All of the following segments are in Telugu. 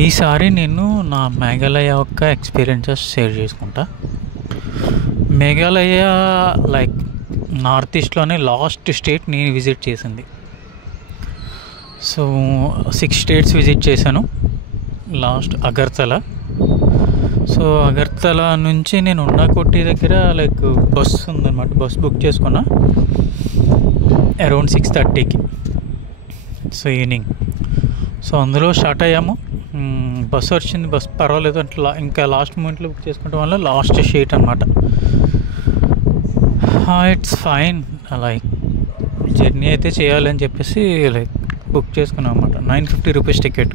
ఈసారి నేను నా మేఘాలయ యొక్క ఎక్స్పీరియన్సెస్ షేర్ చేసుకుంటా. మేఘాలయ లైక్ నార్త్ ఈస్ట్లోనే లాస్ట్ స్టేట్ నేను విజిట్ చేసింది. సో 6 స్టేట్స్ విజిట్ చేశాను. లాస్ట్ అగర్తల. సో అగర్తల నుంచి నేను ఉన్నాకోటి దగ్గర లైక్ బస్ ఉందన్నమాట. బస్ బుక్ చేసుకున్నా అరౌండ్ 6:30కి. So evening. సో అందులో స్టార్ట్ అయ్యాము. బస్ వచ్చింది. బస్ పర్వాలేదు అంటే ఇంకా లాస్ట్ మూమెంట్లో బుక్ చేసుకోవడం వల్ల లాస్ట్ షీట్ అనమాట. It's fine. లైక్ జర్నీ అయితే చేయాలని చెప్పేసి లైక్ బుక్ చేసుకున్నాం అనమాట. 950 రూపీస్ టికెట్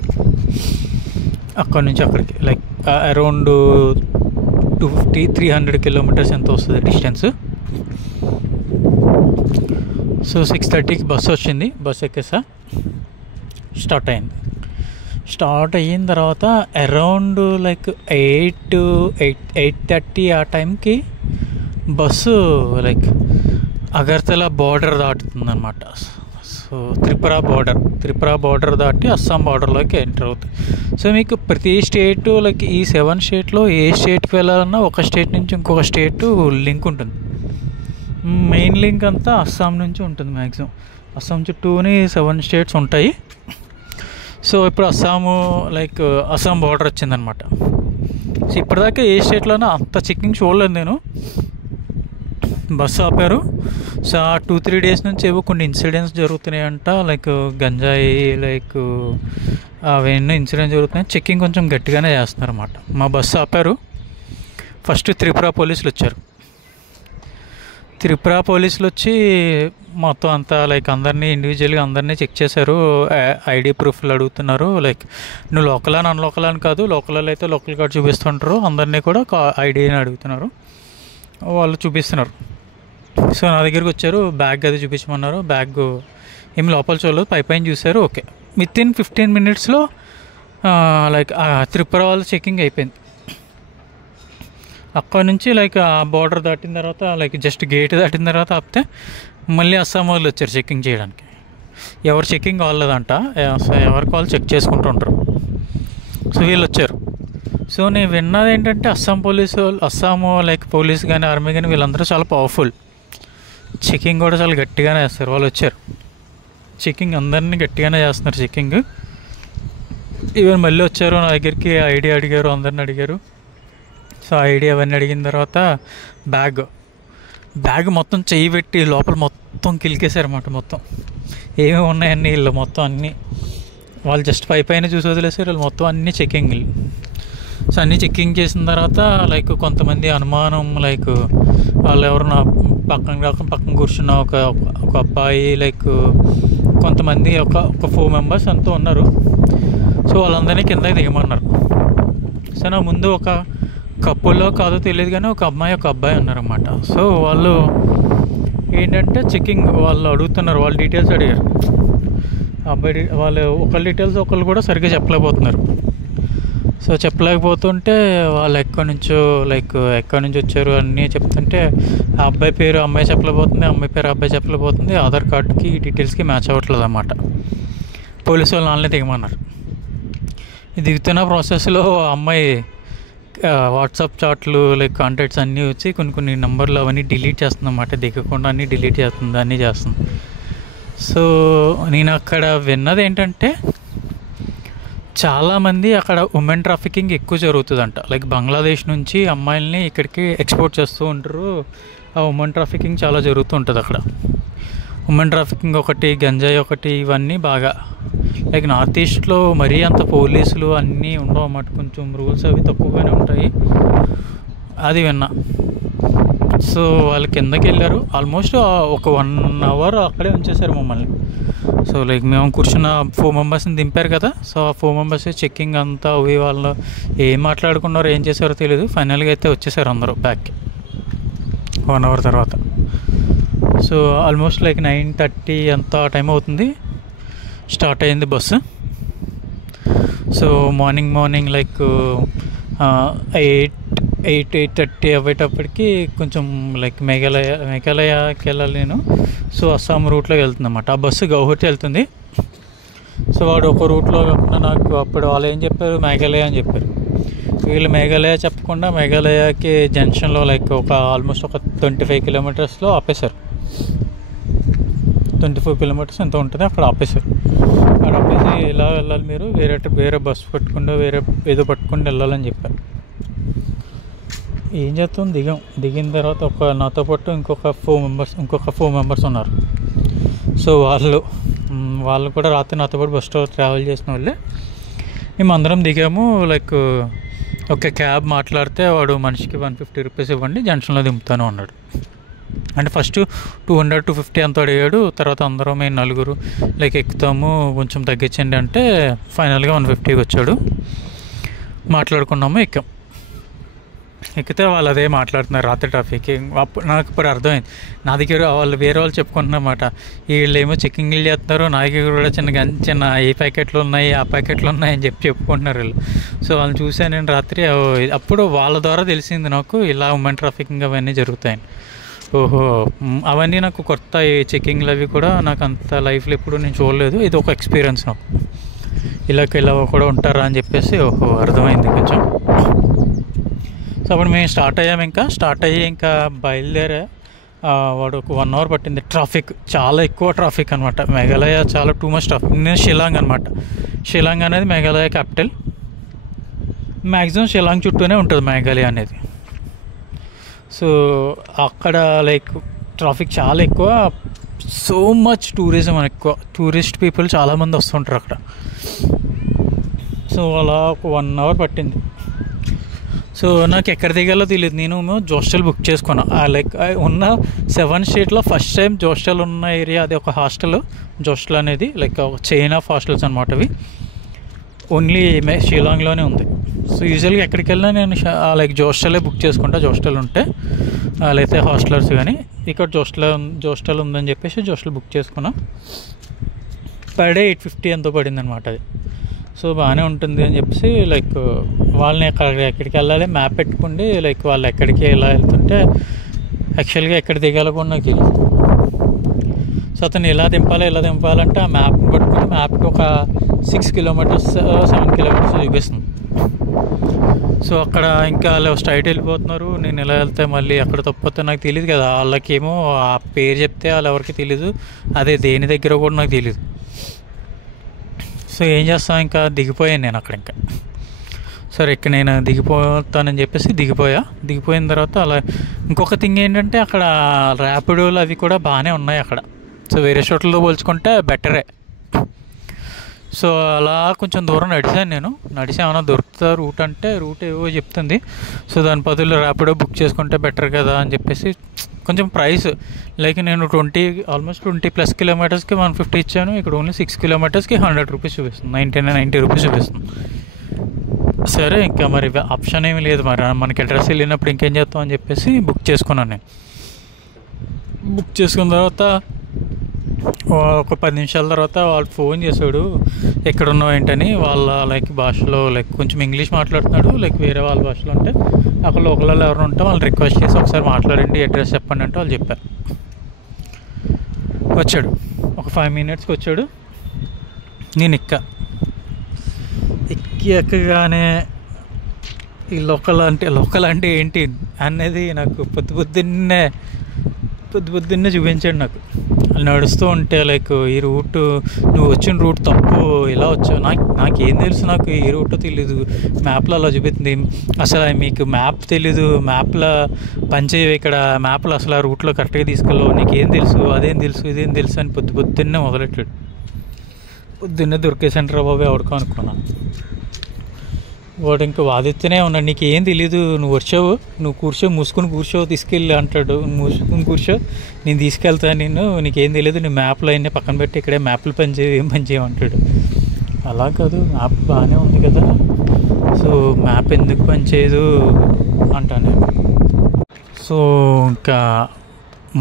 అక్కడ నుంచి అక్కడికి. లైక్ అరౌండ్ 250-300 కిలోమీటర్స్ ఎంత వస్తుంది డిస్టెన్స్. సో 6:30కి బస్సు వచ్చింది. బస్సు ఎక్కేసా. స్టార్ట్ అయిన తర్వాత అరౌండ్ లైక్ 8:30 ఆ టైంకి బస్సు లైక్ అగర్తల బార్డర్ దాటుతుంది అనమాట. సో త్రిపుర బార్డర్ దాటి అస్సాం బార్డర్లోకి ఎంటర్ అవుతుంది. సో మీకు ప్రతి స్టేటు లైక్ ఈ 7 స్టేట్లో ఏ స్టేట్కి వెళ్ళాలన్నా ఒక స్టేట్ నుంచి ఇంకొక స్టేటు లింక్ ఉంటుంది. మెయిన్ లింక్ అంతా అస్సాం నుంచి ఉంటుంది. మ్యాక్సిమం అస్సాం చుట్టూని 7 స్టేట్స్ ఉంటాయి. సో ఇప్పుడు అస్సాం బార్డర్ వచ్చిందనమాట. సో ఇప్పటిదాకా ఏ స్టేట్లోనూ అంత చెకింగ్ చూడలేదు నేను. బస్సు ఆపారు. సో ఆ 2-3 డేస్ నుంచి ఏవో కొన్ని ఇన్సిడెంట్స్ జరుగుతున్నాయంట. లైక్ గంజాయి అవన్నీ ఇన్సిడెంట్స్ జరుగుతున్నాయి. చెకింగ్ కొంచెం గట్టిగానే చేస్తున్నారు అన్నమాట. మా బస్సు ఆపారు. ఫస్ట్ త్రిపుర పోలీసులు వచ్చారు. త్రిపుర పోలీసులు వచ్చి మొత్తం అంతా లైక్ అందరినీ ఇండివిజువల్గా అందరినీ చెక్ చేశారు. ఐడి ప్రూఫ్లు అడుగుతున్నారు. లైక్ నువ్వు లోకల్ అని అన్లోకల్ అని కాదు, లోకల్ అయితే లోకల్ కార్డ్ చూపిస్తుంటారు. అందరినీ కూడా ఐడిని అడుగుతున్నారు. వాళ్ళు చూపిస్తున్నారు. సో నా దగ్గరికి వచ్చారు. బ్యాగ్ అది చూపించమన్నారు. బ్యాగ్ ఏమి లోపల చూడలేదు, పైన చూశారు. ఓకే. వితిన్ 15 మినిట్స్లో లైక్ త్రిపుర వాళ్ళ చెకింగ్ అయిపోయింది. అక్కడ నుంచి లైక్ ఆ బార్డర్ దాటిన తర్వాత లైక్ జస్ట్ గేట్ దాటిన తర్వాత ఆపితే మళ్ళీ అస్సాం వాళ్ళు వచ్చారు చెకింగ్ చేయడానికి. ఎవరు చెకింగ్ వాళ్ళదంట. సో ఎవరికి వాళ్ళు చెక్ చేసుకుంటూ ఉంటారు. సో వీళ్ళు వచ్చారు. సో నేను విన్నది ఏంటంటే అస్సాము లైక్ పోలీస్ కానీ ఆర్మీ కానీ వీళ్ళందరూ చాలా పవర్ఫుల్. చెకింగ్ కూడా చాలా గట్టిగానే చేస్తారు. వాళ్ళు వచ్చారు చెకింగ్ అందరినీ గట్టిగానే చేస్తున్నారు చెకింగ్. ఈవెన్ మళ్ళీ వచ్చారు నా దగ్గరికి. ఐడి అడిగారు, అందరిని అడిగారు. సో ఐడి అవన్నీ అడిగిన తర్వాత బ్యాగ్ మొత్తం చెయ్యి పెట్టి లోపల మొత్తం కిలికేశారన్నమాట. మొత్తం ఏమేమి ఉన్నాయన్నీ వీళ్ళు మొత్తం అన్నీ వాళ్ళు జస్ట్ పైన చూసి వదిలేసారు. వాళ్ళు మొత్తం అన్నీ చెకింగ్. సో అన్నీ చెకింగ్ చేసిన తర్వాత లైక్ కొంతమంది అనుమానం లైక్ వాళ్ళు ఎవరు నా పక్కన కూర్చున్న ఒక అబ్బాయి లైక్ కొంతమంది ఒక 4 మెంబర్స్ అంతా ఉన్నారు. సో వాళ్ళందరినీ కిందకి దిగమన్నారు. సో నా ముందు ఒక కప్పుల్లో కాదో తెలియదు కానీ ఒక అబ్బాయి ఉన్నారన్నమాట. సో వాళ్ళు ఏంటంటే చెకింగ్ వాళ్ళు అడుగుతున్నారు. వాళ్ళు డీటెయిల్స్ అడిగారు. అబ్బాయి వాళ్ళు ఒకళ్ళ డీటెయిల్స్ ఒకళ్ళు కూడా సరిగ్గా చెప్పలేకపోతున్నారు. సో చెప్పలేకపోతుంటే వాళ్ళు ఎక్కడి నుంచి వచ్చారు అన్నీ చెప్తుంటే ఆ అబ్బాయి పేరు అమ్మాయి చెప్పలేకపోతుంది, అమ్మాయి పేరు అబ్బాయి చెప్పలేకపోతుంది. ఆధార్ కార్డ్కి డీటెయిల్స్కి మ్యాచ్ అవ్వట్లేదు అన్నమాట. పోలీసు వాళ్ళు నాన్నే దిగమన్నారు. దిగుతున్న ప్రాసెస్లో అమ్మాయి వాట్సాప్ చాట్లు లైక్ కాంటాక్ట్స్ అన్నీ వచ్చి కొన్ని నెంబర్లు అవన్నీ డిలీట్ చేస్తుంది అన్నమాట. దిగకుండా అన్నీ డిలీట్ చేస్తుంది, అన్నీ చేస్తుంది. సో నేను అక్కడ విన్నది ఏంటంటే చాలామంది అక్కడ ఉమెన్ ట్రాఫికింగ్ ఎక్కువ జరుగుతుందంట. లైక్ బంగ్లాదేశ్ నుంచి అమ్మాయిల్ని ఇక్కడికి ఎక్స్పోర్ట్ చేస్తూ ఉంటారు. ఆ ఉమెన్ ట్రాఫికింగ్ చాలా జరుగుతూ ఉంటుంది అక్కడ. ఉమెన్ ట్రాఫికింగ్ ఒకటి, గంజాయి ఒకటి, ఇవన్నీ బాగా లైక్ నార్త్ ఈస్ట్లో మరీ అంత పోలీసులు అన్నీ ఉండవు అన్నమాట. కొంచెం రూల్స్ అవి తక్కువగానే ఉంటాయి. అది విన్నా. సో వాళ్ళు కిందకి వెళ్ళారు. ఆల్మోస్ట్ ఒక 1 అవర్ అక్కడే ఉంచేశారు మమ్మల్ని. సో లైక్ మేము కూర్చున్న 4 మెంబర్స్ని దింపారు కదా. సో ఆ 4 మెంబర్స్ చెక్కింగ్ అంతా అవి వాళ్ళు ఏం మాట్లాడుకున్నారో ఏం చేశారో తెలియదు. ఫైనల్గా అయితే వచ్చేసారు అందరూ బ్యాక్కి 1 అవర్ తర్వాత. సో ఆల్మోస్ట్ లైక్ 9:30 అంత టైం అవుతుంది. స్టార్ట్ అయింది బస్సు. సో మార్నింగ్ లైక్ 8:30 అవ్వేటప్పటికి కొంచెం లైక్ మేఘాలయకి వెళ్ళాలి నేను. సో అస్సాం రూట్లోకి వెళ్తుంది అన్నమాట. ఆ బస్సు గౌహతి వెళ్తుంది. సో వాడు ఒక రూట్లో కాకుండా నాకు అప్పుడు వాళ్ళు ఏం చెప్పారు, మేఘాలయ అని చెప్పారు. వీళ్ళు మేఘాలయ చెప్పకుండా మేఘాలయకి జంక్షన్లో లైక్ ఒక ఆల్మోస్ట్ ఒక 25 కిలోమీటర్స్లో ఆపేశారు. 24 కిలోమీటర్స్ ఎంత ఉంటుంది అక్కడ ఆపేశారు. అక్కడ ఆపేసి ఎలా వెళ్ళాలి మీరు, వేరే బస్సు పట్టుకుండా వేరే ఏదో పట్టుకుని వెళ్ళాలని చెప్పారు. ఏం చేస్తాం, దిగిన తర్వాత నాతో పాటు ఇంకొక 4 మెంబర్స్ ఉన్నారు. సో వాళ్ళు కూడా రాత్రి నాతో పాటు బస్సులో ట్రావెల్ చేసిన వాళ్ళే. మేము అందరం దిగాము. లైక్ ఒక క్యాబ్ మాట్లాడితే వాడు మనిషికి 150 రూపీస్ ఇవ్వండి, జంక్షన్లో దింపుతాను అన్నాడు. అంటే ఫస్ట్ 200-250 అంత అడిగాడు. తర్వాత అందరం మేము 4 లైక్ ఎక్కుతాము, కొంచెం తగ్గించండి అంటే ఫైనల్గా 150కి వచ్చాడు. మాట్లాడుకున్నాము, ఎక్కితే వాళ్ళు అదే మాట్లాడుతున్నారు రాత్రి ట్రాఫిక్. అప్పుడు నాకు ఇప్పుడు అర్థమైంది. నా దగ్గర వేరే వాళ్ళు చెప్పుకుంటున్నమాట, వీళ్ళు ఏమో చెక్కింగ్లు చేస్తున్నారు, నా దగ్గర కూడా చిన్న ఈ ప్యాకెట్లు ఉన్నాయి, ఆ ప్యాకెట్లు ఉన్నాయి అని చెప్పుకుంటున్నారు వీళ్ళు. సో వాళ్ళని చూసాను నేను రాత్రి. అప్పుడు వాళ్ళ ద్వారా తెలిసింది నాకు ఇలా ఉమెన్ ట్రాఫికింగ్ అవన్నీ జరుగుతాయని. ఓహో, అవన్నీ నాకు కొత్త. ఈ చెక్కింగ్లు అవి కూడా నాకు అంత లైఫ్లో ఎప్పుడు నేను చూడలేదు. ఇది ఒక ఎక్స్పీరియన్స్ నాకు, ఇలా కూడా ఉంటారా అని చెప్పేసి ఓహో అర్థమైంది కొంచెం. సో అప్పుడు మేము స్టార్ట్ అయ్యి ఇంకా బయలుదేరా. వాడు ఒక 1 అవర్ పట్టింది. ట్రాఫిక్ చాలా ఎక్కువ ట్రాఫిక్ అనమాట. మేఘాలయ చాలా టూ మచ్ ట్రాఫిక్. నేను షిలాంగ్ అనమాట. షిలాంగ్ అనేది మేఘాలయ క్యాపిటల్. మ్యాక్సిమం షిలాంగ్ చుట్టూనే ఉంటుంది మేఘాలయ అనేది. సో అక్కడ లైక్ ట్రాఫిక్ చాలా ఎక్కువ, సో మచ్ టూరిజం ఎక్కువ, టూరిస్ట్ పీపుల్ చాలామంది వస్తుంటారు అక్కడ. సో అలా ఒక 1 అవర్ పట్టింది. సో నాకు ఎక్కడ దిగాలో తెలియదు. నేను జోస్టల్ బుక్ చేసుకున్నా. లైక్ ఉన్న 7 స్టేట్లో ఫస్ట్ టైం జోస్టల్ ఉన్న ఏరియా అది ఒక హాస్టల్. జోస్టల్ అనేది లైక్ ఒక చైన్ ఆఫ్ హాస్టల్స్ అనమాట. అవి ఓన్లీ షిలాంగ్లోనే ఉంది. సో యూజువల్గా ఎక్కడికి వెళ్ళినా నేను లైక్ జోస్టలే బుక్ చేసుకుంటా, జోస్టల్ ఉంటే. లేకపోతే హాస్టలర్స్ కానీ. ఇక్కడ జోస్టల్ ఉందని చెప్పేసి జోస్టల్ బుక్ చేసుకున్నా. పర్ డే 850 ఎంతో పడింది అనమాట అది. సో బాగానే ఉంటుంది అని చెప్పేసి లైక్ వాళ్ళని ఎక్కడికి వెళ్ళాలి మ్యాప్ పెట్టుకుండి లైక్ వాళ్ళు ఎక్కడికి ఎలా వెళ్తుంటే యాక్చువల్గా ఎక్కడ దిగాలో కూడా నాకు తెలియదు. సో అతను ఎలా దింపాలంటే ఆ మ్యాప్ పట్టుకుని మ్యాప్కి ఒక 6 కిలోమీటర్స్ 7 కిలోమీటర్స్ చూపిస్తుంది. సో అక్కడ ఇంకా అలా స్ట్రైట్ వెళ్ళిపోతున్నారు. నేను ఎలా వెళ్తే మళ్ళీ అక్కడ తప్పితే నాకు తెలియదు కదా. వాళ్ళకేమో ఆ పేరు చెప్తే వాళ్ళు ఎవరికి తెలీదు, అదే దేని దగ్గర కూడా నాకు తెలీదు. సో ఏం చేస్తాను, ఇంకా దిగిపోయాను నేను అక్కడ. ఇంకా సరే ఇక్కడ నేను దిగిపోతానని చెప్పేసి దిగిపోయిన తర్వాత అలా ఇంకొక థింగ్ ఏంటంటే అక్కడ ర్యాపిడోలు అవి కూడా బాగానే ఉన్నాయి అక్కడ. సో వేరే చోట్లతో పోల్చుకుంటే బెటరే. సో అలా కొంచెం దూరం నడిచి ఏమైనా దొరుకుతుందా రూట్ అంటే రూట్ ఏవో చెప్తుంది. సో దాని బదులు ర్యాపిడో బుక్ చేసుకుంటే బెటర్ కదా అని చెప్పేసి కొంచెం ప్రైస్ లైక్ నేను ఆల్మోస్ట్ 20+ కిలోమీటర్స్కి 150 ఇచ్చాను. ఇక్కడ ఓన్లీ 6 కిలోమీటర్స్కి 100 రూపీస్ చూపిస్తుంది, 90 రూపీస్ చూపిస్తుంది. సరే ఇంకా మరి ఆప్షన్ ఏమీ లేదు, మరి మనకి అడ్రస్ వెళ్ళినప్పుడు ఇంకేం చేస్తాం అని చెప్పేసి బుక్ చేసుకున్నాను నేను. బుక్ చేసుకున్న తర్వాత ఒక 10 నిమిషాల తర్వాత వాళ్ళు ఫోన్ చేశాడు, ఎక్కడున్నావు ఏంటని. వాళ్ళ లైక్ భాషలో లైక్ కొంచెం ఇంగ్లీష్ మాట్లాడుతున్నాడు. లైక్ వేరే వాళ్ళ భాషలో ఉంటే అక్కడ లోకల్లో ఎవరు ఉంటే వాళ్ళు రిక్వెస్ట్ చేసి ఒకసారి మాట్లాడండి, అడ్రస్ చెప్పండి అంటే వాళ్ళు చెప్పారు. వచ్చాడు, ఒక 5 మినిట్స్కి వచ్చాడు. నేను ఎక్కగానే ఈ లోకల్ అంటే ఏంటి అనేది నాకు పొద్దున్నే చూపించాడు. నాకు నడుస్తూ ఉంటే లైక్ ఈ రూట్ నువ్వు వచ్చిన రూట్ తప్పు, ఇలా వచ్చావు. నాకేం తెలుసు, నాకు ఈ రూట్ తెలీదు, మ్యాప్లో అలా చూపిస్తుంది. అసలు మీకు మ్యాప్ తెలీదు, మ్యాప్లో పనిచేయవు, ఇక్కడ మ్యాప్లో అసలు ఆ రూట్లో కరెక్ట్గా తీసుకెళ్ళవు, నీకేం తెలుసు, అదేం తెలుసు, ఇదేం తెలుసు అని పొద్దున్నే మొదలెట్టాడు. పొద్దున్నే దొరికేసంటారా బాబు ఎవరికో అనుకున్నా. వాడు ఇంకా వాదిస్తూనే ఉన్నాడు, నీకు ఏం తెలీదు, నువ్వు మూసుకుని కూర్చో తీసుకెళ్ళి అంటాడు. మూసుకుని కూర్చో, నేను తీసుకెళ్తాను నీకేం తెలియదు, నీ మ్యాప్లో అయినా పక్కన పెట్టి ఇక్కడే మ్యాప్లు ఏం పని చేయమంటాడు. అలా కాదు, మ్యాప్ బాగానే ఉంది కదా, సో మ్యాప్ ఎందుకు పని చేయదు అంటాను. సో ఇంకా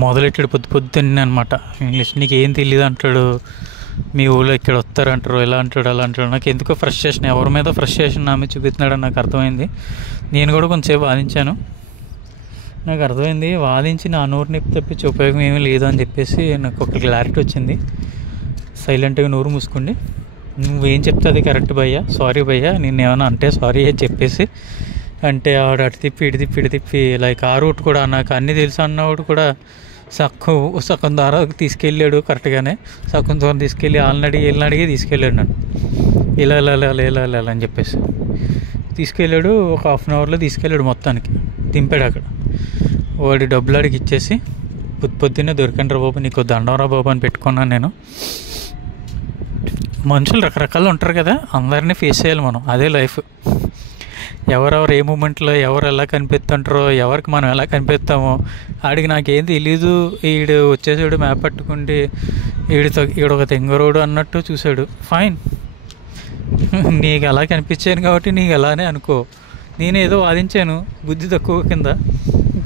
మొదలెట్టాడు పొద్దున్నే అనమాట ఇంగ్లీష్. నీకు ఏం తెలియదు అంటాడు, మీ ఊళ్ళో ఇక్కడ వస్తారంటారు, ఎలా అంటాడు అలా అంటాడు. నాకు ఎందుకో ఫ్రస్ట్రేషన్, ఎవరి మీద ఫ్రస్ట్రేషన్ నా మీద చూపిస్తున్నాడని నాకు అర్థమైంది. నేను కూడా కొంచెంసేపు వాదించాను. నాకు అర్థమైంది, వాదించి నా నోరు నొప్పి తప్పించి ఉపయోగం ఏమీ లేదు అని చెప్పేసి నాకు ఒక క్లారిటీ వచ్చింది. సైలెంట్గా నోరు మూసుకోండి, నువ్వేం చెప్తే అది కరెక్ట్ భయ్యా, సారీ భయ్యా, నేను ఏమైనా అంటే సారీ అని చెప్పేసి అంటే ఆవిడ అటు తిప్పి ఇటు తిప్పి లైక్ ఆ రూట్ కూడా నాకు అన్నీ తెలుసు అన్నవాడు కూడా సగం ద్వారా తీసుకెళ్ళాడు కరెక్ట్గానే, సగం దూరం తీసుకెళ్ళి వాళ్ళని అడిగి తీసుకెళ్ళాడు నన్ను, ఇలా అని చెప్పేసి తీసుకెళ్ళాడు. ఒక హాఫ్ అన్ అవర్లో తీసుకెళ్ళాడు, మొత్తానికి దింపాడు అక్కడ. వాడి డబ్బులు అడిగి ఇచ్చేసి పొద్దున్నే దొరికండ్రా బాబు, నీకు దండంరా బాబు అని పెట్టుకున్నాను నేను. మనుషులు రకరకాలు ఉంటారు కదా, అందరినీ ఫేస్ చేయాలి మనం, అదే లైఫ్. ఎవరెవరు ఏ మూమెంట్లో ఎవరు ఎలా కనిపిస్తుంటారో, ఎవరికి మనం ఎలా కనిపిస్తామో ఆడికి నాకేం తెలీదు. ఈడు వచ్చేసాడు మ్యాప్ పట్టుకుండి, ఈడొక తెంగరోడు అన్నట్టు చూశాడు. ఫైన్, నీకు అలా కనిపించాను కాబట్టి నీకు అలానే అనుకో. నేనేదో వాదించాను బుద్ధి తక్కువ కింద,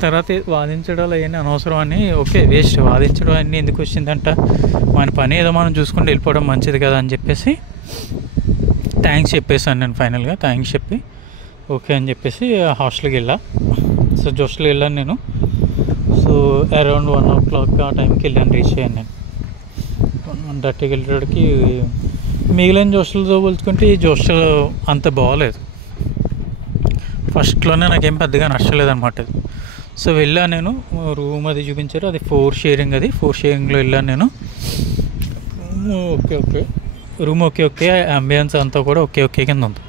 తర్వాత వాదించడం అవన్నీ అనవసరం అని, ఓకే వేస్ట్, వాదించడం అన్నీ ఎందుకు వచ్చిందంట, మన పని ఏదో మనం చూసుకుంటూ వెళ్ళిపోవడం మంచిది కదా అని చెప్పేసి థ్యాంక్స్ చెప్పేసాను నేను. ఫైనల్గా థ్యాంక్స్ చెప్పి ఓకే అని చెప్పేసి హాస్టల్కి వెళ్ళా. సో హాస్టల్కి వెళ్ళాను నేను. సో అరౌండ్ 1 o'clock ఆ టైంకి వెళ్ళాను, రీచ్ అయ్యాను నేను. 1:30కి వెళ్ళేటప్పటికి మిగిలిన హాస్టల్తో పోల్చుకుంటే ఈ హాస్టల్ అంత బాగోలేదు. ఫస్ట్లోనే నాకేం పెద్దగా నచ్చలేదు అనమాట. సో వెళ్ళాను నేను, రూమ్ అది చూపించారు, అది 4 sharing, అది 4 sharingలో వెళ్ళాను నేను. ఓకే రూమ్ ఓకే అంబియన్స్ అంతా కూడా ఓకే కింద ఉంది.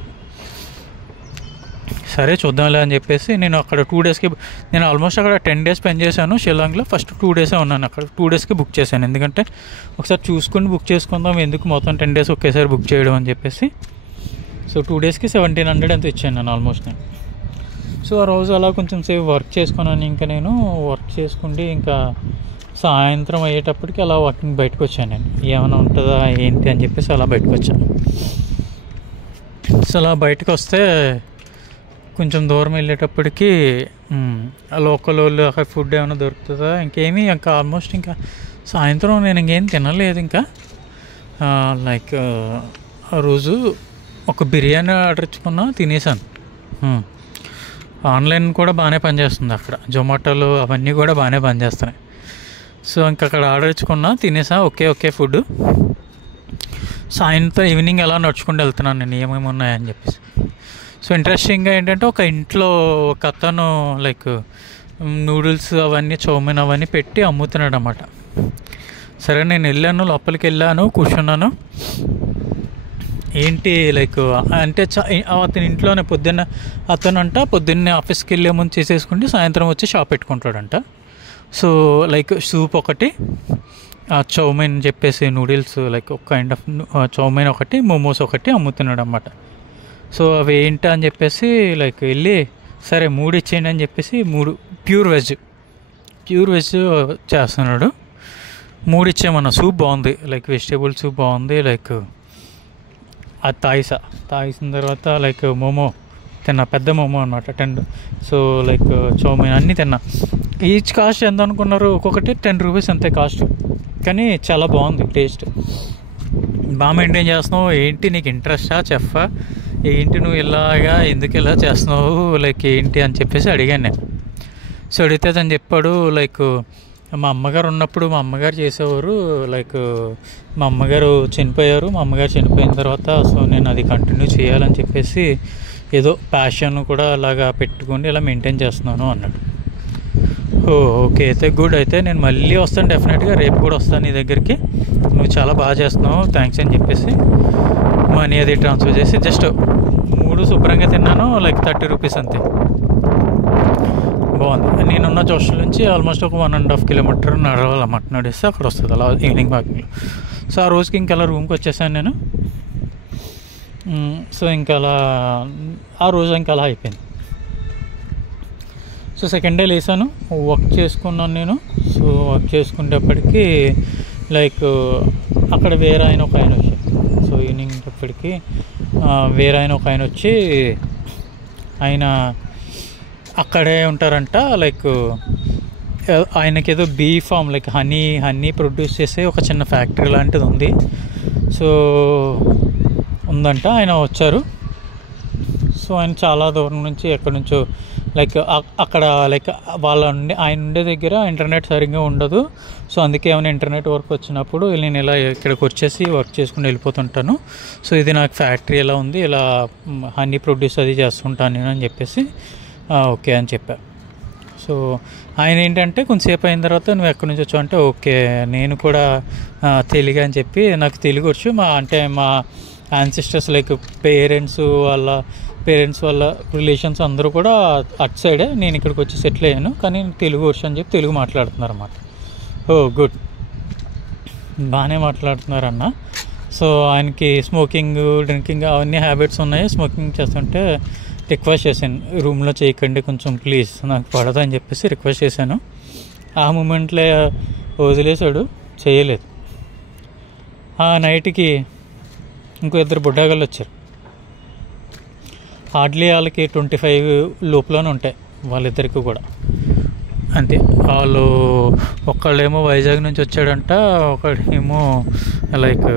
సరే చూద్దాంలే అని చెప్పేసి నేను అక్కడ 2 daysకి, నేను ఆల్మోస్ట్ అక్కడ 10 days స్పెండ్ చేశాను షిల్లాంగ్లో. ఫస్ట్ 2 days ఉన్నాను అక్కడ. 2 daysకి బుక్ చేశాను, ఎందుకంటే ఒకసారి చూసుకుని బుక్ చేసుకుందాం, ఎందుకు మొత్తం 10 days ఒకేసారి బుక్ చేయడం అని చెప్పేసి. సో 2 daysకి 1700 ఎంత ఇచ్చాను నేను ఆల్మోస్ట్ నేను. సో ఆ రోజు అలా కొంచెం సేపు వర్క్ చేసుకున్నాను. ఇంకా నేను వర్క్ చేసుకుంటే ఇంకా సాయంత్రం అయ్యేటప్పటికి అలా వాకింగ్ బయటకు వచ్చాను నేను, ఏమైనా ఉంటుందా ఏంటి అని చెప్పేసి అలా బయటకు వచ్చాను. సో అలా బయటకు వస్తే కొంచెం దూరం వెళ్ళేటప్పటికి లోకల్ వాళ్ళు అక్కడ ఫుడ్ ఏమైనా దొరుకుతుందా, ఇంకేమీ ఇంకా ఆల్మోస్ట్ ఇంకా సాయంత్రం నేను ఇంకేం తినలేదు ఇంకా. లైక్ ఆ రోజు ఒక బిర్యానీ ఆర్డర్ ఇచ్చుకున్నా, తినేసాను. ఆన్లైన్ కూడా బాగానే పనిచేస్తుంది అక్కడ, జొమాటోలు అవన్నీ కూడా బాగానే పనిచేస్తున్నాయి. సో ఇంకా అక్కడ ఆర్డర్ ఇచ్చుకున్నా, తినేసా, ఓకే ఫుడ్. సాయంత్రం ఈవినింగ్ అలా నడుచుకుంటూ వెళ్తున్నాను నేను, ఏమేమి ఉన్నాయని చెప్పేసి. సో ఇంట్రెస్టింగ్గా ఏంటంటే ఒక ఇంట్లో ఒక అతను లైక్ నూడిల్స్ అవన్నీ, చౌమిన్ అవన్నీ పెట్టి అమ్ముతున్నాడు అన్నమాట. సరే నేను వెళ్ళాను, లోపలికి వెళ్ళాను, కూర్చున్నాను. ఏంటి లైక్ అంటే అతని ఇంట్లోనే పొద్దున్నే ఆఫీస్కి వెళ్ళే ముందు చేసేసుకుంటే సాయంత్రం వచ్చి షాప్ పెట్టుకుంటాడంట. సో లైక్ సూప్ ఒకటి, చౌమిన్ చెప్పేసి నూడిల్స్ లైక్ ఒక కైండ్ ఆఫ్ చౌమిన్ ఒకటి, మోమోస్ ఒకటి అమ్ముతున్నాడు అన్నమాట. సో అవి ఏంటా అని చెప్పేసి లైక్ వెళ్ళి సరే 3 ఇచ్చేయండి అని చెప్పేసి 3 ప్యూర్ వెజ్ చేస్తున్నాడు. 3 ఇచ్చేయమన్నా. సూప్ బాగుంది, లైక్ వెజిటేబుల్ సూప్ బాగుంది. లైక్ అది తాగిసిన తర్వాత లైక్ మోమో తిన్నా, పెద్ద మోమో అనమాట 10. సో లైక్ చౌమిన్ అన్నీ తిన్నా. ఈచ్ కాస్ట్ ఎంత అనుకున్నారు, ఒక్కొక్కటి 10 rupees అంతే కాస్ట్, కానీ చాలా బాగుంది టేస్ట్. బాగా మెయింటైన్ చేస్తున్నావు, ఏంటి నీకు ఇంట్రెస్టా చెఫా, ఏంటి నువ్వు ఇలాగా ఎందుకు ఇలా చేస్తున్నావు, లైక్ ఏంటి అని చెప్పేసి అడిగాను నేను. సో అడిగితే అని చెప్పాడు, లైక్ మా అమ్మగారు ఉన్నప్పుడు మా అమ్మగారు చేసేవారు, లైక్ మా అమ్మగారు చనిపోయారు, మా అమ్మగారు చనిపోయిన తర్వాత సో నేను అది కంటిన్యూ చేయాలని చెప్పేసి ఏదో ప్యాషన్ కూడా అలాగా పెట్టుకుని ఇలా మెయింటైన్ చేస్తున్నాను అన్నాడు. ఓకే అయితే గుడ్, అయితే నేను మళ్ళీ వస్తాను, డెఫినెట్గా రేపు కూడా వస్తాను నీ దగ్గరికి, నువ్వు చాలా బాగా చేస్తున్నావు, థ్యాంక్స్ అని చెప్పేసి మనీ అది ట్రాన్స్ఫర్ చేసి జస్ట్ 3 శుభ్రంగా తిన్నాను, లైక్ 30 rupees అంతే. బాగుంది. నేనున్న హాస్టల్ నుంచి ఆల్మోస్ట్ ఒక 1.5 kilometer నడవాలన్నమాట, నడిస్తే అక్కడ వస్తుంది అలా ఈవినింగ్ వాకింగ్లో. సో ఆ రోజుకి ఇంకా అలా రూమ్కి వచ్చేసాను నేను. సో ఇంకా అలా ఆ రోజు ఇంకా అలా అయిపోయింది. సో సెకండ్ డే లేసాను, వర్క్ చేసుకున్నాను నేను. సో వర్క్ చేసుకునేటప్పటికి లైక్ అక్కడ వేరే ఆయన ఒక ఆయన వచ్చారు. సో ఈవినింగ్ అప్పటికి వేరే ఆయన ఒక ఆయన వచ్చి, ఆయన అక్కడే ఉంటారంట, లైక్ ఆయనకి ఏదో bee farm like honey produce చేసే ఒక చిన్న ఫ్యాక్టరీ లాంటిది ఉంది. సో ఉందంట, ఆయన వచ్చారు. సో ఆయన చాలా దూరం నుంచి ఎక్కడి నుంచో లైక్ అక్కడ లైక్ ఆయన ఉండే దగ్గర ఇంటర్నెట్ సరిగ్గా ఉండదు. సో అందుకే ఏమైనా ఇంటర్నెట్ వర్క్ వచ్చినప్పుడు నేను ఇలా ఇక్కడికి వచ్చేసి వర్క్ చేసుకుని వెళ్ళిపోతుంటాను. సో ఇది నాకు ఫ్యాక్టరీ ఎలా ఉంది, ఇలా హనీ ప్రొడ్యూస్ అది చేస్తుంటాను నేను అని చెప్పేసి ఓకే అని చెప్పా. సో ఆయన ఏంటంటే కొంతసేపు అయిన తర్వాత నువ్వు ఎక్కడి నుంచి వచ్చావు అంటే ఓకే నేను కూడా తెలుగు అని చెప్పి, నాకు తెలుగు వచ్చు, మా యాన్సిస్టర్స్ లైక్ పేరెంట్స్ వాళ్ళ రిలేషన్స్ అందరూ కూడా అటు సైడే, నేను ఇక్కడికి వచ్చి సెటిల్ అయ్యాను, కానీ తెలుగు వచ్చు అని చెప్పి తెలుగు మాట్లాడుతున్నారు అన్నమాట. ఓ గుడ్, బాగానే మాట్లాడుతున్నారన్న. సో ఆయనకి స్మోకింగ్ డ్రింకింగ్ అవన్నీ హ్యాబిట్స్ ఉన్నాయి. స్మోకింగ్ చేస్తుంటే రిక్వెస్ట్ చేశాను, రూమ్లో చేయకండి కొంచెం ప్లీజ్, నాకు పడదు అని చెప్పేసి రిక్వెస్ట్ చేశాను. ఆ మూమెంట్లో వదిలేశాడు, చేయలేదు. ఆ నైట్కి ఇంకో 2 బుడ్డాగాళ్ళు వచ్చారు. హార్డ్లీ వాళ్ళకి 25 లోపలనే ఉంటాయి వాళ్ళిద్దరికి కూడా. అంతే, వాళ్ళు ఒకళ్ళేమో వైజాగ్ నుంచి వచ్చాడంట, ఒకడేమో లైక్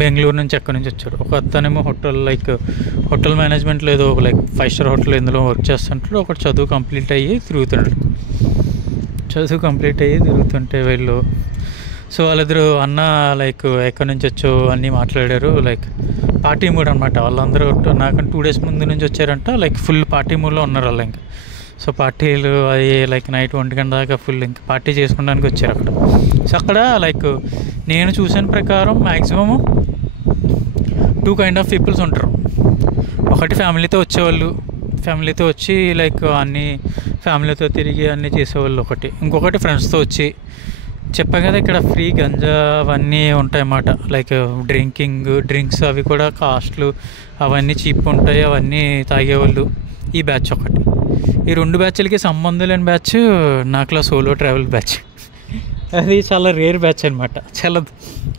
బెంగళూరు నుంచి ఎక్కడి నుంచి వచ్చాడు. ఒక అతనేమో హోటల్ మేనేజ్మెంట్ లేదు, లైక్ 5 స్టార్ హోటల్ ఇందులో వర్క్ చేస్తుంటాడు. ఒకటి చదువు కంప్లీట్ అయ్యి తిరుగుతుంటే వీళ్ళు. సో వాళ్ళిద్దరు అన్న లైక్ ఎక్కడి నుంచి వచ్చో అన్నీ మాట్లాడారు. లైక్ పార్టీ మూడ్ అనమాట. వాళ్ళందరూ నాకంటే 2 days ముందు నుంచి వచ్చారంట, లైక్ ఫుల్ పార్టీ మూడ్లో ఉన్నారు వాళ్ళు. ఇంకా సో పార్టీలు అది లైక్ నైట్ 1 గంట దాకా ఫుల్ ఇంకా పార్టీ చేసుకోవడానికి వచ్చారు అక్కడ. సో అక్కడ లైక్ నేను చూసిన ప్రకారం మ్యాక్సిమము 2 kind of పీపుల్స్ ఉంటారు. ఒకటి ఫ్యామిలీతో వచ్చేవాళ్ళు, ఫ్యామిలీతో వచ్చి లైక్ అన్నీ ఫ్యామిలీతో తిరిగి అన్నీ చేసేవాళ్ళు ఒకటి. ఇంకొకటి ఫ్రెండ్స్తో వచ్చి, చెప్పా కదా ఇక్కడ ఫ్రీ గంజా అవన్నీ ఉంటాయన్నమాట. లైక్ డ్రింక్స్ అవి కూడా కాస్ట్లు అవన్నీ చీప్ ఉంటాయి, అవన్నీ తాగేవాళ్ళు. ఈ బ్యాచ్ ఒకటి. ఈ 2 బ్యాచ్లకి సంబంధం లేని బ్యాచ్ నాకులా సోలో ట్రావెల్ బ్యాచ్. అది చాలా రేర్ బ్యాచ్ అనమాట. చాలా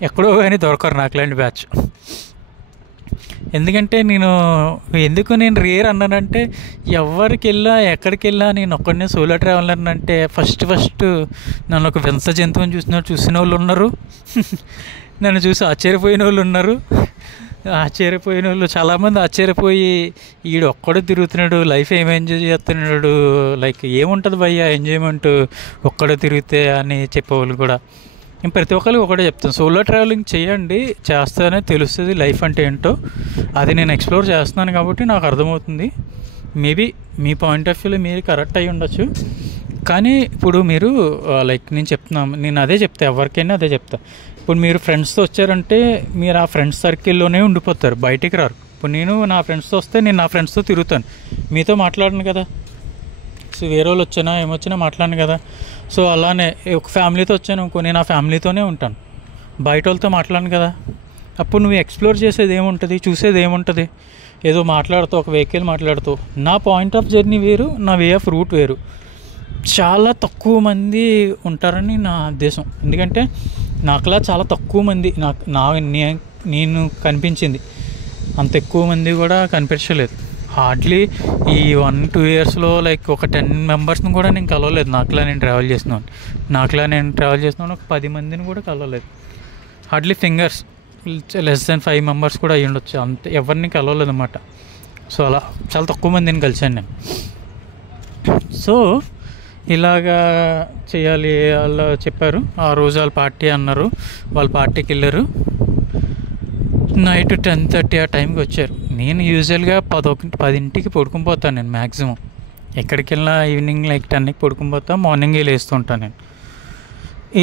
ఎక్కడో కానీ దొరకరు నాకులాంటి బ్యాచ్. ఎందుకంటే ఎందుకు నేను రేర్ అన్నానంటే, ఎక్కడికి వెళ్ళా నేను ఒక్కడనే సోలో ట్రావెలర్ అంటే ఫస్ట్ నన్ను ఒక వింత జంతువుని చూసిన వాళ్ళు ఉన్నారు, నన్ను చూసి ఆశ్చర్యపోయిన వాళ్ళు ఉన్నారు. చాలామంది ఆశ్చర్యపోయి ఈడు ఒక్కడే తిరుగుతున్నాడు, లైఫ్ ఏం ఎంజాయ్ చేస్తున్నాడు, లైక్ ఏముంటుంది భయ్యా ఎంజాయ్మెంట్ ఒక్కడే తిరిగితే అని చెప్పేవాళ్ళు కూడా. నేను ప్రతి ఒక్కరికి ఒకటే చెప్తాను, సోలో ట్రావెలింగ్ చేయండి, చేస్తేనే తెలుస్తుంది లైఫ్ అంటే ఏంటో. అది నేను ఎక్స్ప్లోర్ చేస్తున్నాను కాబట్టి నాకు అర్థమవుతుంది. మేబీ మీ పాయింట్ ఆఫ్ వ్యూలో మీరు కరెక్ట్ అయ్యి ఉండొచ్చు, కానీ ఇప్పుడు మీరు లైక్ నేను అదే చెప్తా, ఎవరికైనా అదే చెప్తా. ఇప్పుడు మీరు ఫ్రెండ్స్తో వచ్చారంటే మీరు ఆ ఫ్రెండ్స్ సర్కిల్లోనే ఉండిపోతారు, బయటికి రారు. ఇప్పుడు నేను నా ఫ్రెండ్స్తో వస్తే నేను నా ఫ్రెండ్స్తో తిరుగుతాను, మీతో మాట్లాడను కదా. సో వేరే వాళ్ళు వచ్చినా ఏమొచ్చినా మాట్లాడను కదా. సో అలానే ఒక ఫ్యామిలీతో వచ్చాను అనుకో, నేను ఆ ఫ్యామిలీతోనే ఉంటాను, బయట వాళ్ళతో మాట్లాడను కదా. అప్పుడు నువ్వు ఎక్స్ప్లోర్ చేసేది ఏముంటుంది, చూసేది ఏముంటుంది, ఏదో మాట్లాడుతూ ఒక వెహికల్ మాట్లాడుతూ. నా పాయింట్ ఆఫ్ జర్నీ వేరు, నా వే ఆఫ్ రూట్ వేరు. చాలా తక్కువ మంది ఉంటారని నా ఉద్దేశం. ఎందుకంటే నాకులా చాలా తక్కువ మంది నేను కనిపించింది, అంత ఎక్కువ మంది కూడా కనిపించలేదు. హార్డ్లీ ఈ 1-2 yearsలో లైక్ ఒక 10 members కూడా నేను కలవలేదు. నాకులా నేను ట్రావెల్ చేస్తున్నాను ఒక 10 మందిని కూడా కలవలేదు. Hardly fingers, less than 5 members కూడా అయ్యి ఉండొచ్చు, అంతే. ఎవరిని కలవలేదు అన్నమాట. సో అలా చాలా తక్కువ మందిని కలిసాను నేను. సో ఇలాగా చేయాలి వాళ్ళు చెప్పారు. ఆ రోజు వాళ్ళ పార్టీ అన్నారు, వాళ్ళ పార్టీకి వెళ్ళారు. నైట్ 10:30 ఆ టైంకి వచ్చారు. నేను యూజువల్గా 10కి పడుకుని పోతాను నేను మ్యాక్సిమం. ఎక్కడికి వెళ్ళినా ఈవినింగ్ లైక్ 10కి పడుకుని పోతా, మార్నింగే లేస్తుంటాను నేను.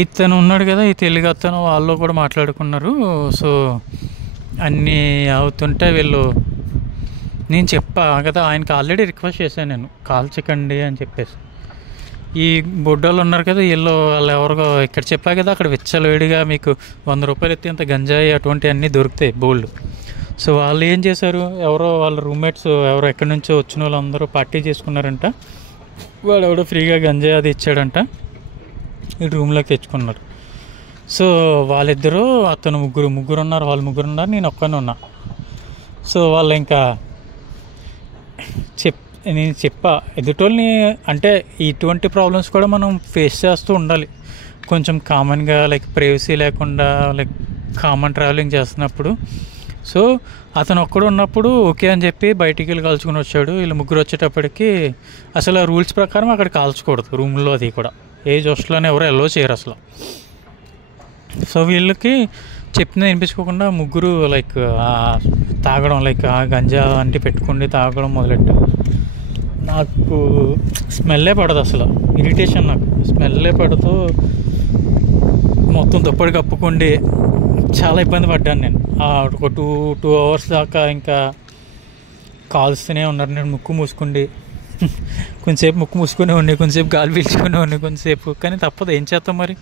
ఇతను ఉన్నాడు కదా, ఈ తెలుగు అతను, వాళ్ళు కూడా మాట్లాడుకున్నారు. సో అన్నీ అవుతుంటే నేను చెప్పా కదా, ఆయనకి ఆల్రెడీ రిక్వెస్ట్ చేశాను నేను, కాల్చకండి అని చెప్పేసి. ఈ బొడ్డోళ్ళు ఉన్నారు కదా, వాళ్ళు ఎవరికో ఇక్కడ చెప్పా కదా, అక్కడ విచ్చలవేడిగా మీకు 100 రూపాయలు ఎత్తి అంత గంజాయి అటువంటివన్నీ దొరుకుతాయి బోల్డ్. సో వాళ్ళు ఏం చేశారు, వాళ్ళ రూమ్మేట్స్ ఎక్కడి నుంచో వచ్చిన వాళ్ళందరూ పార్టీ చేసుకున్నారంట. వాడు ఎవడో ఫ్రీగా గంజాయి అది ఇచ్చాడంట, ఈ రూమ్లోకి తెచ్చుకున్నారు. సో వాళ్ళిద్దరూ, అతను ముగ్గురు ఉన్నారు, వాళ్ళు ముగ్గురు ఉన్నారు, నేను ఒక్కనే ఉన్నా. సో వాళ్ళు ఇంకా నేను చెప్పా ఎదుటోళ్ళని, అంటే ఇటువంటి ప్రాబ్లమ్స్ కూడా మనం ఫేస్ చేస్తూ ఉండాలి కొంచెం కామన్గా, లైక్ ప్రైవసీ లేకుండా, లైక్ కామన్ ట్రావెలింగ్ చేస్తున్నప్పుడు సో అతను ఒక్కడు ఉన్నప్పుడు ఓకే అని చెప్పి బయటికి వెళ్ళి కాల్చుకుని వచ్చాడు. వీళ్ళు ముగ్గురు వచ్చేటప్పటికి అసలు ఆ రూల్స్ ప్రకారం అక్కడ కాల్చకూడదు రూమ్లో, అది కూడా ఏజ్ హాస్టల్లోనే ఎవరు ఎల్లో చేయరు అసలు. సో వీళ్ళకి చెప్పింది వినిపించుకోకుండా ముగ్గురు లైక్ తాగడం, లైక్ ఆ గంజా వంటి పెట్టుకుండి తాగడం మొదలెట్టారు. నాకు స్మెల్లే పడదు అసలు, ఇరిటేషన్, నాకు స్మెల్లే పడుతూ మొత్తం దుప్పటి కప్పుకోండి చాలా ఇబ్బంది పడ్డాను నేను. ఒక టూ అవర్స్ దాకా ఇంకా కాల్స్తూనే ఉన్నారు. నేను ముక్కు మూసుకుండి కొంచెంసేపు ముక్కు మూసుకునే ఉండి, కొంచెంసేపు గాలి పీల్చుకునే ఉండి, కొంచెంసేపు. కానీ తప్పదు, ఏం చేస్తాం మరి,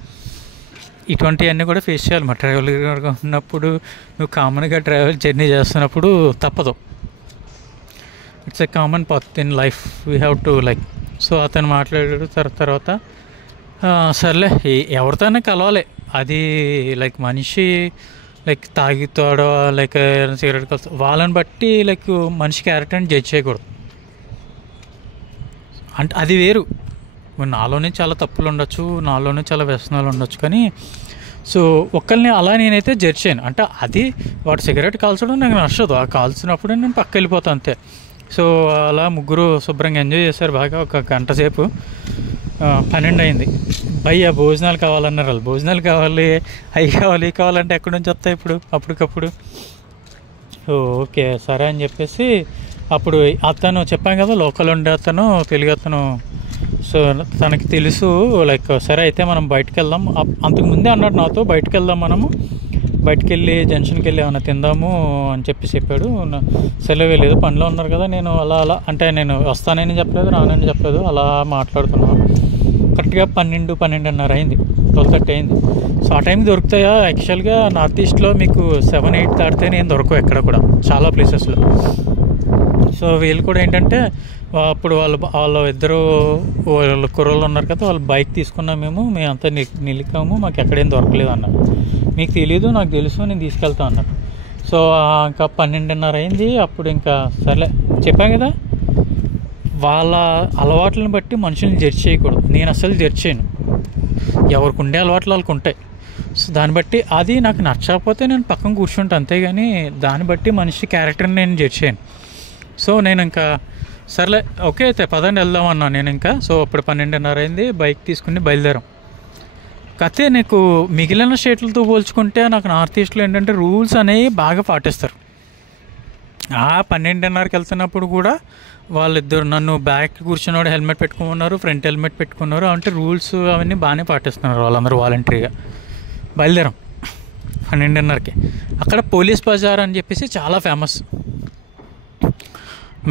ఇటువంటివన్నీ కూడా ఫేస్ చేయాలి. మా ట్రావెలర్గా ఉన్నప్పుడు, నువ్వు కామన్గా ట్రావెల్ జర్నీ చేస్తున్నప్పుడు తప్పదు. It's a common path in life, we have to like. So అతను మాట్లాడాడు. తర్వాత సర్లే ఎవరితోనే కలవాలి, అది లైక్ మనిషి లైక్ తాగుతాడో లైక్ సిగరెట్ కలుస్తా, వాళ్ళని బట్టి లైక్ మనిషి క్యారెక్టర్ని జడ్జ్ చేయకూడదు. అంటే అది వేరు, నాలోనే చాలా తప్పులు ఉండొచ్చు, నాలోనే చాలా వ్యసనాలు ఉండొచ్చు, కానీ సో ఒక్కరిని అలా నేనైతే జడ్జ్ చేయను. అంటే అది వాడు సిగరెట్ కాల్చడం నాకు నచ్చదు, ఆ కాల్చినప్పుడు నేను పక్క వెళ్ళిపోతాను అంతే. సో అలా ముగ్గురు శుభ్రంగా ఎంజాయ్ చేశారు బాగా. ఒక గంట సేపు 12 అయింది. భయ్య భోజనాలు కావాలన్నారు వాళ్ళు. భోజనాలు కావాలి, అవి కావాలి, ఇవి కావాలంటే ఎక్కడి నుంచి వస్తాయి ఇప్పుడు అప్పటికప్పుడు. ఓకే సరే అని చెప్పేసి అప్పుడు అతను చెప్పాం కదా లోకల్ ఉండే అతను, తెలుగు అతను. సో తనకి తెలుసు లైక్ సరే అయితే మనం బయటకు వెళ్దాం, అంతకుముందే అన్నాడు నాతో బయటకు వెళ్దాం, మనము బయటకు వెళ్ళి జంక్షన్కి వెళ్ళి ఏమైనా తిందాము అని చెప్పాడు. సరే వెళ్ళలేదు, పనిలో ఉన్నారు కదా. నేను అలా అంటే నేను వస్తానని చెప్పలేదు, రానని చెప్పలేదు, అలా మాట్లాడుతున్నాను. కరెక్ట్గా 12:30 అయింది, 12:30 అయింది. సో ఆ టైంకి దొరుకుతాయా యాక్చువల్గా నార్త్ ఈస్ట్లో మీకు 7-8 దాటితేనే ఏం దొరకవు ఎక్కడ కూడా, చాలా ప్లేసెస్లో. సో వీళ్ళు కూడా ఏంటంటే అప్పుడు వాళ్ళు ఇద్దరు కుర్రోళ్ళు ఉన్నారు కదా, వాళ్ళు బైక్ తీసుకున్నాం మేమంతా నిలికాము, మాకు ఎక్కడేం దొరకలేదు అన్నారు. మీకు తెలీదు, నాకు తెలుసు, నేను తీసుకెళ్తా అన్నారు. సో ఇంకా 12:30 అయింది. అప్పుడు ఇంకా సర్లే చెప్పాను కదా, వాళ్ళ అలవాట్లను బట్టి మనుషుల్ని జడ్జ్ చేయకూడదు. నేను అసలు జడ్జ్ చేయను, ఎవరికి ఉండే అలవాట్లు వాళ్ళకు ఉంటాయి. సో దాన్ని బట్టి అది నాకు నచ్చకపోతే నేను పక్కన కూర్చుంటాను, అంతేగాని దాన్ని బట్టి మనిషి క్యారెక్టర్ని నేను జడ్జ్ చేయను. సో నేను ఇంకా సర్లే ఓకే అయితే పదండి వెళ్దాం అన్నా నేను ఇంకా. సో అప్పుడు 12:30 అయింది, బైక్ తీసుకుని బయలుదేరాం. కాకపోతే నీకు మిగిలిన స్టేట్లతో పోల్చుకుంటే నాకు నార్త్ ఈస్ట్లో ఏంటంటే రూల్స్ అనేవి బాగా పాటిస్తారు. 12:30కి వెళ్తున్నప్పుడు కూడా వాళ్ళిద్దరు నన్ను బ్యాక్ కూర్చున్నవాడు హెల్మెట్ పెట్టుకున్నారు, ఫ్రంట్ హెల్మెట్ పెట్టుకున్నారు. అంటే రూల్స్ అవన్నీ బాగానే పాటిస్తున్నారు వాళ్ళందరూ వాలంటరీగా. బయలుదేరాం 12:30కి. అక్కడ పోలీస్ బజార్ అని చెప్పేసి చాలా ఫేమస్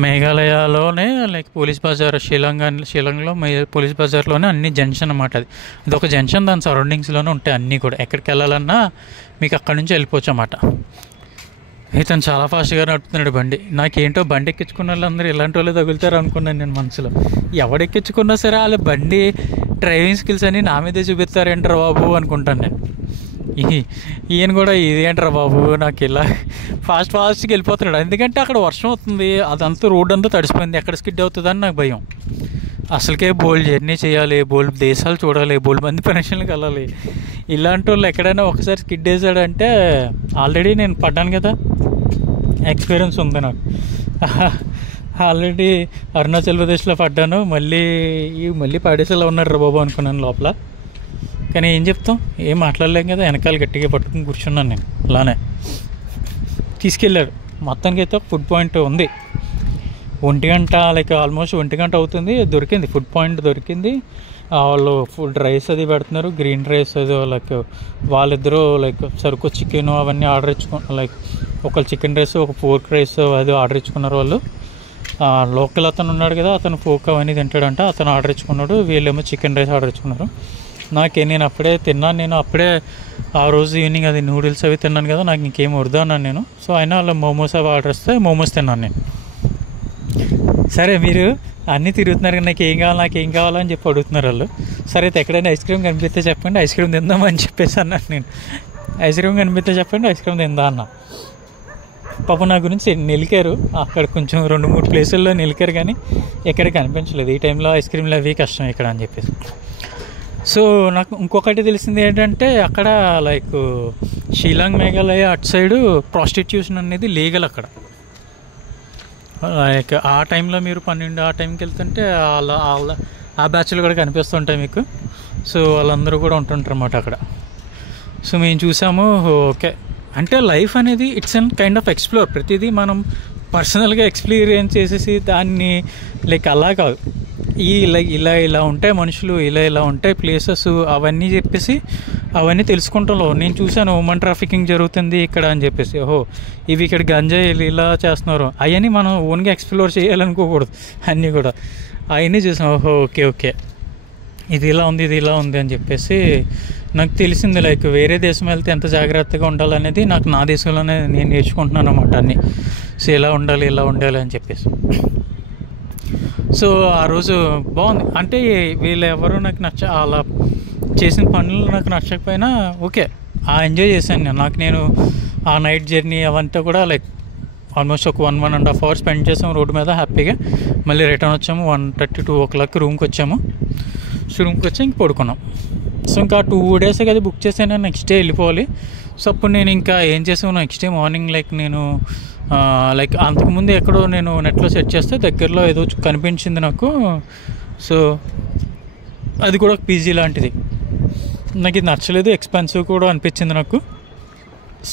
మేఘాలయలోనే, లైక్ పోలీస్ బజార్ షిలాంగ్లో పోలీస్ బజార్లోనే అన్ని జంక్షన్ అన్నమాట. అది ఒక జంక్షన్, దాని సరౌండింగ్స్లోనే ఉంటాయి అన్నీ కూడా. ఎక్కడికి వెళ్ళాలన్నా మీకు అక్కడి నుంచి వెళ్ళిపోవచ్చు అన్నమాట. ఇతను చాలా ఫాస్ట్గా నడుపుతున్నాడు బండి. నాకేంటో బండి ఎక్కించుకున్న వాళ్ళందరూ ఇలాంటి వాళ్ళే తగులుతారు అనుకున్నాను నేను మనసులో. ఎవడెక్కించుకున్నా సరే వాళ్ళ బండి డ్రైవింగ్ స్కిల్స్ అని నా మీదే చూపిస్తారేంటారా బాబు అనుకుంటాను నేను. ఈయన కూడా ఇదేంటారా బాబు, నాకు ఇలా ఫాస్ట్గా వెళ్ళిపోతున్నాడు. ఎందుకంటే అక్కడ వర్షం అవుతుంది, అదంతా రోడ్ అంతా తడిసిపోయింది, ఎక్కడ స్కిడ్ అవుతుందని నాకు భయం. అసలుకే బోల్డ్ జర్నీ చేయాలి, బోల్డ్ దేశాలు చూడాలి, బోల్డ్ మంది పర్మిషన్లకు వెళ్ళాలి. ఇలాంటి వాళ్ళు ఎక్కడైనా ఒకసారి స్కిడ్ వేసాడంటే, ఆల్రెడీ నేను పడ్డాను కదా, ఎక్స్పీరియన్స్ ఉంది నాకు. ఆల్రెడీ అరుణాచల్ ప్రదేశ్లో పడ్డాను, మళ్ళీ పడేసేలా ఉన్నాడు రా బాబు అనుకున్నాను లోపల. కానీ ఏం చెప్తాం, ఏం మాట్లాడలేం కదా, వెనకాల గట్టిగా పట్టుకుని కూర్చున్నాను నేను. అలానే తీసుకెళ్ళారు. మొత్తానికి అయితే ఒక ఫుడ్ పాయింట్ ఉంది. 1 గంట లైక్ ఆల్మోస్ట్ 1 గంట అవుతుంది, దొరికింది ఫుడ్ పాయింట్ దొరికింది. వాళ్ళు ఫుడ్ రైస్ అది పెడుతున్నారు, గ్రీన్ రైస్ అది. లైక్ వాళ్ళిద్దరూ లైక్ సరుకు చికెన్ అవన్నీ ఆర్డర్ ఇచ్చుకున్నారు. లైక్ ఒకళ్ళు చికెన్ రైస్, ఒక పోర్క్ రైస్ అది ఆర్డర్ ఇచ్చుకున్నారు వాళ్ళు. లోకల్ అతను ఉన్నాడు కదా, అతను పోర్క్ అవన్నీ తింటాడంట, అతను ఆర్డర్ ఇచ్చుకున్నాడు. వీళ్ళేమో చికెన్ రైస్ ఆర్డర్ ఇచ్చుకున్నారు. నేను అప్పుడే తిన్నాను, నేను అప్పుడే ఆ రోజు ఈవినింగ్ అది నూడిల్స్ అవి తిన్నాను కదా, నాకు ఇంకేం వద్దు అన్నాను నేను. సో అయినా వాళ్ళు మోమోస్ అవి ఆర్డర్ ఇస్తే మోమోస్ తిన్నాను నేను. సరే మీరు అన్నీ తిరుగుతున్నారు కదా, నాకేం కావాలని చెప్పి అడుగుతున్నారు వాళ్ళు. సరే అయితే ఎక్కడైనా ఐస్ క్రీమ్ కనిపిస్తే చెప్పండి, ఐస్ క్రీమ్ తిందామని చెప్పేసి అన్నాను నేను. ఐస్ క్రీమ్ కనిపిస్తే చెప్పండి, ఐస్ క్రీమ్ తిందా అన్న. పాపం నా గురించి నిలికారు, అక్కడ కొంచెం 2-3 ప్లేసుల్లో నిలికారు, కానీ ఎక్కడ కనిపించలేదు. ఈ టైంలో ఐస్ క్రీమ్లు అవి కష్టం ఇక్కడ అని చెప్పేసి. సో నాకు ఇంకొకటి తెలిసింది ఏంటంటే అక్కడ లైక్ షిలాంగ్ మేఘాలయ అటు సైడు ప్రాస్టిట్యూషన్ అనేది లీగల్ అక్కడ. లైక్ ఆ టైంలో మీరు 12 ఆ టైంకి వెళ్తుంటే వాళ్ళ ఆ బ్యాచ్లు కూడా కనిపిస్తుంటాయి మీకు. సో వాళ్ళందరూ కూడా ఉంటుంటారు అన్నమాట అక్కడ. సో మేము చూసాము. ఓకే, అంటే లైఫ్ అనేది it's an kind of explore. ప్రతిదీ మనం పర్సనల్గా ఎక్స్పీరియన్స్ చేసేసి దాన్ని లైక్ అలా కాదు, ఇలా ఉంటాయి మనుషులు, ఇలా ఉంటాయి ప్లేసెస్, అవన్నీ చెప్పేసి అవన్నీ తెలుసుకుంటాం. నేను చూశాను ఉమెన్ ట్రాఫికింగ్ జరుగుతుంది ఇక్కడ అని చెప్పేసి, ఓహో ఇవి ఇక్కడ గంజాయి ఇలా చేస్తున్నారు, అవన్నీ మనం ఓన్గా ఎక్స్ప్లోర్ చేయాలనుకోకూడదు. అన్నీ కూడా అవన్నీ చూసాం. ఓహో ఓకే ఇది ఇలా ఉంది అని చెప్పేసి నాకు తెలిసింది. లైక్ వేరే దేశం వెళ్తే ఎంత జాగ్రత్తగా ఉండాలనేది నాకు నా దేశంలోనే నేను నేర్చుకుంటున్నాను అన్నమాట అన్నీ. సో ఇలా ఉండాలి అని చెప్పేసి. సో ఆ రోజు బాగుంది. అంటే వీళ్ళు ఎవరు నాకు అలా చేసిన పనులు నాకు నచ్చకపోయినా ఓకే, ఎంజాయ్ చేశాను నేను ఆ నైట్ జర్నీ అవంతా కూడా లైక్ ఆల్మోస్ట్ ఒక 1.5 hours స్పెండ్ చేసాము రోడ్డు మీద హ్యాపీగా. మళ్ళీ రిటర్న్ వచ్చాము 1:30, 2 o'clock రూమ్కి వచ్చాము. సో రూమ్కి వచ్చి ఇంక పడుకున్నాం. సో ఇంకా 2 days కదా బుక్ చేశాను, నెక్స్ట్ డే వెళ్ళిపోవాలి. సో అప్పుడు నేను ఇంకా ఏం చేసాను, నెక్స్ట్ డే మార్నింగ్ లైక్ అంతకుముందు ఎక్కడో నేను నెట్లో సెర్చ్ చేస్తే దగ్గరలో ఏదో కనిపించింది నాకు. సో అది కూడా ఒక పీజీ లాంటిది. నాకు ఇది నచ్చలేదు, ఎక్స్పెన్సివ్ కూడా అనిపించింది నాకు.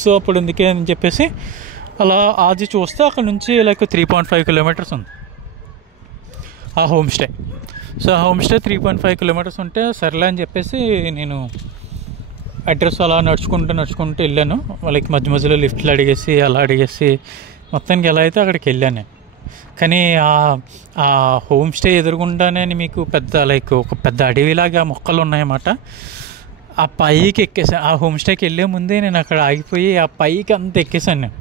సో అప్పుడు ఎందుకే అని చెప్పేసి అలా అది చూస్తే అక్కడ నుంచి లైక్ 3.5 kilometers ఉంది ఆ హోమ్ స్టే. సో ఆ హోమ్ స్టే 3.5 kilometers ఉంటే సర్లే అని చెప్పేసి నేను అడ్రస్ అలా నడుచుకుంటూ వెళ్ళాను. వాళ్ళకి మధ్యలో లిఫ్ట్లు అడిగేసి మొత్తానికి ఎలా అయితే అక్కడికి వెళ్ళాను నేను. కానీ ఆ హోమ్ స్టే ఎదురుగుండానే మీకు ఒక పెద్ద అడవిలాగా మొక్కలు ఉన్నాయన్నమాట. ఆ పైకి ఎక్కేసాను. ఆ హోమ్ స్టేకి వెళ్ళే ముందే నేను అక్కడ ఆగిపోయి ఆ పైకి అంతా ఎక్కేసాను నేను.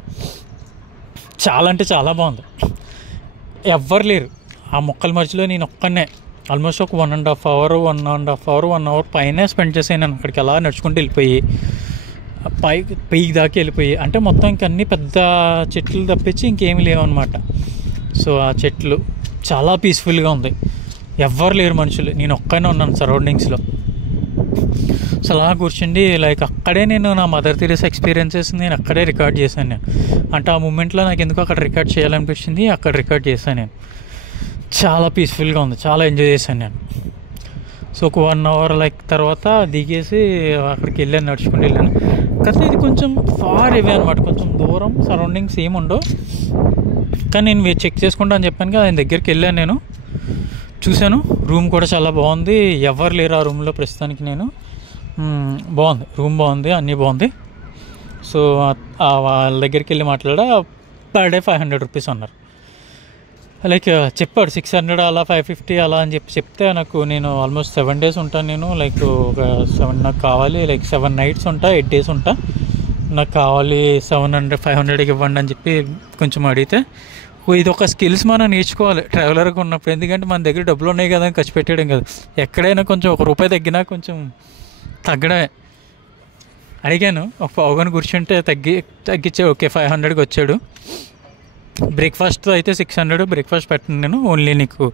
చాలా అంటే చాలా బాగుంది. ఎవ్వరు లేరు ఆ మొక్కల మధ్యలో, నేను ఒక్కనే ఆల్మోస్ట్ ఒక 1.5 hour పైనే స్పెండ్ చేసాను నేను అక్కడికి. అలా నడుచుకుంటూ వెళ్ళిపోయి పైకి దాకా వెళ్ళిపోయి, అంటే మొత్తం ఇంక అన్ని పెద్ద చెట్లు తప్పించి ఇంకేమీ లేవన్నమాట. సో ఆ చెట్లు చాలా పీస్ఫుల్గా ఉంది, ఎవ్వరు లేరు మనుషులు, నేను ఒక్కనే ఉన్నాను సరౌండింగ్స్లో. సో అలా కూర్చుండి లైక్ అక్కడే నేను నా మదర్ తెరీసా ఎక్స్పీరియన్సెస్ నేను అక్కడే రికార్డ్ చేశాను నేను. అంటే ఆ మూమెంట్లో నాకు ఎందుకు అక్కడ రికార్డ్ చేయాలనిపించింది, అక్కడ రికార్డ్ చేశాను నేను. చాలా పీస్ఫుల్గా ఉంది, చాలా ఎంజాయ్ చేశాను నేను. సో ఒక 1 hour లైక్ తర్వాత దిగేసి అక్కడికి నడుచుకుంటూ వెళ్ళాను. కాకపోతే ఇది కొంచెం ఫార్ అవే అనమాట, కొంచెం దూరం, సరౌండింగ్స్ ఏమి ఉండవు. కానీ నేను చెక్ చేసుకుంటా అని చెప్పాను కదా, ఆయన దగ్గరికి వెళ్ళాను, నేను చూశాను. రూమ్ కూడా చాలా బాగుంది, ఎవరు లేరు ఆ రూమ్లో ప్రస్తుతానికి. నేను బాగుంది, రూమ్ బాగుంది, అన్నీ బాగుంది. సో వాళ్ళ దగ్గరికి వెళ్ళి మాట్లాడా, పర్ డే 500 rupees అన్నారు. లైక్ చెప్పాడు 600 అలా 550 అలా అని చెప్తే నాకు, నేను ఆల్మోస్ట్ 7 days ఉంటాను నేను. లైక్ ఒక 7 నాకు కావాలి, లైక్ 7 nights ఉంటా, 8 days ఉంటా, నాకు కావాలి 500 ఇవ్వండి అని చెప్పి కొంచెం అడిగితే, ఇది ఒక స్కిల్స్ మనం నేర్చుకోవాలి ట్రావెలర్గా ఉన్నప్పుడు. ఎందుకంటే మన దగ్గర డబ్బులు ఉన్నాయి కదా అని ఖర్చు పెట్టేయడం కదా. ఎక్కడైనా కొంచెం ₹1 తగ్గినా కొంచెం తగ్గడమే. అడిగాను, ఒక పావుగని కూర్చుంటే తగ్గించే ఓకే 500కి వచ్చాడు. బ్రేక్ఫాస్ట్ అయితే 600, బ్రేక్ఫాస్ట్ పెట్టను నేను, ఓన్లీ నీకు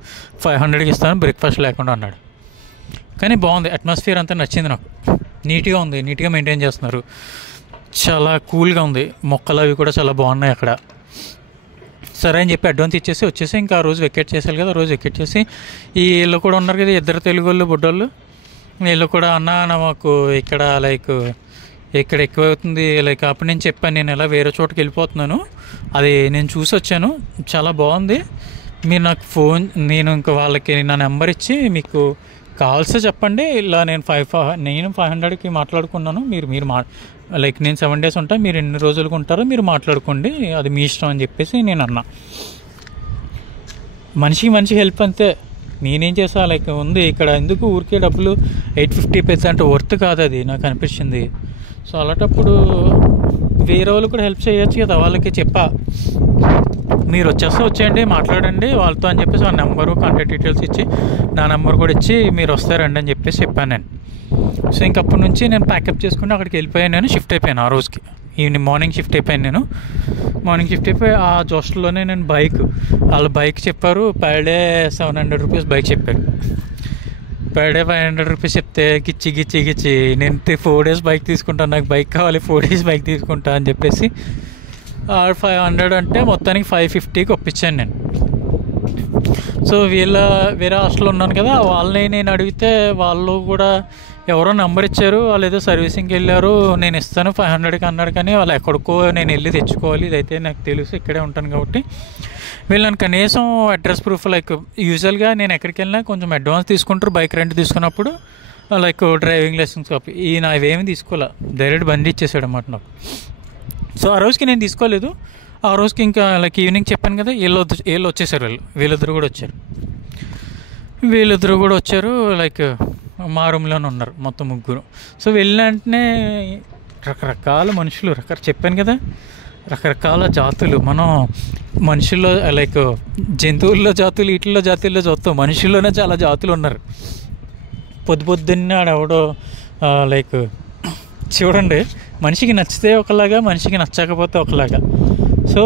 500కి ఇస్తాను బ్రేక్ఫాస్ట్ లేకుండా అన్నాడు. కానీ బాగుంది, అట్మాస్ఫియర్ అంతా నచ్చింది నాకు. నీట్గా ఉంది, నీట్గా మెయింటైన్ చేస్తున్నారు, చాలా కూల్గా ఉంది. మొక్కలు అవి కూడా చాలా బాగున్నాయి అక్కడ. సరే అని చెప్పి అడ్వాన్స్ వచ్చేసి ఇంకా ఆ రోజు వెకేట్ చేసేయాలి కదా. ఆ రోజు వెకేట్ చేసి ఈ వీళ్ళు కూడా ఉన్నారు కదా, 2 తెలుగు వాళ్ళు బుడ్డోళ్ళు, వీళ్ళు కూడా అన్న మాకు ఇక్కడ ఎక్కువ అవుతుంది. లైక్ అప్పుడు నేను చెప్పాను, నేను ఎలా వేరే చోటుకి వెళ్ళిపోతున్నాను, అది నేను చూసి వచ్చాను, చాలా బాగుంది, మీరు నాకు నేను ఇంకా వాళ్ళకి నా నెంబర్ ఇచ్చి మీకు కావాల్సి చెప్పండి, ఇలా నేను 500కి మాట్లాడుకున్నాను, మీరు లైక్ నేను 7 days ఉంటా, మీరు ఎన్ని రోజులకు ఉంటారో మీరు మాట్లాడుకోండి, అది మీ ఇష్టం అని చెప్పేసి నేను అన్నా. మనిషికి హెల్ప్ అంతే. నేనేం చేసా, లైక్ ఉంది ఇక్కడ ఎందుకు ఊరికే డబ్బులు 850 అంటే వర్త్ కాదు అది నాకు అనిపించింది. సో అలాంటప్పుడు వేరే వాళ్ళు కూడా హెల్ప్ చేయొచ్చు కదా. వాళ్ళకి చెప్పా, మీరు వచ్చేయండి మాట్లాడండి వాళ్ళతో అని చెప్పేసి వాళ్ళ నెంబరు కాంటాక్ట్ డీటెయిల్స్ ఇచ్చి, నా నెంబర్ కూడా ఇచ్చి మీరు వస్తారండి అని చెప్పేసి చెప్పాను నేను. సో ఇంకప్పటి నుంచి నేను ప్యాకప్ చేసుకుని అక్కడికి వెళ్ళిపోయాను. నేను షిఫ్ట్ అయిపోయాను ఆ రోజుకి, ఈవినింగ్ మార్నింగ్ షిఫ్ట్ అయిపోయాను నేను. ఆ జోస్టల్లోనే నేను వాళ్ళు బైక్ చెప్పారు, పర్ డే 700 rupees బైక్ చెప్పారు. పర్ డే 500 రూపీస్ చెప్తే గిచ్చి నేను 4 days బైక్ తీసుకుంటాను, నాకు బైక్ కావాలి, 4 days బైక్ తీసుకుంటా అని చెప్పేసి 500 అంటే మొత్తానికి 550కి ఒప్పించాను నేను. సో వేరే హాస్టల్లో ఉన్నాను కదా, వాళ్ళని నేను అడిగితే వాళ్ళు కూడా ఎవరో నెంబర్ ఇచ్చారు, వాళ్ళు ఏదో సర్వీసింగ్కి వెళ్ళారు, నేను ఇస్తాను 500కి అన్నాడు. కానీ వాళ్ళు ఎక్కడికో నేను వెళ్ళి తెచ్చుకోవాలి, ఇదైతే నాకు తెలుసు, ఇక్కడే ఉంటాను కాబట్టి వీళ్ళు నన్ను కనీసం అడ్రస్ ప్రూఫ్ లైక్ యూజువల్గా నేను ఎక్కడికి వెళ్ళినా కొంచెం అడ్వాన్స్ తీసుకుంటారు బైక్ రెంట్ తీసుకున్నప్పుడు, లైక్ డ్రైవింగ్ లైసెన్స్ కాపీ. ఈయన అవేమీ తీసుకోలే, డైరెక్ట్ బండి ఇచ్చేసాడు అన్నమాట నాకు. సో ఆ రోజుకి నేను తీసుకోలేదు. ఆ రోజుకి ఇంకా లైక్ ఈవినింగ్ చెప్పాను కదా, వీళ్ళు వచ్చేసారు, వీళ్ళిద్దరు కూడా వచ్చారు. లైక్ మా రూమ్లోనే ఉన్నారు మొత్తం ముగ్గురు. సో వెళ్ళిన వెంటనే రకరకాల మనుషులు, చెప్పాను కదా రకరకాల జాతులు. మనం మనుషుల్లో లైక్ జంతువుల్లో జాతులు, వీటిల్లో చూస్తాం, మనుషుల్లోనే చాలా జాతులు ఉన్నారు. పొద్దున్నే ఆడెవడో లైక్ చూడండి, మనిషికి నచ్చితే ఒకలాగా, మనిషికి నచ్చకపోతే ఒకలాగా. సో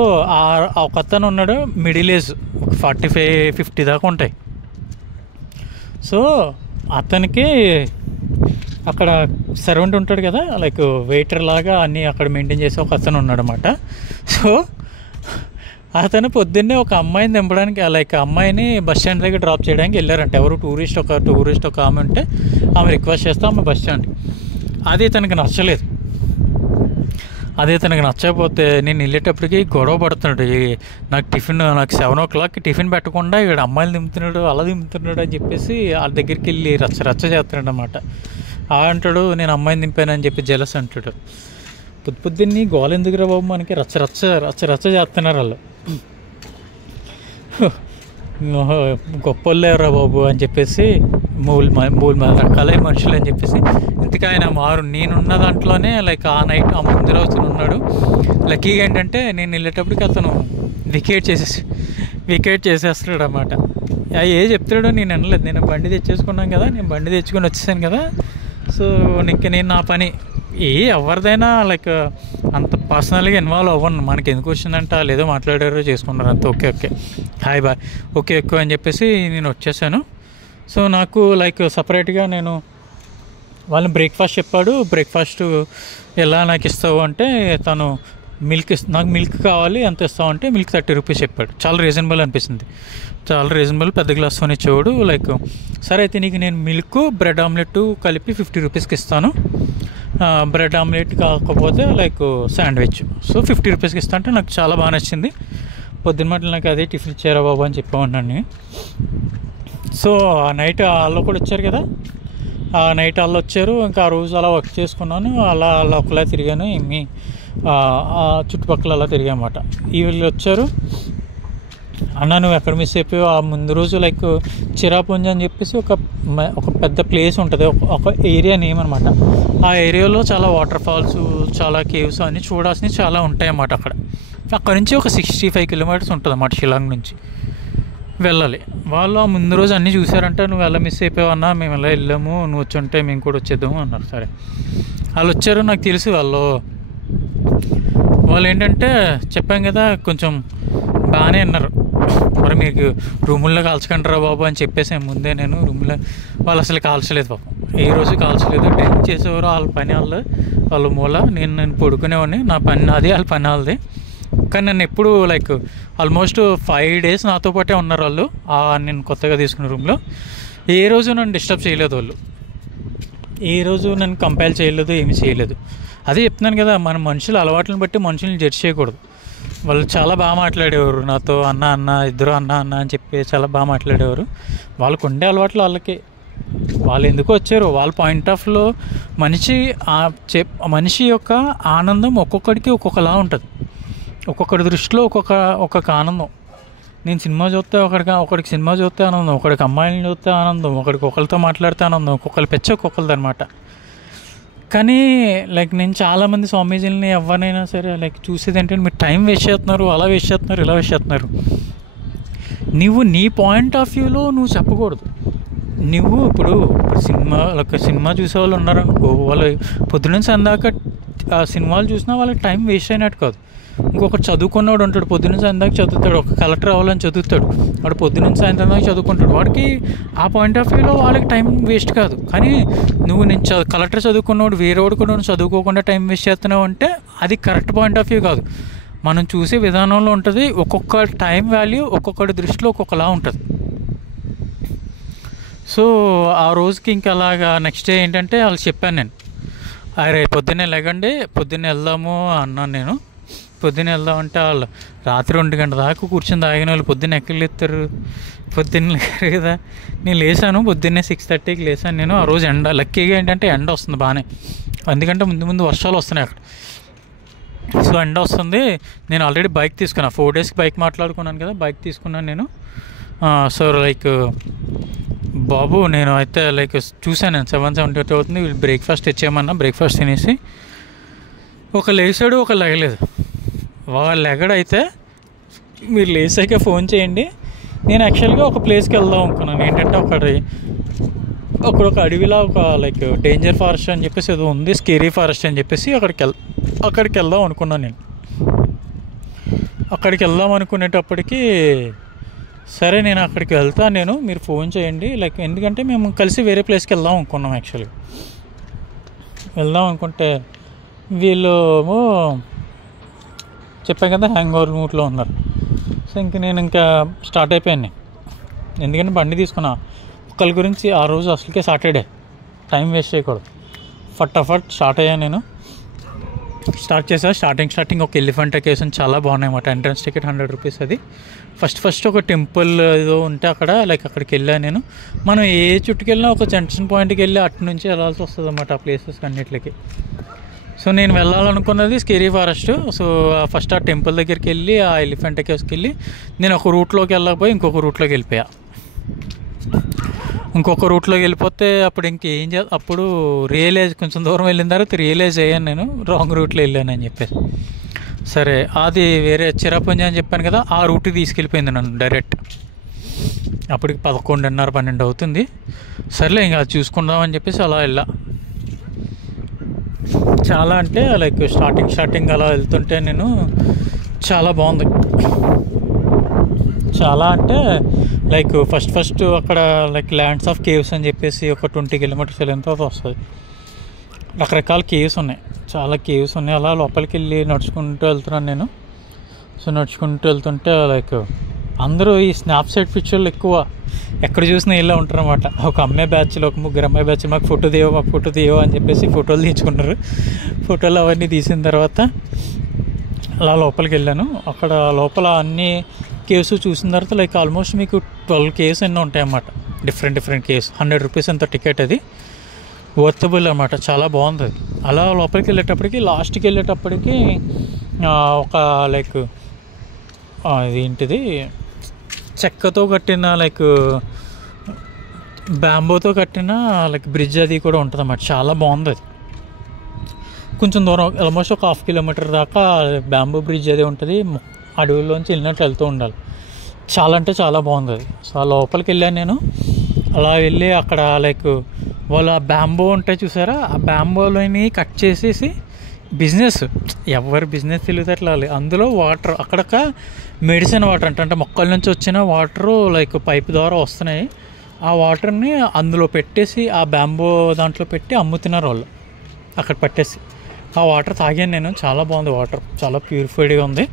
ఒక అతను ఉన్నాడు, మిడిల్ ఏజ్ 45-50 దాకా ఉంటాయి. సో అతనికి అక్కడ సర్వెంట్ ఉంటాడు కదా, లైక్ వెయిటర్ లాగా అన్నీ అక్కడ మెయింటైన్ చేసే ఒక అతను ఉన్నాడు అన్నమాట. సో అతను పొద్దున్నే ఒక అమ్మాయిని దింపడానికి, లైక్ అమ్మాయిని బస్ స్టాండ్ దగ్గర డ్రాప్ చేయడానికి వెళ్ళారంట. ఎవరు టూరిస్ట్ ఒక ఆమె ఉంటే ఆమె రిక్వెస్ట్ చేస్తే ఆమె బస్ స్టాండ్. అది తనకి నచ్చలేదు. తనకు నచ్చకపోతే నేను వెళ్ళేటప్పటికి గొడవ పడుతున్నాడు, నాకు 7 o'clock టిఫిన్ పెట్టకుండా ఇక్కడ అమ్మాయిలు దింపుతున్నాడు, అలా దింపుతున్నాడు అని చెప్పేసి వాళ్ళ దగ్గరికి వెళ్ళి రచ్చ చేస్తున్నాడు అన్నమాట. అంటాడు నేను అమ్మాయిని దింపానని చెప్పి జెలస్ అంటాడు. పొద్దున్నే గోల ఎందుకురా బాబు, మనకి రచ్చ చేస్తున్నారు వాళ్ళు, గొప్పలేరా బాబు అని చెప్పేసి, మూడు రకాల మనుషులు అని చెప్పేసి. ఇంతగా ఆయన నేనున్న దాంట్లోనే లైక్ ఆ నైట్ ఆ ముందు రోజు ఉన్నాడు. లక్కీగా ఏంటంటే నేను వెళ్ళేటప్పటికి అతను వికెట్ చేసేస్తాడు అన్నమాట. చెప్తాడు నేను అనలేదు, నేను బండి తెచ్చేసుకున్నాను కదా, నేను బండి తెచ్చుకొని వచ్చేసాను కదా. సో ఇంకా నేను నా పని ఎవరిదైనా లైక్ అంత పర్సనల్గా ఇన్వాల్వ్ అవ్వను, మనకి ఎందుకు వచ్చిందంటే వాళ్ళు ఏదో మాట్లాడారో చేసుకున్నారు అంత. ఓకే హాయ్ బాయ్ ఓకే ఎక్కువ అని చెప్పేసి నేను వచ్చేసాను. సో నాకు లైక్ సపరేట్గా నేను వాళ్ళని బ్రేక్ఫాస్ట్ చెప్పాడు. బ్రేక్ఫాస్ట్ ఎలా నాకు ఇస్తావు అంటే, తను నాకు మిల్క్ కావాలి ఎంత ఇస్తావు అంటే మిల్క్ 30 రూపీస్ చెప్పాడు. చాలా రీజనబుల్ అనిపిస్తుంది, చాలా రీజనబుల్, పెద్ద గ్లాస్తో ఇచ్చేవాడు. లైక్ సరే అయితే నీకు నేను మిల్క్ బ్రెడ్ ఆమ్లెట్ కలిపి 50 రూపీస్కి ఇస్తాను, బ్రెడ్ ఆమ్లెట్ కాకపోతే లైక్ శాండ్విచ్ సో 50 రూపీస్కి ఇస్తా అంటే నాకు చాలా బాగా నచ్చింది. పొద్దున్న మట్ల నాకు అదే టిఫిన్ ఇచ్చారా బాబు అని చెప్పామన్నాను. సో ఆ నైట్ వాళ్ళు కూడా వచ్చారు కదా, ఆ నైట్ వాళ్ళు వచ్చారు. ఇంకా ఆ రోజు అలా వర్క్ చేసుకున్నాను, అలా ఒకలా తిరిగాను, చుట్టుపక్కల అలా తిరిగామాట. వీళ్ళు వచ్చారు, అన్న నువ్వు ఎక్కడ మిస్ అయిపోయావు. ఆ ముందు రోజు లైక్ చిరాపుంజి అని చెప్పేసి ఒక పెద్ద ప్లేస్ ఉంటుంది, ఒక ఏరియా నేమ్ అనమాట. ఆ ఏరియాలో చాలా వాటర్ ఫాల్స్, చాలా కేవ్స్ అన్నీ చూడాల్సినవి చాలా ఉంటాయి అన్నమాట. అక్కడ నుంచి ఒక 65 kilometers ఉంటుంది అన్నమాట షిలాంగ్ నుంచి వెళ్ళాలి. వాళ్ళు ఆ ముందు రోజు అన్నీ చూసారంటే నువ్వు ఎలా మిస్ అయిపోయావు అన్నా, మేము ఎలా వెళ్ళాము, నువ్వు వచ్చి ఉంటే మేము కూడా వచ్చేద్దాము అన్నారు. సరే వాళ్ళు వచ్చారు, నాకు తెలుసు వాళ్ళు ఏంటంటే చెప్పాం కదా కొంచెం బాగానే అన్నారు. మరి మీకు రూముల్లో కాల్చకంటారా బాబు అని చెప్పేసి ముందే నేను రూమ్లో, వాళ్ళు అసలు కాల్చలేదు పాపం, ఏ రోజు కాల్చలేదు. డ్రింక్ చేసేవారు, వాళ్ళ పని వాళ్ళ మూల, నేను పడుకునేవాడిని, నా పని నాది, వాళ్ళ పని వాళ్ళది. కానీ నన్ను ఎప్పుడు లైక్ ఆల్మోస్ట్ 5 days నాతో పాటే ఉన్నారు వాళ్ళు, నేను కొత్తగా తీసుకున్న రూమ్లో. ఏ రోజు నన్ను డిస్టర్బ్ చేయలేదు వాళ్ళు, ఏ రోజు నన్ను కంపేర్ చేయలేదు, ఏమి చేయలేదు. అదే చెప్తున్నాను కదా, మన మనుషుల అలవాట్లను బట్టి మనుషుల్ని జడ్జ్ చేయకూడదు. వాళ్ళు చాలా బాగా మాట్లాడేవారు నాతో, అన్న ఇద్దరు అన్న అని చెప్పి చాలా బాగా మాట్లాడేవారు. వాళ్ళకు ఉండే అలవాట్లు వాళ్ళకి, వాళ్ళు ఎందుకు వచ్చారు, వాళ్ళ పాయింట్ ఆఫ్లో మనిషి యొక్క ఆనందం ఒక్కొక్కడికి ఒక్కొక్కలా ఉంటుంది, ఒక్కొక్కడి దృష్టిలో ఒక్కొక్క ఆనందం. నేను సినిమా చూస్తే ఒకడికి సినిమా చూస్తే ఆనందం, ఒకడికి అమ్మాయిని చూస్తే ఆనందం, ఒకరితో మాట్లాడితే ఆనందం, ఒక్కొక్కరి పెచ్చ ఒక్కొక్కరిది అనమాట. కానీ లైక్ నేను చాలామంది స్వామీజీలని ఎవరినైనా సరే లైక్ చూసేది ఏంటంటే మీరు టైం వేస్ట్ చేస్తున్నారు, అలా వేస్ట్ చేస్తున్నారు, ఇలా వేస్ట్ చేస్తున్నారు. నువ్వు నీ పాయింట్ ఆఫ్ వ్యూలో నువ్వు చెప్పకూడదు. నువ్వు ఇప్పుడు సినిమా చూసే వాళ్ళు ఉన్నారనుకో, వాళ్ళు పొద్దున్నుంచి అందాక ఆ సినిమాలు చూసినా వాళ్ళకి టైం వేస్ట్ అయినట్టు కాదు. ఇంకొకటి చదువుకున్నవాడు ఉంటాడు, పొద్దున్న సాయంత్రం చదువుతాడు, ఒక కలెక్టర్ అవ్వాలని చదువుతాడు, వాడు పొద్దున్న సాయంత్రం దాకా చదువుకుంటాడు. వాడికి ఆ పాయింట్ ఆఫ్ వ్యూలో వాళ్ళకి టైం వేస్ట్ కాదు. కానీ నేను కలెక్టర్ చదువుకున్నవాడు వేరేవాడు కూడా చదువుకోకుండా టైం వేస్ట్ చేస్తున్నావు అంటే అది కరెక్ట్ పాయింట్ ఆఫ్ వ్యూ కాదు. మనం చూసే విధానంలో ఉంటుంది. ఒక్కొక్క టైం వాల్యూ ఒక్కొక్కటి దృష్టిలో ఒక్కొక్కలా ఉంటుంది. సో ఆ రోజుకి ఇంకా అలాగా నెక్స్ట్ డే ఏంటంటే వాళ్ళు చెప్పాను నేను, అరే పొద్దున్నే లేకండి, పొద్దున్నే వెళ్దాము అన్నాను నేను. పొద్దున్నే వెళ్దామంటే వాళ్ళు రాత్రి 2 గంటల దాకా కూర్చొని తాగిన వాళ్ళు పొద్దున్న ఎక్కడ లేస్తారు, పొద్దున్న లేరు కదా. నేను లేసాను పొద్దున్నే 6:30కి లేసాను నేను. ఆ రోజు ఎండ, లక్కీగా ఏంటంటే ఎండ వస్తుంది బాగానే, ఎందుకంటే ముందు వర్షాలు వస్తున్నాయి అక్కడ. సో ఎండ వస్తుంది. నేను ఆల్రెడీ బైక్ తీసుకున్నాను, 4 డేస్కి బైక్ మాట్లాడుకున్నాను కదా, బైక్ తీసుకున్నాను నేను. సో లైక్ బాబు నేను అయితే లైక్ చూసాను, నేను 7:70 అవుతుంది, బ్రేక్ఫాస్ట్ ఇచ్చేయమన్నా. బ్రేక్ఫాస్ట్ తినేసి ఒక లేచాడు, ఒక లెగలేదు. వాళ్ళు లెగడైతే మీరు లేసాక ఫోన్ చేయండి. నేను యాక్చువల్గా ఒక ప్లేస్కి వెళ్దాం అనుకున్నాను. ఏంటంటే అక్కడ ఒక అడవిలో ఒక లైక్ డేంజర్ ఫారెస్ట్ అని చెప్పేసి ఏదో ఉంది, స్కేరీ ఫారెస్ట్ అని చెప్పేసి అక్కడికి వెళ్దాం అనుకున్నాను నేను. అక్కడికి వెళ్దాం అనుకునేటప్పటికి సరే నేను అక్కడికి వెళ్తాను నేను, మీరు ఫోన్ చేయండి. లైక్ ఎందుకంటే మేము కలిసి వేరే ప్లేస్కి వెళ్దాం అనుకున్నాం. యాక్చువల్గా వెళ్దాం అనుకుంటే వీళ్ళు చెప్పాను కదా హ్యాంగ్ ఓవర్ మూడ్లో ఉన్నారు. సో నేను ఇంకా స్టార్ట్ అయిపోయాను, ఎందుకంటే బండి తీసుకున్నా. ఒకళ్ళ గురించి ఆ రోజు అసలుకే సాటర్డే, టైం వేస్ట్ చేయకూడదు. ఫటాఫట్ స్టార్ట్ అయ్యాను నేను. స్టార్ట్ చేసా. స్టార్టింగ్ ఒక ఎలిఫెంట్ కేసు చాలా బాగున్నాయి అన్నమాట. Entrance ticket 100 rupees. అది ఫస్ట్ ఒక టెంపుల్ ఏదో ఉంటే అక్కడ లైక్ అక్కడికి వెళ్ళాను నేను. మనం ఏ చుట్టుకు వెళ్ళినా ఒక జంక్షన్ పాయింట్కి వెళ్ళి అటు నుంచి వెళ్ళాల్సి వస్తుంది అన్నమాట ఆ ప్లేసెస్ అన్నిటికి. సో నేను వెళ్ళాలనుకున్నది స్కేరీ ఫారెస్ట్. సో ఫస్ట్ ఆ టెంపుల్ దగ్గరికి వెళ్ళి ఆ ఎలిఫెంట్ కేవ్స్కి వెళ్ళి నేను ఒక రూట్లోకి వెళ్ళకపోయి ఇంకొక రూట్లోకి వెళ్ళిపోయా. ఇంకొక రూట్లోకి వెళ్ళిపోతే అప్పుడు అప్పుడు కొంచెం దూరం వెళ్ళిన తర్వాత రియలైజ్ అయ్యాను నేను రాంగ్ రూట్లో వెళ్ళానని చెప్పేసి. సరే అది వేరే చిరాపుంజి అని చెప్పాను కదా, ఆ రూట్కి తీసుకెళ్ళిపోయింది నన్ను డైరెక్ట్. అప్పటికి 11:30, 12 అవుతుంది. సర్లే ఇంకా అది చూసుకుందామని చెప్పేసి అలా వెళ్ళా. చాలా అంటే లైక్ స్టార్టింగ్ అలా వెళ్తుంటే నేను చాలా బాగుంది. చాలా అంటే లైక్ ఫస్ట్ అక్కడ లైక్ ల్యాండ్స్ ఆఫ్ కేవ్స్ అని చెప్పేసి ఒక 20 కిలోమీటర్స్ ఎంత వస్తుంది. రకరకాల కేవ్స్ ఉన్నాయి, చాలా కేవ్స్ ఉన్నాయి. అలా లోపలికి వెళ్ళి నడుచుకుంటూ వెళ్తున్నాను నేను. సో నడుచుకుంటూ వెళ్తుంటే లైక్ అందరూ ఈ స్నాప్చాట్ పిక్చర్లు ఎక్కువ ఎక్కడ చూసినా ఇలా ఉంటారు అన్నమాట. ఒక అమ్మాయి బ్యాచ్లో, ఒక 3 అమ్మాయి బ్యాచ్ మాకు ఫోటో తీయవో అని చెప్పేసి ఫోటోలు తీయించుకుంటారు. ఫోటోలు అవన్నీ తీసిన తర్వాత అలా లోపలికి వెళ్ళాను. అక్కడ లోపల అన్ని కేవ్స్ చూసిన తర్వాత లైక్ ఆల్మోస్ట్ మీకు 12 కేవ్స్ ఎన్నో ఉంటాయన్నమాట. Different caves. 100 రూపీస్ అంత టికెట్. అది వర్తబుల్ అన్నమాట, చాలా బాగుంది. అలా లోపలికి వెళ్ళేటప్పటికి లాస్ట్కి వెళ్ళేటప్పటికి ఒక లైక్ ఏంటిది చెక్కతో కట్టిన లైక్ బ్యాంబోతో కట్టిన లైక్ బ్రిడ్జ్ అది కూడా ఉంటుంది అన్నమాట. చాలా బాగుంది అది. కొంచెం దూరం ఆల్మోస్ట్ ఒక 1/2 కిలోమీటర్ దాకా బ్యాంబో బ్రిడ్జ్ అది ఉంటుంది. అడవుల్లోంచి వెళ్ళినట్టు వెళ్తూ ఉండాలి. చాలా అంటే చాలా బాగుంది అది. సో ఆ లోపలికి వెళ్ళాను నేను. అలా వెళ్ళి అక్కడ లైక్ వాళ్ళు ఆ బ్యాంబో ఉంటాయి చూసారా, ఆ బ్యాంబోలోని కట్ చేసేసి బిజినెస్, ఎవరి బిజినెస్ తెలివితేటలు అందులో వాటర్, అక్కడొక మెడిసిన్ వాటర్ అంటే మొక్కల నుంచి వచ్చిన వాటరు లైక్ పైప్ ద్వారా వస్తున్నాయి. ఆ వాటర్ని అందులో పెట్టేసి ఆ బ్యాంబో దాంట్లో పెట్టి అమ్ముతున్నారు వాళ్ళు అక్కడ పట్టేసి. ఆ వాటర్ తాగాను నేను, చాలా బాగుంది వాటర్, చాలా ప్యూరిఫైడ్గా ఉంది.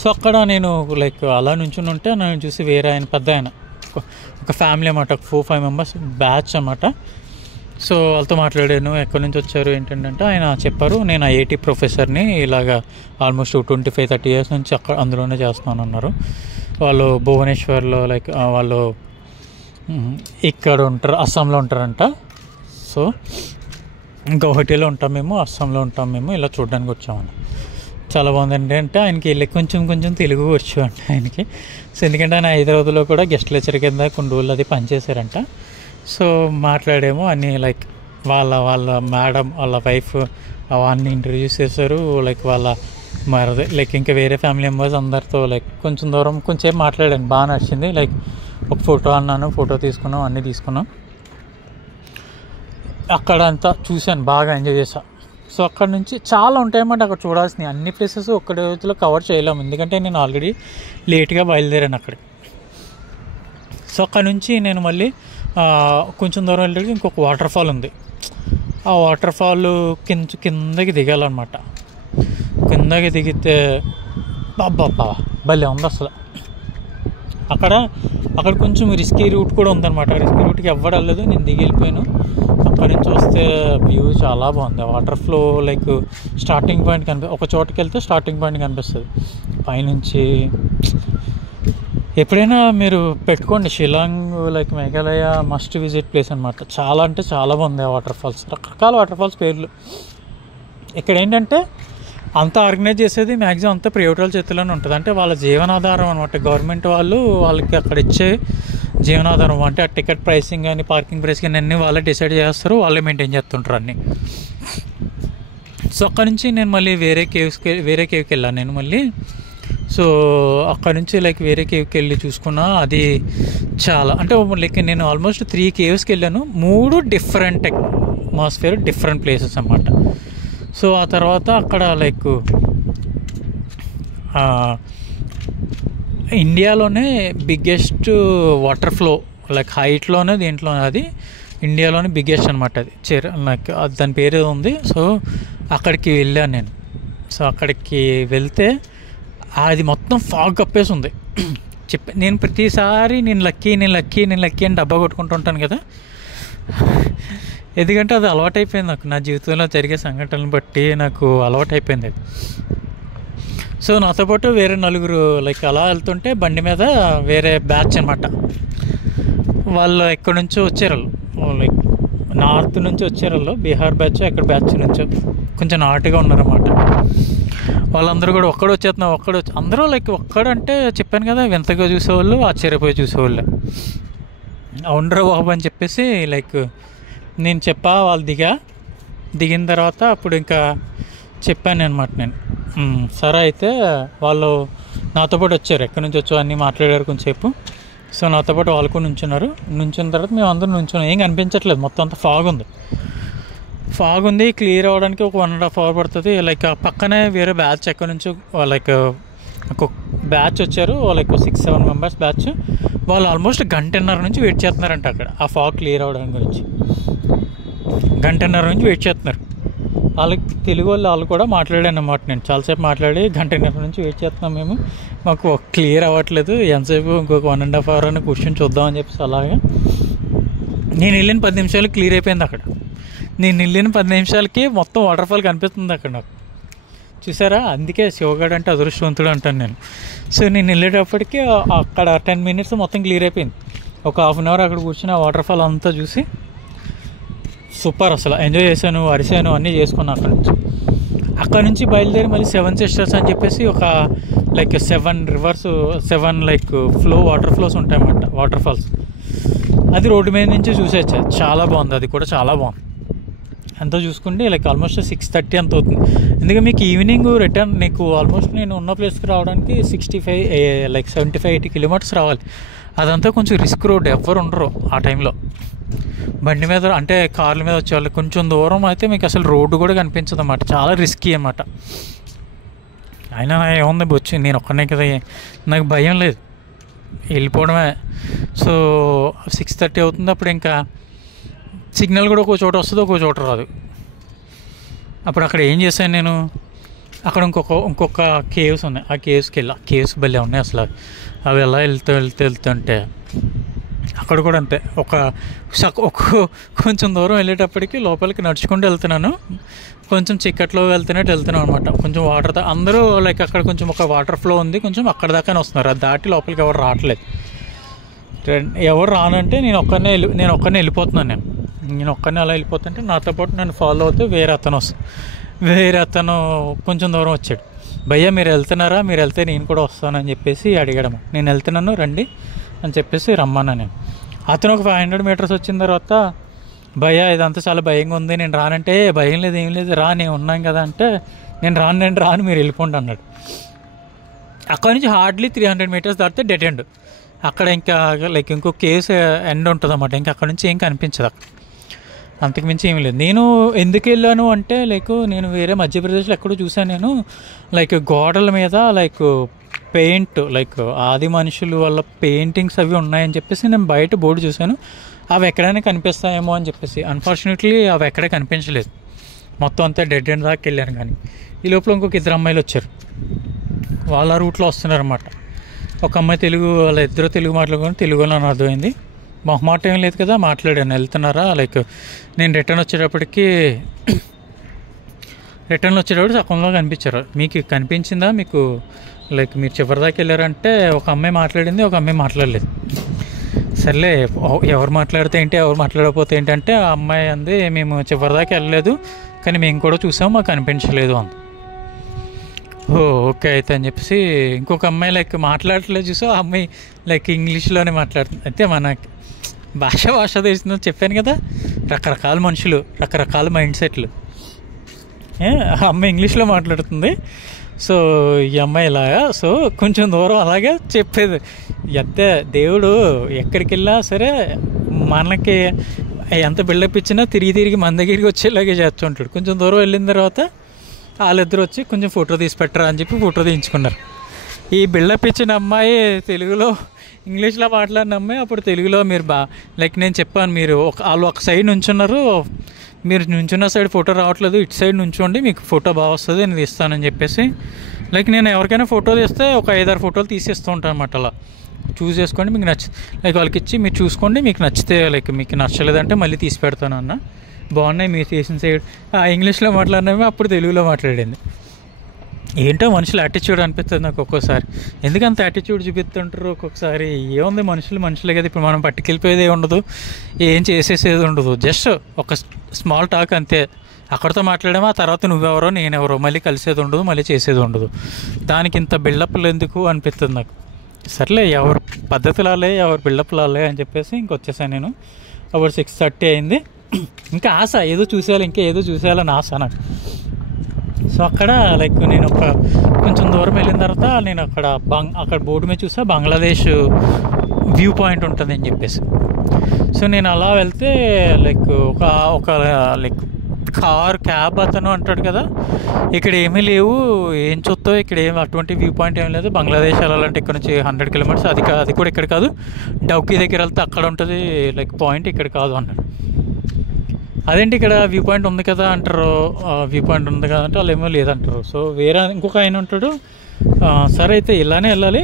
సో అక్కడ నేను లైక్ అలా నుంచుని ఉంటే నన్ను చూసి వేరే ఆయన పెద్ద ఆయన, ఒక ఫ్యామిలీ అన్నమాట, 4-5 మెంబర్స్ బ్యాచ్ అన్నమాట. సో వాళ్ళతో మాట్లాడాను, ఎక్కడి నుంచి వచ్చారు ఏంటంటే ఆయన చెప్పారు, నేను ఐఐటి ప్రొఫెసర్ని, ఇలాగా ఆల్మోస్ట్ 25-30 ఇయర్స్ నుంచి అందులోనే చేస్తున్నాను అన్నారు. వాళ్ళు భువనేశ్వర్లో లైక్ వాళ్ళు ఇక్కడ ఉంటారు, అస్సాంలో ఉంటారంట. సో గౌహటిలో ఉంటాం మేము, అస్సాంలో ఉంటాం మేము, ఇలా చూడడానికి వచ్చామన్న. చాలా బాగుందండి అంటే ఆయనకి వెళ్ళి కొంచెం తెలుగు వచ్చు అంట ఆయనకి. సో ఎందుకంటే ఆయన హైదరాబాద్లో కూడా గెస్ట్ లెక్చర్ కింద కొన్ని రోజులు అది పనిచేశారంట. సో మాట్లాడేమో అన్నీ లైక్ వాళ్ళ మేడం, వాళ్ళ వైఫ్ అవన్నీ ఇంట్రడ్యూస్ చేశారు. లైక్ వాళ్ళ మరదే లైక్ ఇంకా వేరే ఫ్యామిలీ మెంబర్స్ అందరితో లైక్ కొంచెం దూరం కొంచెం మాట్లాడాను, బాగా నచ్చింది. లైక్ ఒక ఫోటో అన్నాను, ఫోటో తీసుకున్నాం, అన్నీ తీసుకున్నాం. అక్కడ అంతా చూశాను, బాగా ఎంజాయ్ చేశాను. సో అక్కడ నుంచి చాలా ఉంటాయన్నమాట అక్కడ చూడాల్సినవి. అన్ని ప్లేసెస్ ఒక్క రోజులో కవర్ చేయలేము, ఎందుకంటే నేను ఆల్రెడీ లేట్గా బయలుదేరాను అక్కడికి. సో అక్కడ నుంచి నేను మళ్ళీ కొంచెం దూరం వెళ్ళి ఇంకొక వాటర్ ఫాల్ ఉంది. ఆ వాటర్ ఫాల్ కిందకి దిగాలన్నమాట. కిందకి దిగితే బాబా భలే ఉంది అసలు. అక్కడ కొంచెం రిస్కీ రూట్ కూడా ఉందన్నమాట. రిస్కీ రూట్కి ఎవ్వరు వెళ్ళలేదు, నేను దిగి వెళ్ళిపోయాను. అక్కడి నుంచి వస్తే వ్యూ చాలా బాగుంది. Water flow like starting point ఒక చోటుకి వెళ్తే స్టార్టింగ్ పాయింట్ కనిపిస్తుంది పైనుంచి. ఎప్పుడైనా మీరు పెట్టుకోండి, Shillong like Meghalaya must visit place అనమాట. చాలా అంటే చాలా బాగుంది ఆ వాటర్ ఫాల్స్. రకరకాల వాటర్ ఫాల్స్ పేర్లు. ఇక్కడ ఏంటంటే అంతా ఆర్గనైజ్ చేసేది మ్యాక్సిమం అంతా ప్రైవేట్ వాళ్ళ చేతిలోనే ఉంటుంది. అంటే వాళ్ళ జీవనాధారం అనమాట. గవర్నమెంట్ వాళ్ళకి అక్కడ ఇచ్చే జీవనాధారం. అంటే ఆ టికెట్ ప్రైసింగ్ కానీ పార్కింగ్ ప్రైస్ కానీ అన్నీ వాళ్ళే డిసైడ్ చేస్తారు, వాళ్ళే మెయింటైన్ చేస్తుంటారు అన్నీ. సో అక్కడ నుంచి నేను మళ్ళీ వేరే కేవ్కి వెళ్ళాను నేను మళ్ళీ. సో అక్కడ నుంచి లైక్ వేరే కేవ్కి వెళ్ళి చూసుకున్నా. అది చాలా అంటే లైక్ నేను ఆల్మోస్ట్ 3 కేవ్స్కి వెళ్ళాను. 3 డిఫరెంట్ అట్మాస్ఫియర్, డిఫరెంట్ ప్లేసెస్ అన్నమాట. సో ఆ తర్వాత అక్కడ లైక్ ఇండియాలోనే బిగ్గెస్ట్ వాటర్ ఫ్లో లైక్ హైట్లోనే దీంట్లో అది ఇండియాలోనే బిగ్గెస్ట్ అనమాట. అది లైక్ దాని పేరు ఉంది. సో అక్కడికి వెళ్ళాను నేను. సో అక్కడికి వెళ్తే అది మొత్తం ఫాగ్ కప్పేసి ఉంది. నేను ప్రతిసారి నేను లక్కీ అని డబ్బా కొట్టుకుంటూ ఉంటాను కదా, ఎందుకంటే అది అలవాటైపోయింది నాకు. నా జీవితంలో జరిగే సంఘటనలను బట్టి నాకు అలవాటైపోయింది అది. సో నాతో పాటు వేరే 4 లైక్ అలా వెళ్తుంటే బండి మీద వేరే బ్యాచ్ అనమాట. వాళ్ళు ఎక్కడి నుంచో వచ్చారు, వాళ్ళు లైక్ నార్త్ నుంచి వచ్చారు. వాళ్ళు బీహార్ బ్యాచ్, ఎక్కడ బ్యాచ్ నుంచో కొంచెం నాటుగా ఉన్నారన్నమాట. వాళ్ళందరూ కూడా అందరూ లైక్ ఒక్కడంటే చెప్పాను కదా, వింతగా చూసేవాళ్ళు, ఆశ్చర్యపోయి చూసేవాళ్ళు. అవునరా బాబు అని చెప్పేసి లైక్ నేను వాళ్ళు దిగిన తర్వాత అప్పుడు ఇంకా చెప్పాను అనమాట నేను. సరే అయితే వాళ్ళు నాతో పాటు వచ్చారు, ఎక్కడి నుంచి వచ్చో అన్నీ మాట్లాడారు కొంచెంసేపు. సో నాతో పాటు వాళ్ళు కూడా నుంచున్న తర్వాత మేము అందరం నుంచున్నాం. ఏం కనిపించట్లేదు, మొత్తం అంతా ఫాగ్ ఉంది. క్లియర్ అవ్వడానికి ఒక 1.5 hour పడుతుంది. లైక్ పక్కనే వేరే బ్యాచ్ ఎక్కడి నుంచో లైక్ ఒక బ్యాచ్ వచ్చారు, లైక్ 6-7 మెంబర్స్ బ్యాచ్. వాళ్ళు ఆల్మోస్ట్ 1.5 నుంచి వెయిట్ చేస్తున్నారంట అక్కడ ఆ ఫాగ్ క్లియర్ అవ్వడానికి గురించి. 1.5 నుంచి వెయిట్ చేస్తున్నారు. వాళ్ళకి తెలుగు వాళ్ళు కూడా మాట్లాడాను అన్నమాట. నేను చాలాసేపు మాట్లాడి 1.5 నుంచి వెయిట్ చేస్తున్నాం మాకు క్లియర్ అవ్వట్లేదు, ఎంతసేపు ఇంకొక 1.5 hour అని కూర్చొని చూద్దామని చెప్పేసి అలాగా. నేను వెళ్ళిన 10 నిమిషాలు క్లియర్ అయిపోయింది అక్కడ. నేను వెళ్ళిన 10 నిమిషాలకి మొత్తం వాటర్ ఫాల్ కనిపిస్తుంది అక్కడ నాకు. చూసారా, అందుకే శివగాడు అంటే అదృష్టవంతుడు అంటాను నేను. సో నేను వెళ్ళేటప్పటికి అక్కడ 10 minutes మొత్తం క్లియర్ అయిపోయింది. ఒక 1/2 hour అక్కడ కూర్చుని ఆ వాటర్ ఫాల్ అంతా చూసి సూపర్ అసలు ఎంజాయ్ చేశాను, అరిశాను, అన్నీ చేసుకున్నాను. అక్కడ నుంచి బయలుదేరి మళ్ళీ 7 sisters అని చెప్పేసి ఒక like 7 rivers, 7 like water flows ఉంటాయన్నమాట, వాటర్ ఫాల్స్. అది రోడ్డు మీద నుంచి చూసేచ్చా. చాలా బాగుంది, అది కూడా చాలా బాగుంది. అంతా చూసుకుంటే లైక్ ఆల్మోస్ట్ 6:30 అంత అవుతుంది. ఎందుకంటే మీకు ఈవినింగ్ రిటర్న్ నీకు ఆల్మోస్ట్ నేను ఉన్న ప్లేస్కి రావడానికి 75-80 kilometers రావాలి. అదంతా కొంచెం రిస్క్ రోడ్, ఎవ్వరు ఉండరు ఆ టైంలో బండి మీద. అంటే కార్ల మీద వచ్చేవాళ్ళు. కొంచెం దూరం అయితే మీకు అసలు రోడ్డు కూడా కనిపించదు అన్నమాట, చాలా రిస్కీ అన్నమాట. అయినా ఏముంది వచ్చి నేను ఒక్కనే కదా, నాకు భయం లేదు, వెళ్ళిపోవడమే. సో 6:30 అవుతుంది. అప్పుడు ఇంకా సిగ్నల్ కూడా ఒక చోట వస్తుంది, ఒక చోట రాదు. అప్పుడు అక్కడ ఏం చేశాను నేను, అక్కడ ఇంకొక కేవ్స్ ఉన్నాయి, ఆ కేవ్స్కి వెళ్ళా. కేవ్స్ భలే ఉన్నాయి అసలు. అవి ఎలా వెళ్తుంటే అక్కడ కూడా అంతే. కొంచెం దూరం వెళ్ళేటప్పటికి లోపలికి నడుచుకుంటూ వెళ్తున్నాను. కొంచెం చిక్కట్లో వెళ్తున్నాను అనమాట. కొంచెం వాటర్ అందరూ లైక్ అక్కడ కొంచెం ఒక వాటర్ ఫ్లో ఉంది, కొంచెం అక్కడ దాకానే వస్తున్నారు. అది దాటి లోపలికి ఎవరు రావట్లేదు. ఎవరు రానంటే నేను ఒక్కనే వెళ్ళిపోతున్నాను. నేను ఒక్కనే అలా వెళ్ళిపోతుంటే నాతో పాటు నన్ను ఫాలో అవుతూ వేరే అతను కొంచెం దూరం వచ్చాడు. భయ్యా మీరు వెళ్తున్నారా, మీరు వెళ్తే నేను కూడా వస్తానని చెప్పేసి అడిగాడు. నేను వెళ్తున్నాను రండి అని చెప్పేసి రమ్మన్నా నేను. అతను ఒక 500 meters వచ్చిన తర్వాత, భయ్యా ఇదంతా చాలా భయంగా ఉంది, నేను రానంటే, భయం లేదు ఏం లేదు రా, నేను ఉన్నాను కదా అంటే, నేను రాను మీరు వెళ్ళిపోండి అన్నాడు. అక్కడ నుంచి హార్డ్లీ 300 meters దాటితే డెడ్ ఎండ్. అక్కడ ఇంకా లైక్ ఇంకో కేవ్స్ ఎండ్ ఉంటుంది అన్నమాట. ఇంకా అక్కడ నుంచి ఏం కనిపించదు. అంతకుమించి ఏమీ లేదు. నేను ఎందుకు వెళ్ళాను అంటే నేను వేరే మధ్యప్రదేశ్లో ఎక్కడో చూసాను నేను, గోడల మీద పెయింట్ ఆది మనుషులు వాళ్ళ పెయింటింగ్స్ అవి ఉన్నాయని చెప్పేసి నేను బయట బోర్డు చూశాను. అవి ఎక్కడైనా కనిపిస్తాయేమో అని చెప్పేసి. అన్ఫార్చునేట్లీ అవి ఎక్కడే కనిపించలేదు. మొత్తం అంతా డెడ్ ఎండ్ దాకా వెళ్ళాను. కానీ ఈ లోపల ఇంకొక 2 అమ్మాయిలు వచ్చారు. వాళ్ళ రూట్లో వస్తున్నారన్నమాట. ఒక అమ్మాయి తెలుగు, వాళ్ళ ఇద్దరు తెలుగు మాట్లాడుకొని తెలుగులో నాకు అర్థమైంది. మొహమాట ఏం లేదు కదా, మాట్లాడాను. వెళ్తున్నారా నేను రిటర్న్ వచ్చేటప్పటికి సగంలో కనిపించారు. మీకు కనిపించిందా? మీకు మీరు చివరి దాకా వెళ్ళారంటే ఒక అమ్మాయి మాట్లాడింది, ఒక అమ్మాయి మాట్లాడలేదు. సర్లే ఎవరు మాట్లాడితే ఏంటి, ఎవరు మాట్లాడకపోతే ఏంటంటే ఆ అమ్మాయి అంది, మేము చివరి దాకా వెళ్ళలేదు కానీ మేము కూడా చూసాము, మాకు కనిపించలేదు అంది. ఓకే అయితే అని చెప్పేసి ఇంకొక అమ్మాయి మాట్లాడట్లేదు చూసా. ఆ అమ్మాయి ఇంగ్లీష్లోనే మాట్లాడుతుంది. అయితే మనకి భాష తెలిసిందని చెప్పాను కదా, రకరకాల మనుషులు, రకరకాల మైండ్ సెట్లు. ఆ అమ్మాయి ఇంగ్లీష్లో మాట్లాడుతుంది. సో ఈ అమ్మాయి ఇలాగా, సో కొంచెం దూరం అలాగే చెప్పేది. అయితే దేవుడు ఎక్కడికి వెళ్ళా సరే మనకి ఎంత బిల్డప్ ఇచ్చినా తిరిగి మన దగ్గరికి వచ్చేలాగే చేస్తుంటాడు. కొంచెం దూరం వెళ్ళిన తర్వాత వాళ్ళిద్దరు వచ్చి కొంచెం ఫోటో తీసి పెట్టరా అని చెప్పి ఫోటో తీయించుకున్నారు. ఈ బిల్డప్ ఇచ్చిన అమ్మాయి తెలుగులో, ఇంగ్లీష్లో మాట్లాడిన అమ్మాయి అప్పుడు తెలుగులో మీరు నేను చెప్పాను, మీరు వాళ్ళు ఒక సైడ్ నుంచున్నారు, మీరు నుంచున్న సైడ్ ఫోటో రావట్లేదు, ఇటు సైడ్ నుంచోండి మీకు ఫోటో బాగా వస్తుంది, నేను తీస్తానని చెప్పేసి నేను ఎవరికైనా ఫోటో తీస్తే ఒక 5-6 ఫోటోలు తీసేస్తూ ఉంటాను అన్నమాట. అలా చూస్ చేసుకోండి, మీకు వాళ్ళకి ఇచ్చి మీరు చూసుకోండి, మీకు నచ్చితే మీకు నచ్చలేదంటే మళ్ళీ తీసి పెడతాను అన్న, బాగున్నాయి మీరు తీసిన సైడ్. ఇంగ్లీష్లో మాట్లాడినవి అప్పుడు తెలుగులో మాట్లాడింది. ఏంటో మనుషులు యాటిట్యూడ్ అనిపిస్తుంది నాకు ఒక్కోసారి. ఎందుకంత యాటిట్యూడ్ చూపిస్తుంటారు ఒక్కొక్కసారి. ఏముంది, మనుషులే కదా, ఇప్పుడు మనం పట్టుకెళ్ళిపోయేది ఉండదు, ఏం చేసేసేది ఉండదు, జస్ట్ ఒక స్మాల్ టాక్ అంతే. అక్కడితో మాట్లాడామా, ఆ తర్వాత నువ్వెవరో నేనెవరో, మళ్ళీ కలిసేది ఉండదు, మళ్ళీ చేసేది ఉండదు. దానికి ఇంత బిల్డప్లు ఎందుకు అనిపిస్తుంది నాకు. సర్లే ఎవరు పద్ధతులాలే, ఎవరు బిల్డప్లాలే అని చెప్పేసి ఇంకొచ్చేసాను నేను. అప్పుడు 6:30 అయింది. ఇంకా ఆశ ఏదో చూసేయాలి, ఇంకా ఏదో చూసేయాలని ఆశ నాకు. సో అక్కడ నేను కొంచెం దూరం వెళ్ళిన తర్వాత నేను అక్కడ బోర్డు మీద చూసా బంగ్లాదేశ్ వ్యూ పాయింట్ ఉంటుంది అని చెప్పేసి. సో నేను అలా వెళ్తే ఒక క్యాబ్ అతను అంటాడు కదా, ఇక్కడ ఏమీ లేవు, ఏం చూస్తావు, ఇక్కడ ఏమి అటువంటి వ్యూ పాయింట్ ఏం లేదు, బంగ్లాదేశ్ వెళ్ళాలంటే ఇక్కడ నుంచి 100 కిలోమీటర్స్, అది కూడా ఇక్కడ కాదు, డౌకీ దగ్గర వెళ్తే అక్కడ ఉంటుంది పాయింట్, ఇక్కడ కాదు అన్నాడు. అదేంటి ఇక్కడ వ్యూ పాయింట్ ఉంది కదా అంటారు, వ్యూ పాయింట్ ఉంది కదా అంటే వాళ్ళు ఏమో లేదంటారు. సో వేరే ఇంకొక ఆయన ఉంటాడు, సరే అయితే ఇలానే వెళ్ళాలి,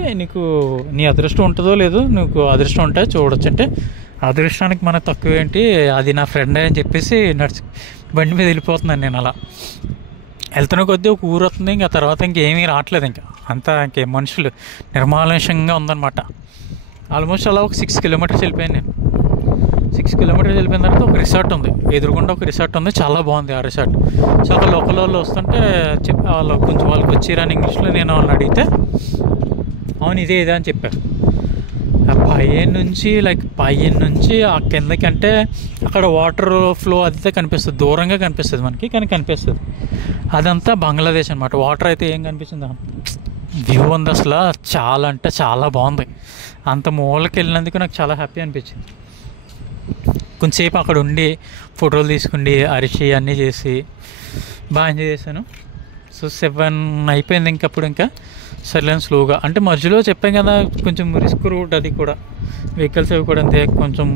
నీ అదృష్టం ఉంటుందో లేదో, నీకు అదృష్టం ఉంటే చూడొచ్చు అంటే, అదృష్టానికి మనకు తక్కువ ఏంటి, అది నా ఫ్రెండే అని చెప్పేసి బండి మీద వెళ్ళిపోతున్నాను నేను. అలా వెళ్తున్న కొద్దీ ఒక ఊరు వస్తుంది, ఇంకా తర్వాత ఇంకేమీ రావట్లేదు, అంతా ఇంకేం మనుషులు నిర్మానుష్యంగా ఉందన్నమాట. ఆల్మోస్ట్ అలా ఒక 6 కిలోమీటర్స్ వెళ్ళిపోయాను నేను. 6 కిలోమీటర్స్ వెళ్ళిపోయిన తర్వాత ఒక రిసార్ట్ ఉంది, ఎదురుగుండా ఒక రిసార్ట్ ఉంది, చాలా బాగుంది ఆ రిసార్ట్. సో అక్కడ లోకల్ వాళ్ళు వస్తుంటే వాళ్ళకి వచ్చిరాని ఇంగ్లీష్లో నేను వాళ్ళని అడిగితే అవును ఇదే అని చెప్పారు. పైన నుంచి ఆ కిందకి అంటే అక్కడ వాటర్ ఫ్లో అదితే కనిపిస్తుంది, దూరంగా కనిపిస్తుంది మనకి, కానీ కనిపిస్తుంది. అదంతా బంగ్లాదేశ్ అనమాట. వాటర్ అయితే ఏం కనిపిస్తుంది, వ్యూ ఉంది అసలు, చాలా అంటే చాలా బాగుంది. అంత మూలకి వెళ్ళినందుకు నాకు చాలా హ్యాపీ అనిపించింది. కొంచెంసేపు అక్కడ ఉండి ఫోటోలు తీసుకుండి అరిచి అన్నీ చేసి బాగా ఎంజాయ్ చేశాను. సో 7 అయిపోయింది ఇంకా సర్లేని స్లోగా, అంటే మధ్యలో చెప్పాం కదా కొంచెం రిస్క్ రూట్, అది కూడా వెహికల్స్ అవి కూడా అంతే. కొంచెం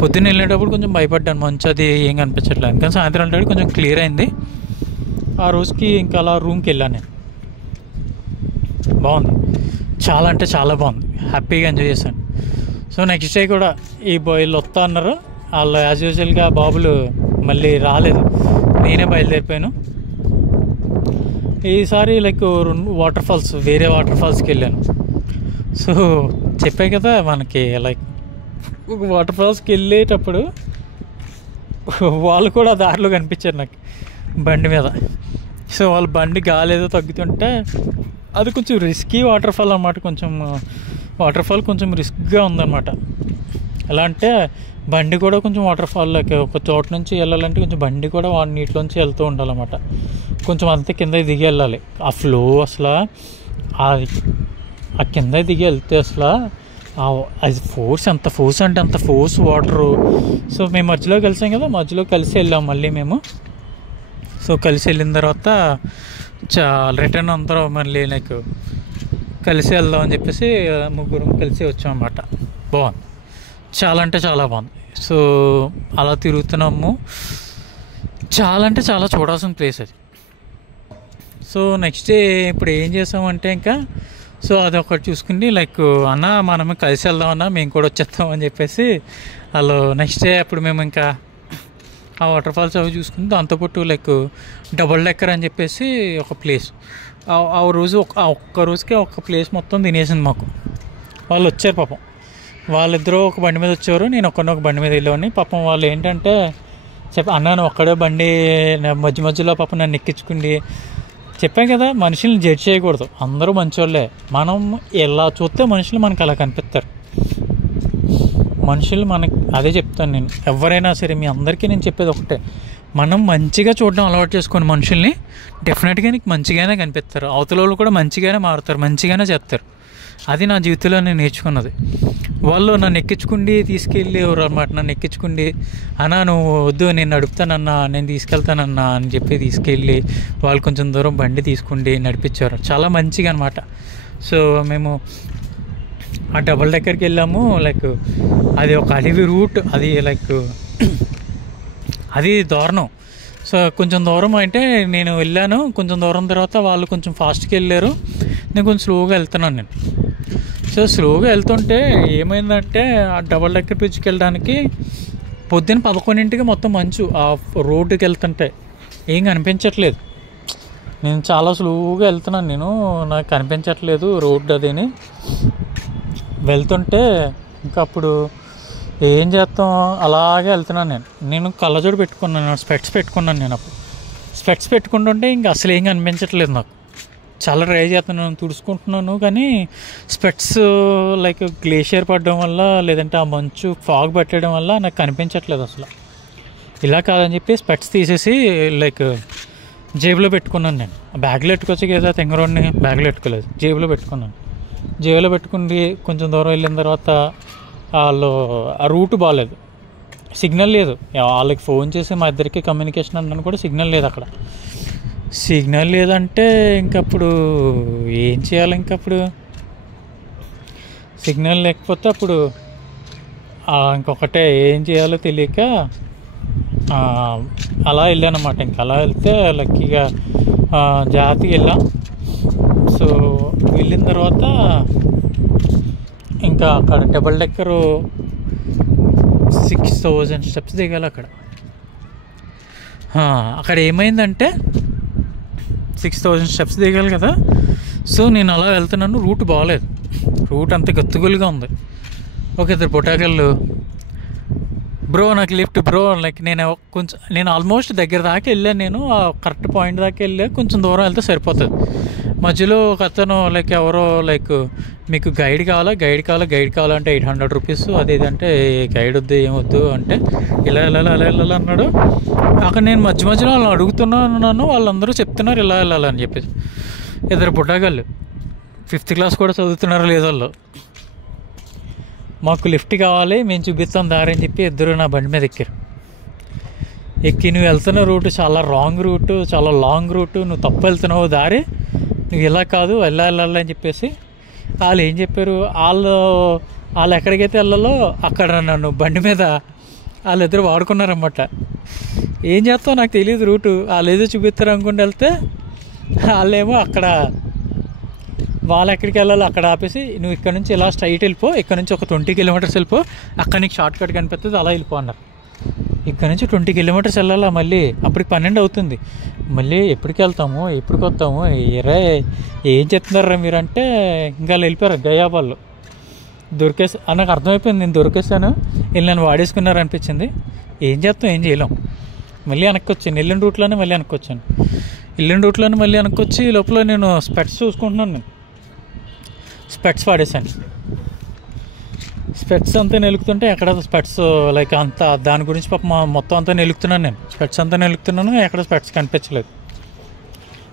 పొద్దున్న వెళ్ళేటప్పుడు కొంచెం భయపడ్డాను, మంచి అది ఏం కనిపించట్లేదు, కానీ సాయంత్రం అంటే కొంచెం క్లియర్ అయింది. ఆ రోజుకి ఇంకా అలా రూమ్కి వెళ్ళాను నేను. బాగుంది, చాలా అంటే చాలా బాగుంది, హ్యాపీగా ఎంజాయ్ చేశాను. సో నెక్స్ట్ డే కూడా ఈ వీళ్ళు వస్తా అన్నారు, వాళ్ళు యాజ్ యూజువల్గా బాబులు మళ్ళీ రాలేదు, నేనే బయలుదేరిపోయాను. ఈసారి వాటర్ ఫాల్స్, వేరే వాటర్ ఫాల్స్కి వెళ్ళాను. సో చెప్పాను కదా మనకి వాటర్ ఫాల్స్కి వెళ్ళేటప్పుడు వాళ్ళు కూడా దారిలో కనిపించారు నాకు బండి మీద. సో వాళ్ళ బండి గాలేదో తగ్గుతుంటే, అది కొంచెం రిస్కీ వాటర్ ఫాల్ అన్నమాట. వాటర్ ఫాల్ కొంచెం రిస్క్గా ఉందన్నమాట. ఎలా అంటే బండి కూడా కొంచెం వాటర్ ఫాల్లోకి ఒక చోట నుంచి వెళ్ళాలంటే కొంచెం బండి కూడా నీటిలోంచి వెళ్తూ ఉండాలన్నమాట. కొంచెం అంతే కింద దిగి వెళ్ళాలి. ఆ ఫ్లో అసలు ఆ కింద దిగి వెళ్తే అసలు అది ఎంత ఫోర్స్ అంటే అంత ఫోర్స్ వాటరు. సో మేము మధ్యలో కలిసాం కదా, మధ్యలో కలిసి వెళ్ళాం మళ్ళీ మేము. సో కలిసి వెళ్ళిన తర్వాత రిటర్న్ అందరం మళ్ళీ లైక్ కలిసి వెళ్దాం అని చెప్పేసి ముగ్గురం కలిసి వచ్చాం అన్నమాట. బాగుంది, చాలా అంటే చాలా బాగుంది. సో అలా తిరుగుతున్నాము, చాలా అంటే చాలా చూడాల్సిన ప్లేస్ అది. సో నెక్స్ట్ డే ఇప్పుడు ఏం చేసామంటే ఇంకా సో అది ఒకటి చూసుకుని లైక్ అన్న మనమే కలిసి వెళ్దాం అన్న, మేము కూడా వచ్చేస్తాం అని చెప్పేసి వాళ్ళు నెక్స్ట్ డే అప్పుడు మేము ఇంకా ఆ వాటర్ ఫాల్స్ అవి చూసుకుని దాంతోపాటు లైక్ డబుల్ డెక్కర్ అని చెప్పేసి ఒక ప్లేస్ ఆ రోజు ఒక్క రోజుకే ఒక ప్లేస్ మొత్తం తినేసింది మాకు. వాళ్ళు వచ్చారు పాపం, వాళ్ళిద్దరూ ఒక బండి మీద వచ్చేవారు, నేను ఒక బండి మీద వెళ్ళేవాడిని. పాపం వాళ్ళు ఏంటంటే అన్నాను ఒక్కడే బండి మధ్య మధ్యలో పాపం నన్ను ఎక్కించుకుండి. చెప్పాం కదా, మనుషుల్ని జడ్జ్ చేయకూడదు, అందరూ మంచోళ్ళే. మనం ఎలా చూస్తే మనుషులు మనకు అలా కనిపిస్తారు. మనుషులు మనకి అదే చెప్తాను నేను, ఎవరైనా సరే మీ అందరికీ నేను చెప్పేది ఒకటే, మనం మంచిగా చూడడం అలవాటు చేసుకోండి మనుషుల్ని, డెఫినెట్గా నీకు మంచిగానే కనిపిస్తారు. అవతల వాళ్ళు కూడా మంచిగానే మారుతారు, మంచిగానే చేస్తారు. అది నా జీవితంలో నేను నేర్చుకున్నది. వాళ్ళు నన్ను ఎక్కించుకుండి తీసుకెళ్ళి ఎవరు అనమాట, నన్ను ఎక్కించుకుండి అన్నా నువ్వు వద్దు నేను నడుపుతానన్నా, నేను తీసుకెళ్తానన్నా అని చెప్పి తీసుకెళ్ళి వాళ్ళు కొంచెం దూరం బండి తీసుకుండి నడిపించారు, చాలా మంచిగా అనమాట. సో మేము ఆ డబుల్ డెక్కర్కి వెళ్ళాము. లైక్ అది ఒక అడవి రూట్, అది లైక్ అది దారుణం. సో కొంచెం దూరం అంటే నేను వెళ్ళాను, కొంచెం దూరం తర్వాత వాళ్ళు కొంచెం ఫాస్ట్కి వెళ్ళారు, నేను కొంచెం స్లోగా వెళ్తున్నాను నేను. సో స్లోగా వెళ్తుంటే ఏమైందంటే ఆ డబుల్ డెక్కర్ బ్రిడ్జ్కి వెళ్ళడానికి పొద్దున్న 11ంటికి మొత్తం మంచు, ఆ రోడ్డుకి వెళ్తుంటే ఏం కనిపించట్లేదు. నేను చాలా స్లోగా వెళ్తున్నాను, నాకు కనిపించట్లేదు రోడ్డు అదేని వెళ్తుంటే. ఇంకా అప్పుడు ఏం చేస్తాం, అలాగే వెళ్తున్నాను నేను కళ్ళజోడు పెట్టుకున్నాను, స్పెట్స్ పెట్టుకున్నాను. నేను అప్పుడు స్పెట్స్ పెట్టుకుంటుంటే ఇంకా అసలు ఏం కనిపించట్లేదు నాకు. చాలా ట్రై చేస్తున్నాను, తుడుచుకుంటున్నాను, కానీ స్పెట్స్ లైక్ గ్లేషియర్ పడడం వల్ల లేదంటే ఆ మంచు ఫాగ్ పెట్టడం వల్ల నాకు కనిపించట్లేదు అసలు. ఇలా కాదని చెప్పి స్పెట్స్ తీసేసి లైక్ జేబులో పెట్టుకున్నాను. నేను బ్యాగ్లో పెట్టుకోవచ్చు కదా, తెంగరోడ్ని బ్యాగ్లో పెట్టుకోలేదు, జేబులో పెట్టుకున్నాను. జేబులో పెట్టుకుని కొంచెం దూరం వెళ్ళిన తర్వాత వాళ్ళు ఆ రూట్ బాగాలేదు, సిగ్నల్ లేదు. వాళ్ళకి ఫోన్ చేసి మా ఇద్దరికి కమ్యూనికేషన్ అన్నాను కూడా సిగ్నల్ లేదు అక్కడ. సిగ్నల్ లేదంటే ఇంకప్పుడు ఏం చేయాలి, ఇంకప్పుడు సిగ్నల్ లేకపోతే అప్పుడు ఇంకొకటే ఏం చేయాలో తెలియక అలా వెళ్ళానమాట. ఇంకా అలా వెళ్తే లక్కీగా జాతికి వెళ్ళాం. సో వెళ్ళిన తర్వాత ఇంకా అక్కడ డబుల్ డెక్కరు 6000 స్టెప్స్ దిగాలి అక్కడ. అక్కడ ఏమైందంటే 6000 స్టెప్స్ దిగాలి కదా. సో నేను అలా వెళ్తున్నాను, రూట్ బాగాలేదు, రూట్ అంత గత్తుగులుగా ఉంది. ఒక ఇద్దరు పొటాకళ్ళు బ్రో నాకు లిఫ్ట్ బ్రో, లైక్ నేను ఆల్మోస్ట్ దగ్గర దాకా వెళ్ళాను. నేను ఆ కరెక్ట్ పాయింట్ దాకా వెళ్ళా, కొంచెం దూరం వెళ్తే సరిపోతుంది. మధ్యలో ఒక అతను లైక్ ఎవరో లైక్ మీకు గైడ్ కావాలంటే 800 రూపీస్, అదేదంటే గైడ్ వద్దు ఏమొద్దు అంటే ఇలా అన్నాడు. అక్కడ నేను మధ్యలో వాళ్ళని అడుగుతున్నాను, వాళ్ళందరూ చెప్తున్నారు ఇలా వెళ్ళాలని చెప్పేసి. ఇద్దరు పుట్టాగాళ్ళు 5th క్లాస్ కూడా చదువుతున్నారో లేదో వాళ్ళు, మాకు లిఫ్ట్ కావాలి మేము చూపిస్తాం దారి అని చెప్పి ఇద్దరు నా బండి మీద ఎక్కి నువ్వు వెళ్తున్న రూట్ చాలా రాంగ్ రూట్, చాలా లాంగ్ రూట్, నువ్వు తప్పు వెళ్తున్నావు దారి, నువ్వు ఇలా కాదు వెళ్ళాలని చెప్పేసి వాళ్ళు ఏం చెప్పారు, వాళ్ళు ఎక్కడికైతే వెళ్ళాలో అక్కడ నన్ను బండి మీద వాళ్ళిద్దరు వాడుకున్నారన్నమాట. ఏం చేస్తావు నాకు తెలియదు రూటు, వాళ్ళు ఏదో చూపిస్తారు అనుకుంటూ వెళ్తే వాళ్ళేమో అక్కడ వాళ్ళు ఎక్కడికి వెళ్ళాలో అక్కడ ఆపేసి నువ్వు ఇక్కడ నుంచి ఇలా స్ట్రైట్ వెళ్ళిపో, ఇక్కడ నుంచి ఒక 20 కిలోమీటర్స్ వెళ్ళిపో, అక్కడ నీకు షార్ట్ కట్ కనిపిస్తుంది అలా వెళ్ళిపో అన్నారు. ఇక్కడ నుంచి 20 కిలోమీటర్స్ వెళ్ళాలా, మళ్ళీ అప్పటికి 12 అవుతుంది. మళ్ళీ ఎప్పటికి వెళ్తాము ఎప్పటికి వస్తాము, ఏరే ఏం చెప్తున్నారా మీరంటే ఇంకా వెళ్ళిపోయారు గయాబాల్లో. నాకు అర్థమైపోయింది, నేను దొరికేస్తాను, వీళ్ళు నన్ను వాడేసుకున్నారు అనిపించింది. ఏం చేస్తాం, ఏం చేయలేం. మళ్ళీ వెనక్కి వచ్చాను, వెళ్ళిన రూట్లోనే మళ్ళీ వెనక్కి వచ్చాను. వెళ్ళిన రూట్లోనే మళ్ళీ వెనక్కి వచ్చి లోపల నేను స్పెట్స్ చూసుకుంటున్నాను. నేను స్పెట్స్ వాడేసాను. స్పెట్స్ అంతా నెలుకుతుంటే ఎక్కడ స్పెట్స్ లైక్ అంతా దాని గురించి పాప మొత్తం అంతా నెలుకుతున్నాను. నేను స్పెట్స్ అంతా నెలుకుతున్నాను, ఎక్కడ స్పెట్స్ కనిపించలేదు.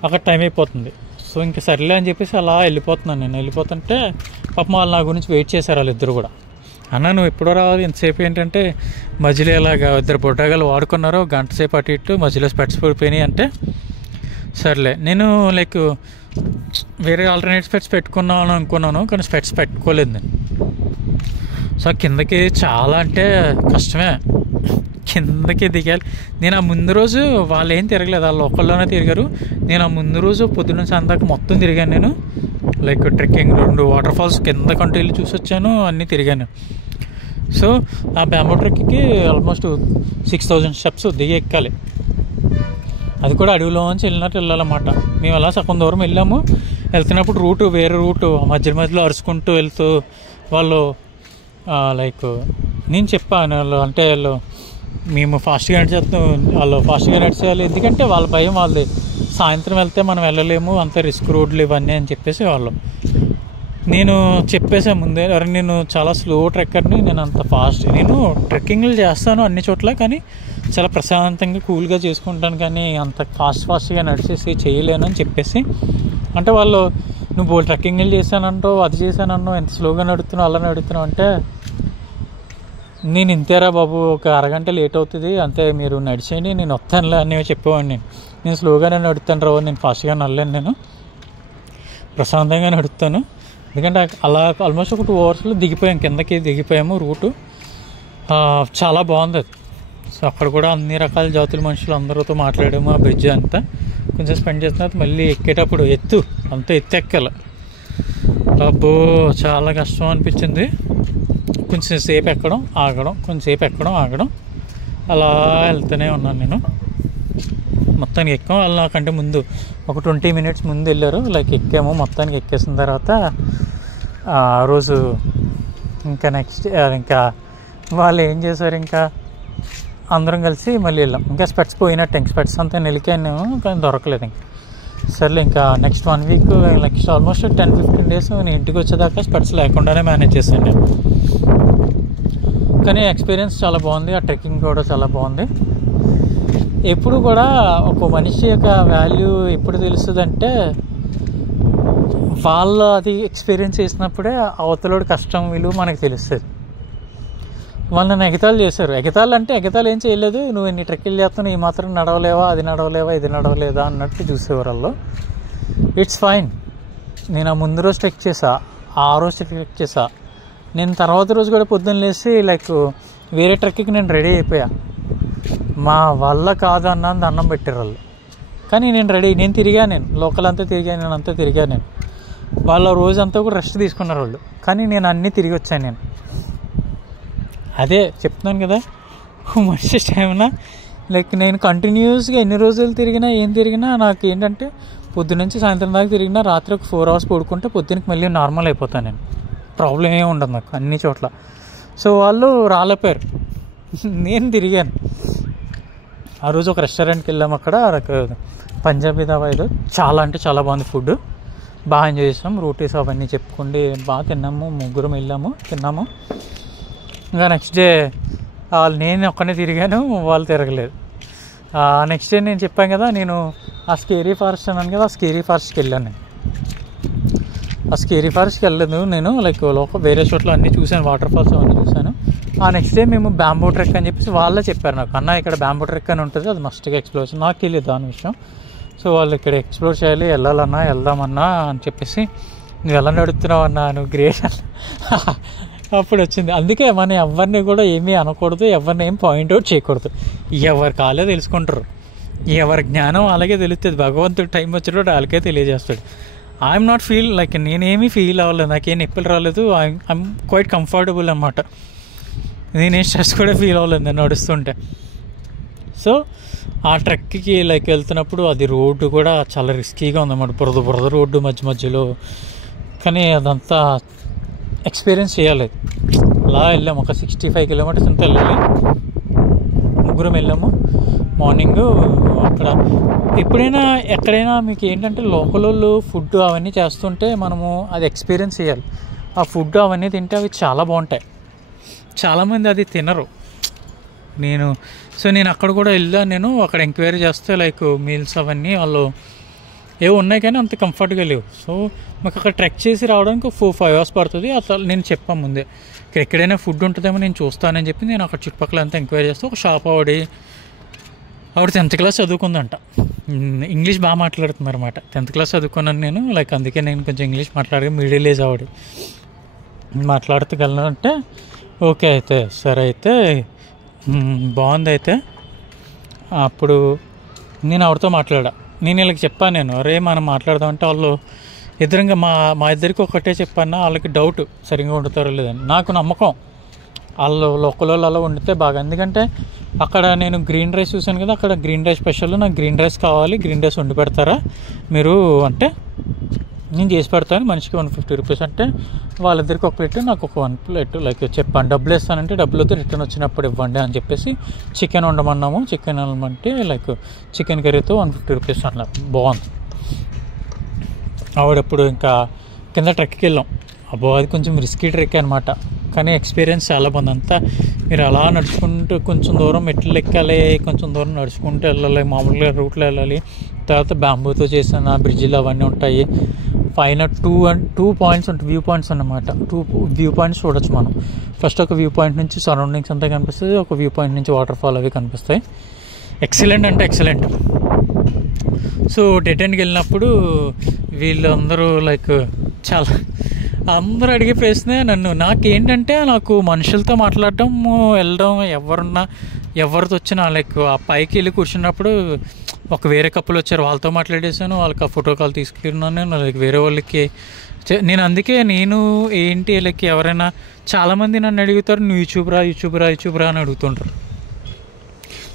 అక్కడ టైం అయిపోతుంది. సో ఇంక సర్లే అని చెప్పేసి అలా వెళ్ళిపోతున్నాను. నేను వెళ్ళిపోతుంటే పాపం వాళ్ళు నా గురించి వెయిట్ చేశారు వాళ్ళిద్దరు కూడా. అన్న నువ్వు ఎప్పుడో రావాలి, ఎంతసేపు ఏంటంటే మధ్యలో ఇలాగా ఇద్దరు బుడ్డగాలు వాడుకున్నారు, గంట సేపు అటు ఇటు మధ్యలో స్పెట్స్ పడిపోయినాయి అంటే సర్లే. నేను లైక్ వేరే ఆల్టర్నేట్ స్పెట్స్ పెట్టుకున్నాను అనుకున్నాను, కానీ స్పెట్స్ పెట్టుకోలేదు నేను. సో కిందకి చాలా అంటే కష్టమే, కిందకి దిగాలి. నేను ఆ ముందు రోజు వాళ్ళు ఏం తిరగలేదు, వాళ్ళు ఒకళ్ళలోనే తిరిగారు. నేను ఆ ముందు రోజు పొద్దున్న సాయంత్రం మొత్తం తిరిగాను నేను. లైక్ ట్రెక్కింగ్ 2 వాటర్ ఫాల్స్ కింద కంటూ వెళ్ళి చూసి వచ్చాను, అన్నీ తిరిగాను. సో ఆ బ్యాంబూ ట్రెక్కి ఆల్మోస్ట్ 6000 స్టెప్స్ దిగి ఎక్కాలి. అది కూడా అడవిలోంచి వెళ్ళాలన్నమాట. మేము అలా సగం దూరం వెళ్ళాము. వెళ్తున్నప్పుడు రూటు వేరే రూటు, మధ్యలో అరుచుకుంటూ వెళ్తూ వాళ్ళు లైక్ నేను చెప్పాను వాళ్ళు అంటే వాళ్ళు మేము ఫాస్ట్గా నడిచేస్తాం, వాళ్ళు ఫాస్ట్గా నడిచేయాలి, ఎందుకంటే వాళ్ళ భయం వాళ్ళది. సాయంత్రం వెళ్తే మనం వెళ్ళలేము, అంత రిస్క్ రోడ్లు ఇవన్నీ అని చెప్పేసి వాళ్ళు. నేను చెప్పేసాను ముందే, అరే నేను చాలా స్లో ట్రెక్కర్ని, నేను అంత ఫాస్ట్ నేను ట్రెక్కింగ్లు చేస్తాను అన్ని చోట్ల, కానీ చాలా ప్రశాంతంగా కూల్గా చేసుకుంటాను, కానీ అంత ఫాస్ట్గా నడిచేసి చేయలేను అని చెప్పేసి. అంటే వాళ్ళు నువ్వు ట్రెక్కింగ్లు చేశానంటావు, అది చేశానన్నావు, ఎంత స్లోగా నడుతున్నావు అలా నడుతున్నావు అంటే నేను ఇంతేరా బాబు, ఒక అరగంట లేట్ అవుతుంది అంతే, మీరు నడిచేయండి నేను వస్తానులే అని చెప్పేవాడిని. నేను స్లోగానే నడుస్తాను రావు, నేను ఫాస్ట్గా నడలేను, నేను ప్రశాంతంగా నడుస్తాను. ఎందుకంటే అలా ఆల్మోస్ట్ ఒక 2 అవర్స్లో దిగిపోయాం, కిందకి దిగిపోయాము. రూటు చాలా బాగుంది అది. సో అక్కడ కూడా అన్ని రకాల జాతుల మనుషులు అందరితో మాట్లాడాము. ఆ బ్రిడ్జ్ అంతా కొంచెం స్పెండ్ చేసిన తర్వాత మళ్ళీ ఎక్కేటప్పుడు అంత ఎత్తు ఎక్కాలి. అబ్బో చాలా కష్టం అనిపించింది. కొంచెం సేపు ఎక్కడం ఆగడం, కొంచెంసేపు ఎక్కడం ఆగడం, అలా వెళ్తూనే ఉన్నాను నేను. మొత్తానికి ఎక్కాం. వాళ్ళు నాకంటే ముందు ఒక 20 మినిట్స్ ముందు వెళ్ళారు. లైక్ ఎక్కాము, మొత్తానికి ఎక్కేసిన తర్వాత ఆ రోజు ఇంకా నెక్స్ట్ ఇంకా వాళ్ళు ఏం చేశారు, ఇంకా అందరం కలిసి మళ్ళీ వెళ్ళాం. ఇంకా స్పెట్స్ పోయినట్టు, ఇంక స్పెట్స్ అంతా నిలికాను కానీ దొరకలేదు. ఇంకా సర్లే ఇంకా next 1 week next almost 10-15 days నేను ఇంటికి వచ్చేదాకా స్పెట్స్ లేకుండానే మేనేజ్ చేశాను నేను. కానీ ఎక్స్పీరియన్స్ చాలా బాగుంది, ఆ ట్రెక్కింగ్ కూడా చాలా బాగుంది. ఎప్పుడు కూడా ఒక మనిషి యొక్క వాల్యూ ఎప్పుడు తెలుస్తుందంటే వాళ్ళు అది ఎక్స్పీరియన్స్ చేసినప్పుడే అవతలోడి కష్టం విలువ మనకు తెలుస్తుంది. వాళ్ళు నన్ను ఎగతాళి చేశారు. ఎగతాళి అంటే ఎగతాళి ఏం చేయలేదు, నువ్వు ఎన్ని ట్రెక్కింగ్ చేస్తున్నావు, ఈ మాత్రం నడవలేవా, అది నడవలేవా, ఇది నడవలేదా అన్నట్టు చూసేవారు వాళ్ళు. It's fine. నేను ఆ ముందు రోజు ట్రెక్ చేసా, ఆ రోజు ట్రెక్ చేసా. నేను తర్వాత రోజు కూడా పొద్దున్న లేచి లైక్ వేరే ట్రెక్కి నేను రెడీ అయిపోయా. మా వల్ల కాదు అన్నది దండం పెట్టారు వాళ్ళు. కానీ నేను రెడీ, నేను తిరిగా, నేను లోకల్ అంతా తిరిగా, నేను అంతా తిరిగా. నేను వాళ్ళ రోజంతా కూడా రెస్ట్ తీసుకున్నారు వాళ్ళు, కానీ నేను అన్నీ తిరిగి వచ్చాను. నేను అదే చెప్తున్నాను కదా, మనిషి టైంనా లైక్ నేను కంటిన్యూస్గా ఎన్ని రోజులు తిరిగినా ఏం తిరిగినా నాకు ఏంటంటే పొద్దునుంచి సాయంత్రం దాకా తిరిగినా రాత్రి ఒక 4 hours పడుకుంటే పొద్దునకి మళ్ళీ నార్మల్ అయిపోతాను నేను. ప్రాబ్లం ఏమి ఉండదు నాకు అన్ని చోట్ల. సో వాళ్ళు రాలేపోయారు, నేను తిరిగాను. ఆ రోజు ఒక రెస్టారెంట్కి వెళ్ళాము, అక్కడ పంజాబీ దాబా ఏదో, చాలా అంటే చాలా బాగుంది ఫుడ్, బాగా ఎంజాయ్ చేసాం. రోటీస్ అవన్నీ చెప్పుకోండి బాగా తిన్నాము, ముగ్గురం వెళ్ళాము తిన్నాము. ఇంకా నెక్స్ట్ డే నేను ఒక్కనే తిరిగాను, వాళ్ళు తిరగలేదు. నెక్స్ట్ డే నేను చెప్పాను కదా, నేను ఆ స్కేరీ ఫారెస్ట్ అన్నాను కదా, ఆ స్కేరీ ఫారెస్ట్కి వెళ్ళాను. నేను ఆ స్కేరీ ఫారెస్ట్కి వెళ్ళలేదు నేను, లైక్ వేరే చోట్ల అన్నీ చూశాను, వాటర్ ఫాల్స్ అవన్నీ చూశాను. ఆ నెక్స్ట్ డే మేము బ్యాంబూ ట్రెక్ అని చెప్పేసి వాళ్ళే చెప్పారు నాకు, అన్న ఇక్కడ బ్యాంబూ ట్రెక్ అని ఉంటుంది, అది మస్ట్గా ఎక్స్ప్లోర్ చేయాలి. నాకు తెలియదు దాని విషయం. సో వాళ్ళు ఇక్కడ ఎక్స్ప్లోర్ చేయాలి, వెళ్ళాలన్నా వెళ్దామన్నా అని చెప్పేసి, నువ్వు ఎలా నడుస్తున్నావు అన్నా, నువ్వు గ్రేట్ అప్పుడు వచ్చింది. అందుకే మనం ఎవరిని కూడా ఏమీ అనకూడదు, ఎవరిని ఏం పాయింట్అవుట్ చేయకూడదు. ఎవరి కాలే తెలుసుకుంటారు, ఎవరి జ్ఞానం అలాగే తెలుస్తుంది. భగవంతుడు టైం వచ్చినప్పుడు వాళ్ళకే తెలియజేస్తాడు. ఐఎమ్ నాట్ ఫీల్ లైక్, నేనేమీ ఫీల్ అవ్వలేదు, నాకేం నొప్పులు రాలేదు, ఐఎమ్ క్వైట్ కంఫర్టబుల్ అన్నమాట. నేనేం స్ట్రెస్ కూడా ఫీల్ అవ్వలేదు నేను నడుస్తుంటే. సో ఆ ట్రెక్కి లైక్ వెళ్తున్నప్పుడు అది రోడ్డు కూడా చాలా రిస్కీగా ఉందన్నమాట, బురద రోడ్డు మధ్యలో. కానీ అదంతా ఎక్స్పీరియన్స్ చేయాలి. అలా వెళ్ళాము, ఒక 65 kilometers అంతా వెళ్ళాలి. ముగ్గురం వెళ్ళాము మార్నింగ్. అక్కడ ఎప్పుడైనా ఎక్కడైనా మీకు ఏంటంటే లోకల్ వాళ్ళు ఫుడ్ అవన్నీ చేస్తుంటే మనము అది ఎక్స్పీరియన్స్ చేయాలి. ఆ ఫుడ్ అవన్నీ తింటే అవి చాలా బాగుంటాయి. చాలామంది అది తినరు. నేను అక్కడ కూడా వెళ్ళాను. నేను అక్కడ ఎంక్వైరీ చేస్తే లైక్ మీల్స్ అవన్నీ వాళ్ళు ఏవో ఉన్నాయి కానీ అంత కంఫర్ట్గా లేవు. సో మాకు అక్కడ ట్రెక్ చేసి రావడానికి 4-5 hours పడుతుంది. అసలు నేను చెప్పాను ముందే ఇక్కడ ఎక్కడైనా ఫుడ్ ఉంటుందేమో నేను చూస్తానని చెప్పి నేను అక్కడ చుట్టుపక్కల అంతా ఎంక్వైరీ చేస్తే ఒక షాప్ ఆవిడ 10th class చదువుకుందంట. ఇంగ్లీష్ బాగా మాట్లాడుతున్నారు అన్నమాట. 10th class చదువుకున్నాను నేను, లైక్ అందుకే నేను కొంచెం ఇంగ్లీష్ మాట్లాడే మిడిల్ ఏజ్ ఆవిడ మాట్లాడుతగలను అంటే ఓకే అయితే సరే అయితే బాగుంది. అయితే అప్పుడు నేను ఆవిడతో నేను వీళ్ళకి చెప్పాను, నేను అరే మనం మాట్లాడదామంటే వాళ్ళు ఎదురుగా మా ఇద్దరికి ఒకటే చెప్పాను, వాళ్ళకి డౌట్ సరిగ్గా వండుతారో లేదని. నాకు నమ్మకం వాళ్ళు లోకల్ వాళ్ళు అలా వండితే బాగా, ఎందుకంటే అక్కడ నేను గ్రీన్ రైస్ చూశాను కదా, అక్కడ గ్రీన్ రైస్ స్పెషల్, నాకు గ్రీన్ రైస్ కావాలి, గ్రీన్ రైస్ వండి పెడతారా మీరు అంటే నేను చేసి పెడతాను, మనిషికి 150 rupees అంటే వాళ్ళిద్దరికి ఒక ప్లేట్ నాకు ఒక 1 plate లైక్ చెప్పాను. డబ్బులు ఇస్తానంటే డబ్బులు వద్దు, రిటర్న్ వచ్చినప్పుడు ఇవ్వండి అని చెప్పేసి చికెన్ వండమన్నాము. చికెన్ అనమంటే లైక్ చికెన్ కర్రీతో 150 rupees అన్నారు. బాగుంది. ఆవిడప్పుడు ఇంకా కింద ట్రెక్కి వెళ్ళాం. అబ్బో అది కొంచెం రిస్కీ ట్రెక్ అనమాట, కానీ ఎక్స్పీరియన్స్ చాలా బాగుంది. అంతా మీరు అలా నడుచుకుంటూ కొంచెం దూరం మెట్లు ఎక్కాలి, కొంచెం దూరం నడుచుకుంటూ వెళ్ళాలి, మామూలుగా రూట్లో వెళ్ళాలి. తర్వాత బ్యాంబూతో చేసిన బ్రిడ్జిలు అవన్నీ ఉంటాయి. పైన 2 points ఉంటాయి, వ్యూ పాయింట్స్ అన్నమాట. 2 వ్యూ పాయింట్స్ చూడొచ్చు మనం. ఫస్ట్ ఒక వ్యూ పాయింట్ నుంచి సరౌండింగ్స్ అంతా కనిపిస్తుంది, ఒక వ్యూ పాయింట్ నుంచి వాటర్ ఫాల్ అవి కనిపిస్తాయి. ఎక్సలెంట్ అంటే ఎక్సలెంట్. సో డెడ్ ఎండ్కి వెళ్ళినప్పుడు వీళ్ళందరూ లైక్ చాలా అందరూ అడిగే ప్రశ్నే నాకేంటంటే నాకు మనుషులతో మాట్లాడటం వెళ్ళడం, ఎవరితో వచ్చినా లైక్ ఆ పైకి వెళ్ళి కూర్చున్నప్పుడు ఒక వేరే కప్పులు వచ్చారు, వాళ్ళతో మాట్లాడేసాను, వాళ్ళకి ఆ ఫోటో కాల్ తీసుకున్నాను నేను. లైక్ వేరే వాళ్ళకి నేను అందుకే నేను ఏంటి వీళ్ళకి ఎవరైనా చాలామంది నన్ను అడుగుతారు, నువ్వు యూట్యూబరా అని అడుగుతుంటారు.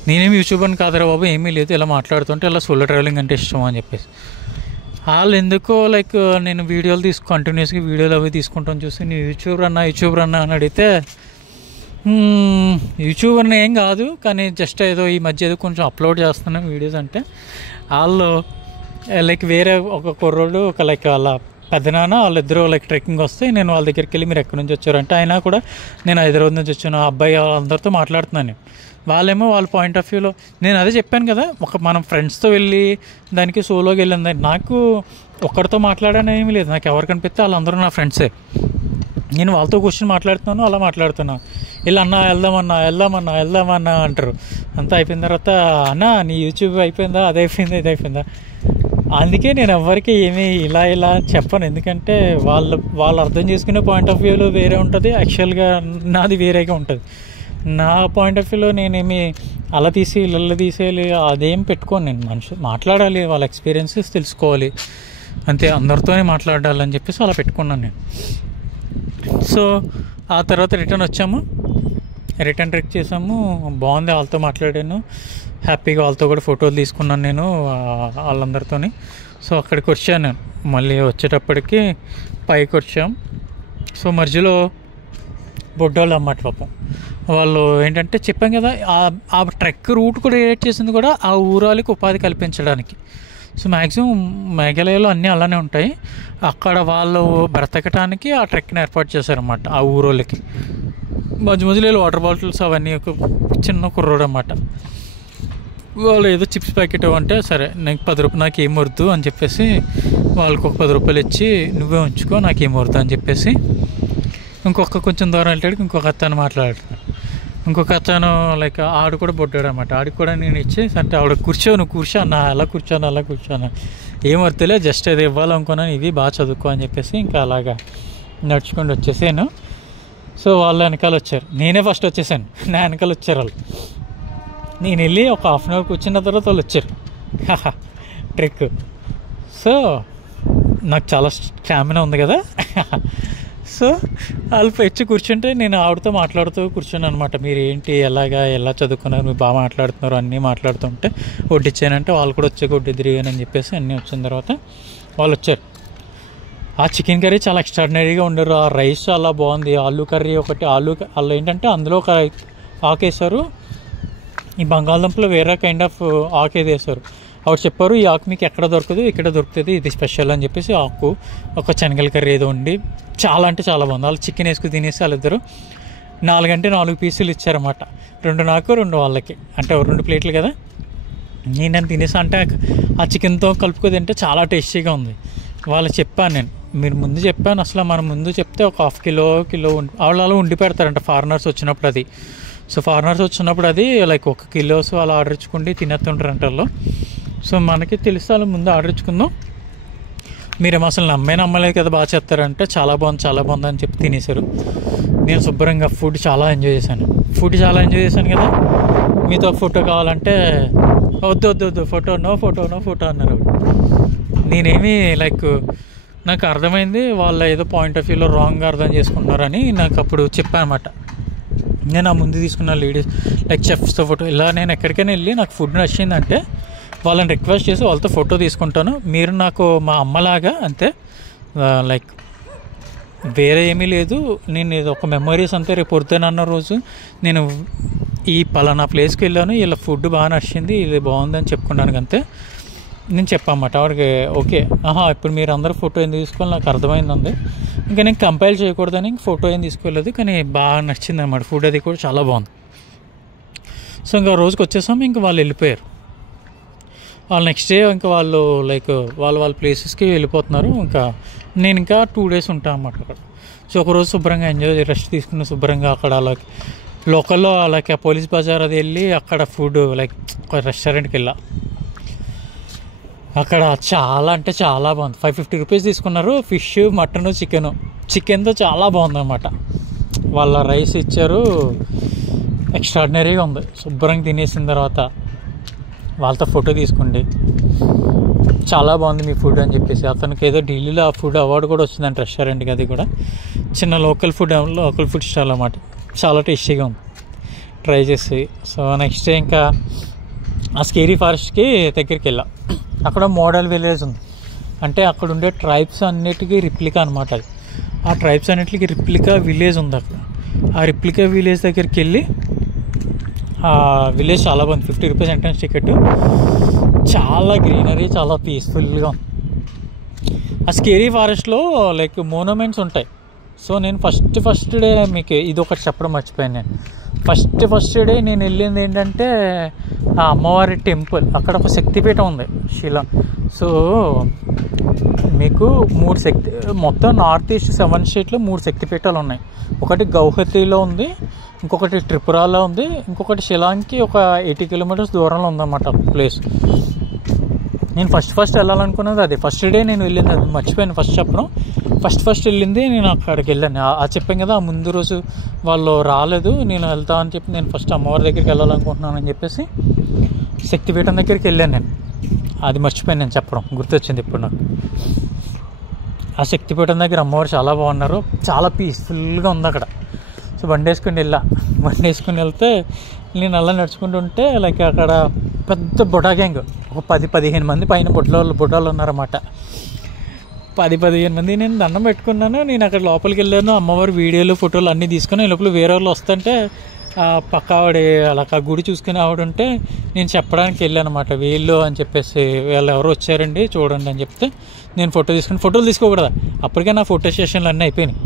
నేనేమి యూట్యూబర్ని కాదురా బాబు, ఏమీ లేదు, ఇలా మాట్లాడుతుంటే ఇలా సోలో ట్రావెలింగ్ అంటే ఇష్టం అని చెప్పేసి. వాళ్ళు ఎందుకో లైక్ నేను వీడియోలు కంటిన్యూస్గా వీడియోలు అవి తీసుకుంటాను చూసి నువ్వు యూట్యూబర్ అన్నా అని అడిగితే యూట్యూబర్ని ఏం కాదు, కానీ జస్ట్ ఏదో ఈ మధ్య ఏదో కొంచెం అప్లోడ్ చేస్తున్నాను వీడియోస్ అంటే. వాళ్ళు లైక్ వేరే ఒక కుర్రోడు ఒక లైక్ వాళ్ళ పెద్దనాన్న వాళ్ళిద్దరూ లైక్ ట్రెక్కింగ్ వస్తే నేను వాళ్ళ దగ్గరికి వెళ్ళి మీరు ఎక్కడి నుంచి వచ్చారంటే అయినా కూడా నేను హైదరాబాద్ నుంచి వచ్చాను, ఆ అబ్బాయి వాళ్ళందరితో మాట్లాడుతున్నాను. వాళ్ళేమో వాళ్ళ పాయింట్ ఆఫ్ వ్యూలో నేను అదే చెప్పాను కదా, మనం ఫ్రెండ్స్తో వెళ్ళి దానికి సోలోకి వెళ్ళింది. నాకు ఒక్కడితో మాట్లాడని ఏమీ లేదు, నాకు ఎవరు కనిపిస్తే వాళ్ళందరూ నా ఫ్రెండ్సే. నేను వాళ్ళతో కూర్చొని మాట్లాడుతున్నాను, అలా మాట్లాడుతున్నాను. ఇలా అన్నా వెళ్దామన్నా అంటారు. అంతా అయిపోయిన తర్వాత అన్నా నీ యూట్యూబ్ అయిపోయిందా, అది అయిపోయిందా, ఇది అయిపోయిందా. అందుకే నేను ఎవరికి ఏమీ ఇలా చెప్పను, ఎందుకంటే వాళ్ళు అర్థం చేసుకునే పాయింట్ ఆఫ్ వ్యూలో వేరే ఉంటుంది, యాక్చువల్గా నాది వేరేగా ఉంటుంది. నా పాయింట్ ఆఫ్ వ్యూలో నేనేమి అలా తీసేయాలి అదేం పెట్టుకోను. నేను మాట్లాడాలి, వాళ్ళ ఎక్స్పీరియన్సెస్ తెలుసుకోవాలి అంతే, అందరితోనే మాట్లాడాలని చెప్పేసి అలా పెట్టుకున్నాను నేను. సో ఆ తర్వాత రిటర్న్ ట్రెక్ చేసాము, బాగుంది, వాళ్ళతో మాట్లాడాను హ్యాపీగా, వాళ్ళతో కూడా ఫోటోలు తీసుకున్నాను నేను వాళ్ళందరితోని. సో అక్కడికి వచ్చాను నేను, మళ్ళీ వచ్చేటప్పటికి పైకి వచ్చాం. సో మధ్యలో బొడ్డోళ్ళు అన్నమాట పాపం, వాళ్ళు ఏంటంటే చెప్పాం కదా ఆ ట్రెక్ రూట్ కూడా క్రియేట్ చేసింది కూడా ఆ ఊరాలకి ఉపాధి కల్పించడానికి. సో మ్యాక్సిమం మేఘాలయలో అన్నీ అలానే ఉంటాయి, అక్కడ వాళ్ళు బ్రతకటానికి ఆ ట్రెక్ని ఏర్పాటు చేశారన్నమాట ఆ ఊరోళ్ళకి. మధ్యలో వాటర్ బాటిల్స్ అవన్నీ ఒక చిన్న కుర్రోడు అన్నమాట. వాళ్ళు ఏదో చిప్స్ ప్యాకెట్ అంటే సరే నాకు 10 రూపాయలు నాకు ఏం వద్దు అని చెప్పేసి వాళ్ళకి ఒక 10 రూపాయలు ఇచ్చి నువ్వే ఉంచుకో నాకేం వద్దు అని చెప్పేసి కొంచెం దూరం వెళ్ళాడు. ఇంకొక అతను మాట్లాడుతున్నాడు, ఇంకొక అతను లైక్ ఆడు కూడా బొడ్డాడు అనమాట. ఆడికి కూడా నేను ఇచ్చి అంటే ఆవిడ నువ్వు కూర్చోన్నా అలా కూర్చోన్నా ఏం వర్తలే, జస్ట్ అది ఇవ్వాలనుకున్నాను, ఇవి బాగా చదువుకో అని చెప్పేసి ఇంకా అలాగా నడుచుకుంటూ వచ్చేసాను. సో వాళ్ళు వెనకాల వచ్చారు, నేనే ఫస్ట్ వచ్చేసాను, నా వెనకాల వచ్చారు వాళ్ళు. నేను వెళ్ళి ఒక 1/2 hour కూర్చున్న తర్వాత వాళ్ళు వచ్చారు ట్రెక్. సో నాకు చాలా స్టామినా ఉంది కదా సో వాళ్ళు వచ్చి కూర్చుంటే నేను ఆవిడతో మాట్లాడుతూ కూర్చున్నాను అనమాట. మీరు ఏంటి ఎలా చదువుకున్నారు, మీరు బాగా మాట్లాడుతున్నారు అన్నీ మాట్లాడుతుంటే వడ్డిచ్చానంటే వాళ్ళు కూడా వచ్చాక వడ్డీ తిరిగానని చెప్పేసి అన్నీ వచ్చిన తర్వాత వాళ్ళు వచ్చారు. ఆ చికెన్ కర్రీ చాలా ఎక్స్ట్రాడినరీగా ఉండరు, ఆ రైస్ చాలా బాగుంది, ఆలు కర్రీ ఒకటి వాళ్ళు ఏంటంటే అందులో ఒక ఆకేసారు, ఈ బంగాళదుంపలో వేరే కైండ్ ఆఫ్ ఆకు ఏది వేశారు. ఆవిడ చెప్పారు ఈ ఆకు మీకు ఎక్కడ దొరకదు, ఇక్కడ దొరుకుతుంది, ఇది స్పెషల్ అని చెప్పేసి ఆకు ఒక శనగల కర్రీ ఏదో ఉండి చాలా అంటే చాలా బాగుంది. వాళ్ళు చికెన్ వేసుకుని తినేసి వాళ్ళిద్దరు 4 పీసులు ఇచ్చారన్నమాట, 2 నాకు 2 వాళ్ళకి, అంటే 2 ప్లేట్లు కదా. నేను తినేసా అంటే ఆ చికెన్తో కలుపుకొని తింటే చాలా టేస్టీగా ఉంది. వాళ్ళకి చెప్పాను నేను, మీరు ముందు చెప్పాను అసలు మనం ముందు చెప్తే ఒక ½ కిలో వాళ్ళు అలా ఉండి పెడతారంట ఫారినర్స్ వచ్చినప్పుడు. అది సో ఫారినర్స్ వచ్చినప్పుడు అది లైక్ 1 కిలోస్ అలా ఆర్డర్ ఇచ్చుకుంటే తినేస్తుంటారంట వాళ్ళు. సో మనకి తెలిస్తే వాళ్ళు ముందు ఆర్డర్ ఇచ్చుకుందాం. మీరేమో అసలు నమ్మలేదు కదా, బాగా చేస్తారంటే చాలా బాగుంది అని చెప్పి తినేశారు. నేను శుభ్రంగా ఫుడ్ చాలా ఎంజాయ్ చేశాను కదా. మీతో ఫోటో కావాలంటే వద్దు నో ఫోటో అన్నారు. నేనేమి లైక్ నాకు అర్థమైంది వాళ్ళ ఏదో పాయింట్ ఆఫ్ వ్యూలో రాంగ్గా అర్థం చేసుకుంటున్నారని నాకు అప్పుడు చెప్పాను అనమాట. నేను ఆ ముందు తీసుకున్న లేడీస్ లైక్ చెఫ్స్తో ఫోటో, ఇలా నేను ఎక్కడికైనా వెళ్ళి నాకు ఫుడ్ నచ్చిందంటే వాళ్ళని రిక్వెస్ట్ చేసి వాళ్ళతో ఫోటో తీసుకుంటాను. మీరు నాకు మా అమ్మలాగా అంతే, లైక్ వేరే ఏమీ లేదు. నేను ఇది ఒక మెమరీస్ అంతే. రేపు పొద్దున రోజు నేను ఈ పలానా ప్లేస్కి వెళ్ళాను, ఇలా ఫుడ్ బాగా నచ్చింది, ఇది బాగుందని చెప్పుకున్నాను అంతే. నేను చెప్పామాట వాడికి. ఓకే ఇప్పుడు మీరు అందరూ ఫోటో ఏం తీసుకోవాలి నాకు అర్థమైందండి. ఇంకా నేను కంపైల్ చేయకూడదని ఫోటో ఏం తీసుకోలేదు, కానీ బాగా నచ్చింది అనమాట. ఫుడ్ అది కూడా చాలా బాగుంది. సో ఇంకా రోజుకి వచ్చేసాము. ఇంకా వాళ్ళు వెళ్ళిపోయారు. వాళ్ళు నెక్స్ట్ డే ఇంకా వాళ్ళు లైక్ వాళ్ళ ప్లేసెస్కి వెళ్ళిపోతున్నారు. ఇంకా నేను ఇంకా 2 days ఉంటాను అన్నమాట అక్కడ. సో ఒకరోజు శుభ్రంగా ఎంజాయ్ రెస్ట్ తీసుకుని శుభ్రంగా అక్కడ లైక్ లోకల్లో లైక్ పోలీస్ బజార్ అది వెళ్ళి అక్కడ ఫుడ్ లైక్ ఒక రెస్టారెంట్కి వెళ్ళా. అక్కడ చాలా అంటే చాలా బాగుంది. 550 రూపీస్ తీసుకున్నారు. ఫిష్, మటన్, చికెన్తో చాలా బాగుందన్నమాట. వాళ్ళ రైస్ ఇచ్చారు, ఎక్స్ట్రాడినరీగా ఉంది. శుభ్రంగా తినేసిన తర్వాత వాళ్ళతో ఫోటో తీసుకోండి, చాలా బాగుంది మీ ఫుడ్ అని చెప్పేసి. అతనికి ఏదో ఢిల్లీలో ఆ ఫుడ్ అవార్డు కూడా వచ్చిందంట రెస్టారెంట్కి. అది కూడా చిన్న లోకల్ ఫుడ్ స్టాల్ అన్నమాట. చాలా టేస్టీగా ఉంది, ట్రై చేసి. సో నెక్స్ట్ డే ఇంకా ఆ స్కేరీ ఫారెస్ట్కి దగ్గరికి వెళ్ళా. అక్కడ మోడల్ విలేజ్ ఉంది, అంటే అక్కడ ఉండే ట్రైబ్స్ అన్నిటికీ రిప్లికా అనమాట. అది ఆ ట్రైబ్స్ అన్నిటికీ రిప్లికా విలేజ్ ఉంది అక్కడ. ఆ రిప్లికా విలేజ్ దగ్గరికి వెళ్ళి, ఆ విలేజ్ చాలా బాగుంది. 50 రూపీస్ ఎంట్రన్స్ టికెట్. చాలా గ్రీనరీ, చాలా పీస్ఫుల్గా ఉంది. ఆ స్కేరీ ఫారెస్ట్లో లైక్ మోనుమెంట్స్ ఉంటాయి. సో నేను ఫస్ట్ డే మీకు ఇది ఒకటి చెప్పడం మర్చిపోయాను. నేను ఫస్ట్ డే నేను వెళ్ళింది ఏంటంటే ఆ అమ్మవారి టెంపుల్. అక్కడ ఒక శక్తిపీఠం ఉంది, శిలా. సో మీకు 3 మొత్తం నార్త్ ఈస్ట్ 7 స్టేట్లో 3 శక్తిపీఠాలు ఉన్నాయి. ఒకటి గౌహతిలో ఉంది, ఇంకొకటి త్రిపురలో ఉంది, ఇంకొకటి షిలాంగ్కి ఒక 80 kilometers దూరంలో ఉందన్నమాట ప్లేస్. నేను ఫస్ట్ వెళ్ళాలనుకున్నది అది. ఫస్ట్ డే నేను వెళ్ళింది అది మర్చిపోయాను ఫస్ట్ చెప్పడం. ఫస్ట్ వెళ్ళింది నేను అక్కడికి వెళ్ళాను. చెప్పాను కదా, ఆ ముందు రోజు వాళ్ళు రాలేదు, నేను వెళ్తా అని చెప్పి నేను ఫస్ట్ అమ్మవారి దగ్గరికి వెళ్ళాలనుకుంటున్నాను అని చెప్పేసి శక్తిపీఠం దగ్గరికి వెళ్ళాను నేను. అది మర్చిపోయాను నేను చెప్పడం, గుర్తొచ్చింది ఇప్పుడు నాకు. ఆ శక్తిపీఠం దగ్గర అమ్మవారు చాలా బాగున్నారు, చాలా పీస్ఫుల్గా ఉంది అక్కడ. సో బండి వేసుకుని వెళ్తే నేను అలా నడుచుకుంటుంటే లైక్ అక్కడ పెద్ద బుడా గ్యాంగ్, ఒక 10-15 మంది పైన బుడ్డోళ్ళు ఉన్నారన్నమాట. 10-15 మంది. నేను దండం పెట్టుకున్నాను. నేను అక్కడ లోపలికి వెళ్ళాను, అమ్మవారి వీడియోలు ఫోటోలు అన్నీ తీసుకుని. లోపల వేరే వాళ్ళు వస్తుంటే పక్క ఆవిడ అలా గుడి చూసుకుని ఆవిడ ఉంటే నేను చెప్పడానికి వెళ్ళాను అనమాట. వీళ్ళు అని చెప్పేసి వీళ్ళు ఎవరు వచ్చారండి చూడండి అని చెప్తే నేను ఫోటోలు తీసుకోకూడదా, అప్పటికే నా ఫోటో సెషన్లు అన్నీ అయిపోయినాయి.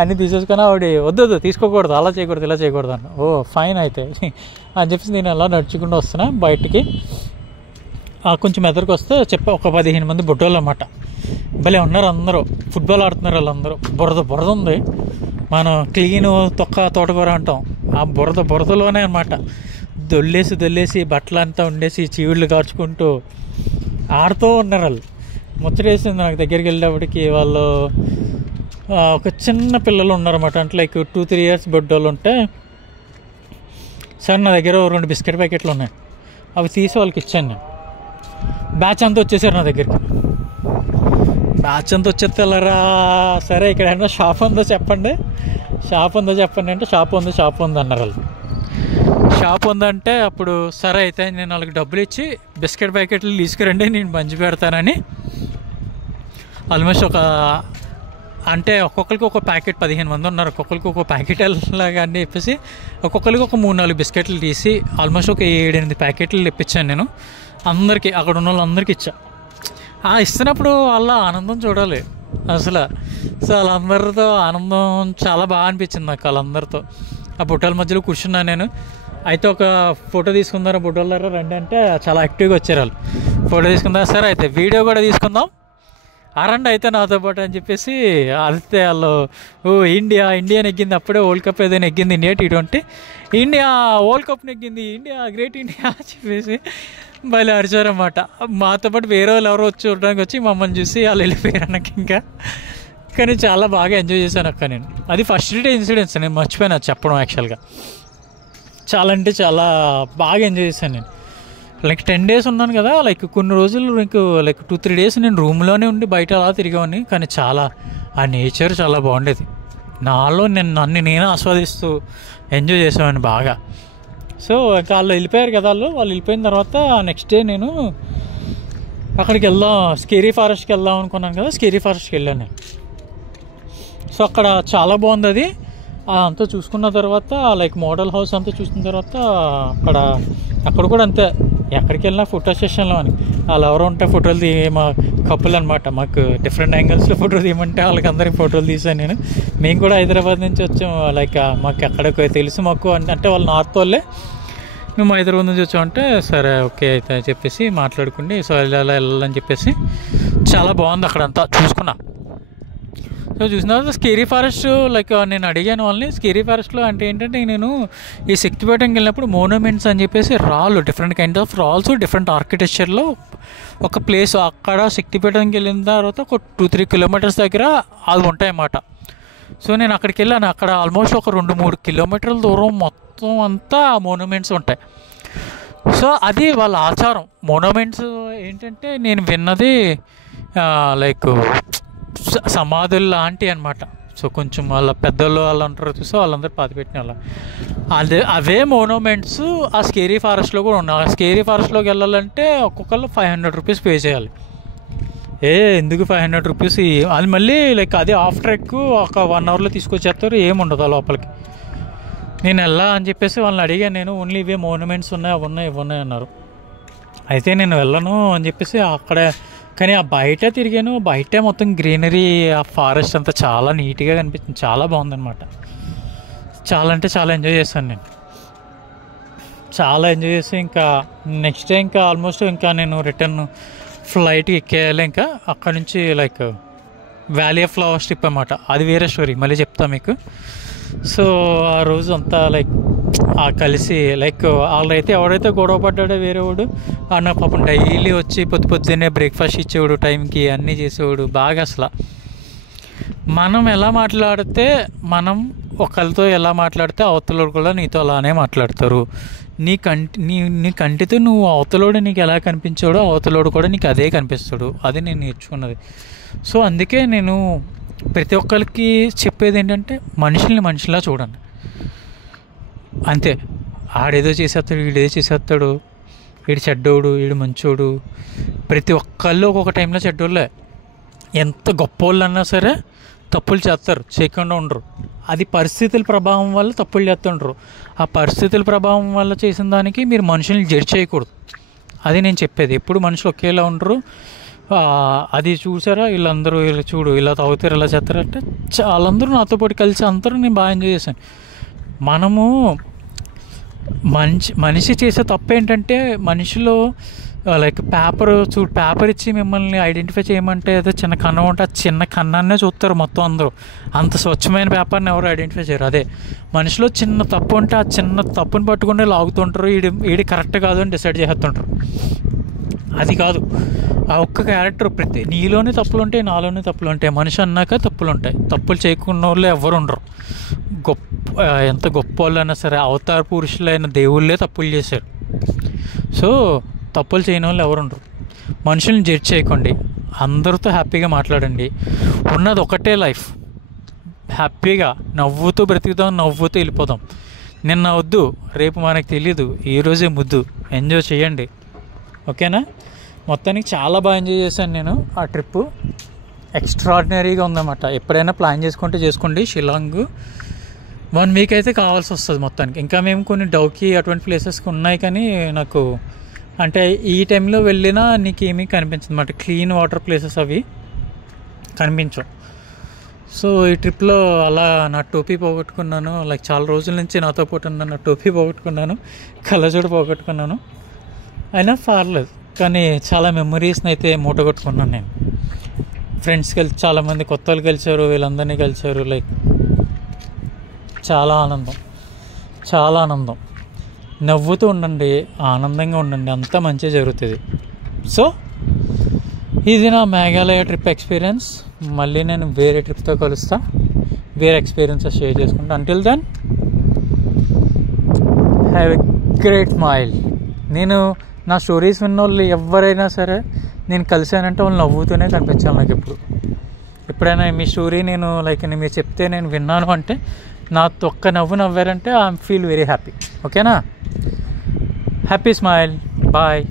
అన్నీ తీసేసుకొని ఆవిడ వద్దు తీసుకోకూడదు, అలా చేయకూడదు, ఇలా చేయకూడదు అన్న. ఓ ఫైన్ అయితే అని చెప్పేసి నేను అలా నడుచుకుంటూ వస్తున్నా బయటికి. కొంచెం ఎదురుకు వస్తే ఒక 15 మంది బుడ్డోళ్ళు అన్నమాట. భలే ఉన్నారు అందరూ, ఫుట్బాల్ ఆడుతున్నారు వాళ్ళందరూ. బురద ఉంది, మనం క్లీను తోటకూర అంటాం, ఆ బురదలోనే అనమాట. దొల్లేసి బట్టలంతా ఉండేసి చీవుళ్ళు కార్చుకుంటూ ఆడుతూ ఉన్నారు వాళ్ళు. ముచ్చటేసింది నాకు. దగ్గరికి వెళ్ళేప్పటికి వాళ్ళు ఒక చిన్న పిల్లలు ఉన్నారన్నమాట. అంటే లైక్ 2-3 years బొడ్డోళ్ళు ఉంటే, సార్ నా దగ్గర 2 బిస్కెట్ ప్యాకెట్లు ఉన్నాయి, అవి తీసి వాళ్ళకి ఇచ్చాను నేను. బ్యాచ్ అంతా వచ్చేసారు నా దగ్గరికి. బ్యాచ్ అంతా వచ్చేస్తే వెళ్ళరా, సరే ఇక్కడ ఏమన్నా షాప్ ఉందో చెప్పండి అంటే షాప్ ఉంది అన్నారు వాళ్ళు. షాప్ ఉందంటే అప్పుడు సరే అయితే నేను వాళ్ళకి డబ్బులు ఇచ్చి బిస్కెట్ ప్యాకెట్లు తీసుకురండి, నేను పంచి పెడతానని. ఆల్మోస్ట్ అంటే ఒక్కొక్కరికి ఒక ప్యాకెట్, 15 మంది ఉన్నారు, ఒక్కొక్కరికి ఒక ప్యాకెట్ లాగా అని చెప్పేసి ఒక్కొక్కరికి ఒక 3-4 బిస్కెట్లు తీసి ఆల్మోస్ట్ ఒక 7-8 ప్యాకెట్లు తెప్పించాను నేను. అందరికీ, అక్కడ ఉన్న వాళ్ళందరికీ ఇచ్చా. ఇస్తున్నప్పుడు వాళ్ళ ఆనందం చూడాలి. అసలు. సో వాళ్ళందరితో ఆనందం చాలా బాగా అనిపించింది నాకు. వాళ్ళందరితో ఆ బుట్టల మధ్యలో కూర్చున్నాను నేను. అయితే ఒక ఫోటో తీసుకుందాం బుట్టల దగ్గర రండి అంటే చాలా యాక్టివ్గా వచ్చారు వాళ్ళు. ఫోటో తీసుకుందాం, సరే అయితే వీడియో కూడా తీసుకుందాం అరండి అయితే నాతో పాటు అని చెప్పేసి. అయితే వాళ్ళు ఇండియా నెగ్గింది, అప్పుడే వరల్డ్ కప్ ఏదైనా నెగ్గింది India T20, India world cup నెగ్గింది, ఇండియా గ్రేట్ ఇండియా అని చెప్పేసి భలే అరిచారన్నమాట. మాతో పాటు వేరే వాళ్ళు ఎవరో వచ్చి చూడడానికి వచ్చి మమ్మల్ని చూసి వాళ్ళు వెళ్ళిపోయారు నాకు. ఇంకా కానీ చాలా బాగా ఎంజాయ్ చేశాను అక్క నేను. అది ఫస్ట్ డే ఇన్సిడెంట్స్, నేను మర్చిపోయాను చెప్పడం. యాక్చువల్గా చాలా అంటే చాలా బాగా ఎంజాయ్ చేశాను నేను. లైక్ 10 days ఉన్నాను కదా, లైక్ కొన్ని రోజులు లైక్ 2-3 days నేను రూమ్లోనే ఉండి బయట అలా తిరిగామని. కానీ చాలా ఆ నేచర్ చాలా బాగుండేది. నాలో నన్ను నేనే ఆస్వాదిస్తూ ఎంజాయ్ చేసామని బాగా. సో ఇంకా వాళ్ళు వెళ్ళిపోయారు కదా, వాళ్ళు వెళ్ళిపోయిన తర్వాత నెక్స్ట్ డే నేను అక్కడికి వెళ్దాం, స్కేరీ ఫారెస్ట్కి వెళ్దాం అనుకున్నాను కదా, స్కేరీ ఫారెస్ట్కి వెళ్ళాను నేను. సో అక్కడ చాలా బాగుంది అది. అంతా చూసుకున్న తర్వాత లైక్ మోడల్ హౌస్ అంతా చూసుకున్న తర్వాత అక్కడ కూడా అంతే, ఎక్కడికి వెళ్ళినా ఫోటో సెషన్లో అని వాళ్ళు ఎవరో ఉంటే ఫోటోలు మా కప్పులు అనమాట. మాకు డిఫరెంట్ యాంగిల్స్లో ఫోటోలు తీయమంటే వాళ్ళకి అందరికి ఫోటోలు తీసాను నేను. మేము కూడా హైదరాబాద్ నుంచి వచ్చాం, లైక్ మాకు ఎక్కడికి తెలుసు మాకు అంటే వాళ్ళు నార్త్ వాళ్ళే, మేము హైదరాబాద్ నుంచి వచ్చామంటే సరే ఓకే అయితే చెప్పేసి మాట్లాడుకుండి. సో వెళ్ళాలని చెప్పేసి చాలా బాగుంది అక్కడంతా చూసుకున్నా. సో చూసిన తర్వాత స్కేరీ ఫారెస్ట్ లైక్ నేను అడిగాను వాళ్ళని, స్కేరీ ఫారెస్ట్లో అంటే ఏంటంటే నేను ఈ శక్తిపీఠంకి వెళ్ళినప్పుడు మోనోమెంట్స్ అని చెప్పేసి రాళ్ళు, different kind of Rolls, different ఆర్కిటెక్చర్లో ఒక ప్లేస్. అక్కడ శక్తిపీఠంకి వెళ్ళిన తర్వాత ఒక 2-3 kilometers దగ్గర అవి ఉంటాయన్నమాట. సో నేను అక్కడికి వెళ్ళాను. అక్కడ ఆల్మోస్ట్ ఒక 2-3 kilometers దూరం మొత్తం అంతా మోనోమెంట్స్ ఉంటాయి. సో అది వాళ్ళ ఆచారం. మోనోమెంట్స్ ఏంటంటే నేను విన్నది లైక్ సమాధులు లాంటి అనమాట. సో కొంచెం వాళ్ళ పెద్దోళ్ళు వాళ్ళు అంటారు చూసి వాళ్ళందరూ పాతిపెట్టిన వాళ్ళ అవే మోనోమెంట్స్ ఆ స్కేరీ ఫారెస్ట్లో కూడా ఉన్నాయి. ఆ స్కేరీ ఫారెస్ట్లోకి వెళ్ళాలంటే ఒక్కొక్కళ్ళు 500 rupees పే చేయాలి. ఎందుకు 500 rupees? అది మళ్ళీ లైక్ అది ఆఫ్టర్ ఒక 1 hourలో తీసుకొచ్చేస్తారు, ఏముండదు ఆ లోపలికి. నేను వెళ్ళా అని చెప్పేసి వాళ్ళని అడిగాను నేను, ఓన్లీ ఇవే మోనోమెంట్స్ ఉన్నాయి, ఇవి అన్నారు. అయితే నేను వెళ్ళను అని చెప్పేసి అక్కడే, కానీ ఆ బయట తిరిగాను. బయట మొత్తం గ్రీనరీ, ఆ ఫారెస్ట్ అంతా చాలా నీట్గా కనిపించింది, చాలా బాగుందన్నమాట. చాలా అంటే చాలా ఎంజాయ్ చేశాను నేను, చాలా ఎంజాయ్ చేసి ఇంకా నెక్స్ట్ డే ఇంకా ఆల్మోస్ట్ ఇంకా నేను రిటర్న్ ఫ్లైట్కి ఎక్కేయాలి. ఇంకా అక్కడ నుంచి like valley of flowers trip అన్నమాట. అది వేరే స్టోరీ, మళ్ళీ చెప్తా మీకు. సో ఆ రోజు అంతా లైక్ కలిసి లైక్ వాళ్ళైతే ఎవరైతే గొడవ పడ్డాడో వేరేవాడు అన్న పాపం డైలీ వచ్చి పొద్దున్నే బ్రేక్ఫాస్ట్ ఇచ్చేవాడు, టైంకి అన్నీ చేసేవాడు బాగా. అసలు మనం ఎలా మాట్లాడితే, మనం ఒకరితో ఎలా మాట్లాడితే అవతలోడు కూడా నీతో అలానే మాట్లాడతారు. నీ కంటితో నువ్వు అవతలోడు నీకు ఎలా కనిపించాడో అవతలోడు కూడా నీకు అదే కనిపిస్తాడు. అది నేను నేర్చుకున్నది. సో అందుకే నేను ప్రతి ఒక్కరికి చెప్పేది ఏంటంటే మనుషుల్ని మనిషిలా చూడండి అంతే. ఆడేదో చేసేస్తాడు, వీడేదో చేసేస్తాడు, వీడు చెడ్డోడు, వీడు మంచోడు. ప్రతి ఒక్కళ్ళు ఒక్కొక్క టైంలో చెడ్డోళ్ళే. ఎంత గొప్పోళ్ళు అన్నా సరే తప్పులు చేస్తారు, చేయకుండా ఉండరు. అది పరిస్థితుల ప్రభావం వల్ల తప్పులు చేస్తుండ్రు. ఆ పరిస్థితుల ప్రభావం వల్ల చేసిన దానికి మీరు మనుషుల్ని జడ్జ్ చేయకూడదు. అది నేను చెప్పేది. ఎప్పుడు మనుషులు ఒకేలా ఉండరు. అది చూసారా వీళ్ళందరూ, ఇలా చూడు ఇలా తాగుతారు, ఇలా చేస్తారంటే వాళ్ళందరూ నాతో పాటు కలిసి అందరూ నేను బాగా ఎంజాయ్ చేశాను. మనము మనిషి చేసే తప్పు ఏంటంటే మనిషిలో లైక్ పేపర్ ఇచ్చి మిమ్మల్ని ఐడెంటిఫై చేయమంటే ఏదో చిన్న కన్నం ఉంటే ఆ చిన్న కన్నాన్నే చూస్తారు మొత్తం అందరూ. అంత స్వచ్ఛమైన పేపర్ని ఎవరు ఐడెంటిఫై చేయరు. అదే మనిషిలో చిన్న తప్పు ఉంటే ఆ చిన్న తప్పుని పట్టుకుంటే లాగుతుంటారు, వీడి కరెక్ట్ కాదు అని డిసైడ్ చేస్తుంటారు. అది కాదు, ఆ ఒక్క క్యారెక్టర్ నీలోనే తప్పులు ఉంటాయి, నాలోనే తప్పులు ఉంటాయి. మనిషి అన్నాక తప్పులు ఉంటాయి. తప్పులు చేయకున్న వాళ్ళు ఎవరు ఉండరు. ఎంత గొప్ప వాళ్ళైనా సరే, అవతార పురుషులైన దేవుళ్ళే తప్పులు చేశారు. సో తప్పులు చేయని వాళ్ళు ఎవరు ఉండరు. మనుషుల్ని జడ్జ్ చేయకండి, అందరితో హ్యాపీగా మాట్లాడండి. ఉన్నది ఒకటే లైఫ్, హ్యాపీగా నవ్వుతూ బ్రతుకుతాం, నవ్వుతూ వెళ్ళిపోదాం. నిన్న వద్దు, రేపు మనకు తెలీదు, ఈరోజే ముద్దు. ఎంజాయ్ చేయండి, ఓకేనా? మొత్తానికి చాలా బాగా ఎంజాయ్ చేశాను నేను. ఆ ట్రిప్పు ఎక్స్ట్రాడినరీగా ఉందన్నమాట. ఎప్పుడైనా ప్లాన్ చేసుకోండి. షిలాంగ్ 1 week అయితే కావాల్సి వస్తుంది మొత్తానికి. ఇంకా మేము కొన్ని డౌకీ అటువంటి ప్లేసెస్కి ఉన్నాయి, కానీ నాకు అంటే ఈ టైంలో వెళ్ళినా నీకు ఏమీ కనిపించదు అన్నమాట. క్లీన్ వాటర్ ప్లేసెస్ అవి. కనిపించవు. సో ఈ ట్రిప్లో అలా నా టోపీ పోగొట్టుకున్నాను. లైక్ చాలా రోజుల నుంచి నాతో పాటు ఉన్న నా టోపీ పోగొట్టుకున్నాను, కళ్ళజోడు పోగొట్టుకున్నాను. అయినా పర్లేదు, కానీ చాలా మెమరీస్ని అయితే మూటగొట్టుకున్నాను నేను. ఫ్రెండ్స్కి చాలామంది కొత్త వాళ్ళు కలిసారు, వీళ్ళందరినీ కలిసారు. లైక్ చాలా ఆనందం. నవ్వుతూ ఉండండి, ఆనందంగా ఉండండి, అంతా మంచిగా జరుగుతుంది. సో ఇది నా మేఘాలయ ట్రిప్ ఎక్స్పీరియన్స్. మళ్ళీ నేను వేరే ట్రిప్తో కలుస్తా, వేరే ఎక్స్పీరియన్సెస్ షేర్ చేసుకుంటా. Until then have a great smile. నేను నా స్టోరీస్ విన్న వాళ్ళు ఎవరైనా సరే నేను కలిసానంటే వాళ్ళు నవ్వుతూనే కనిపించాలి నాకు. ఎప్పుడైనా మీ స్టోరీ నేను మీరు చెప్తే నేను విన్నాను అంటే నా ఒక్క నవ్వారంటే ఐ ఫీల్ వెరీ హ్యాపీ. ఓకేనా? Happy smile. బాయ్.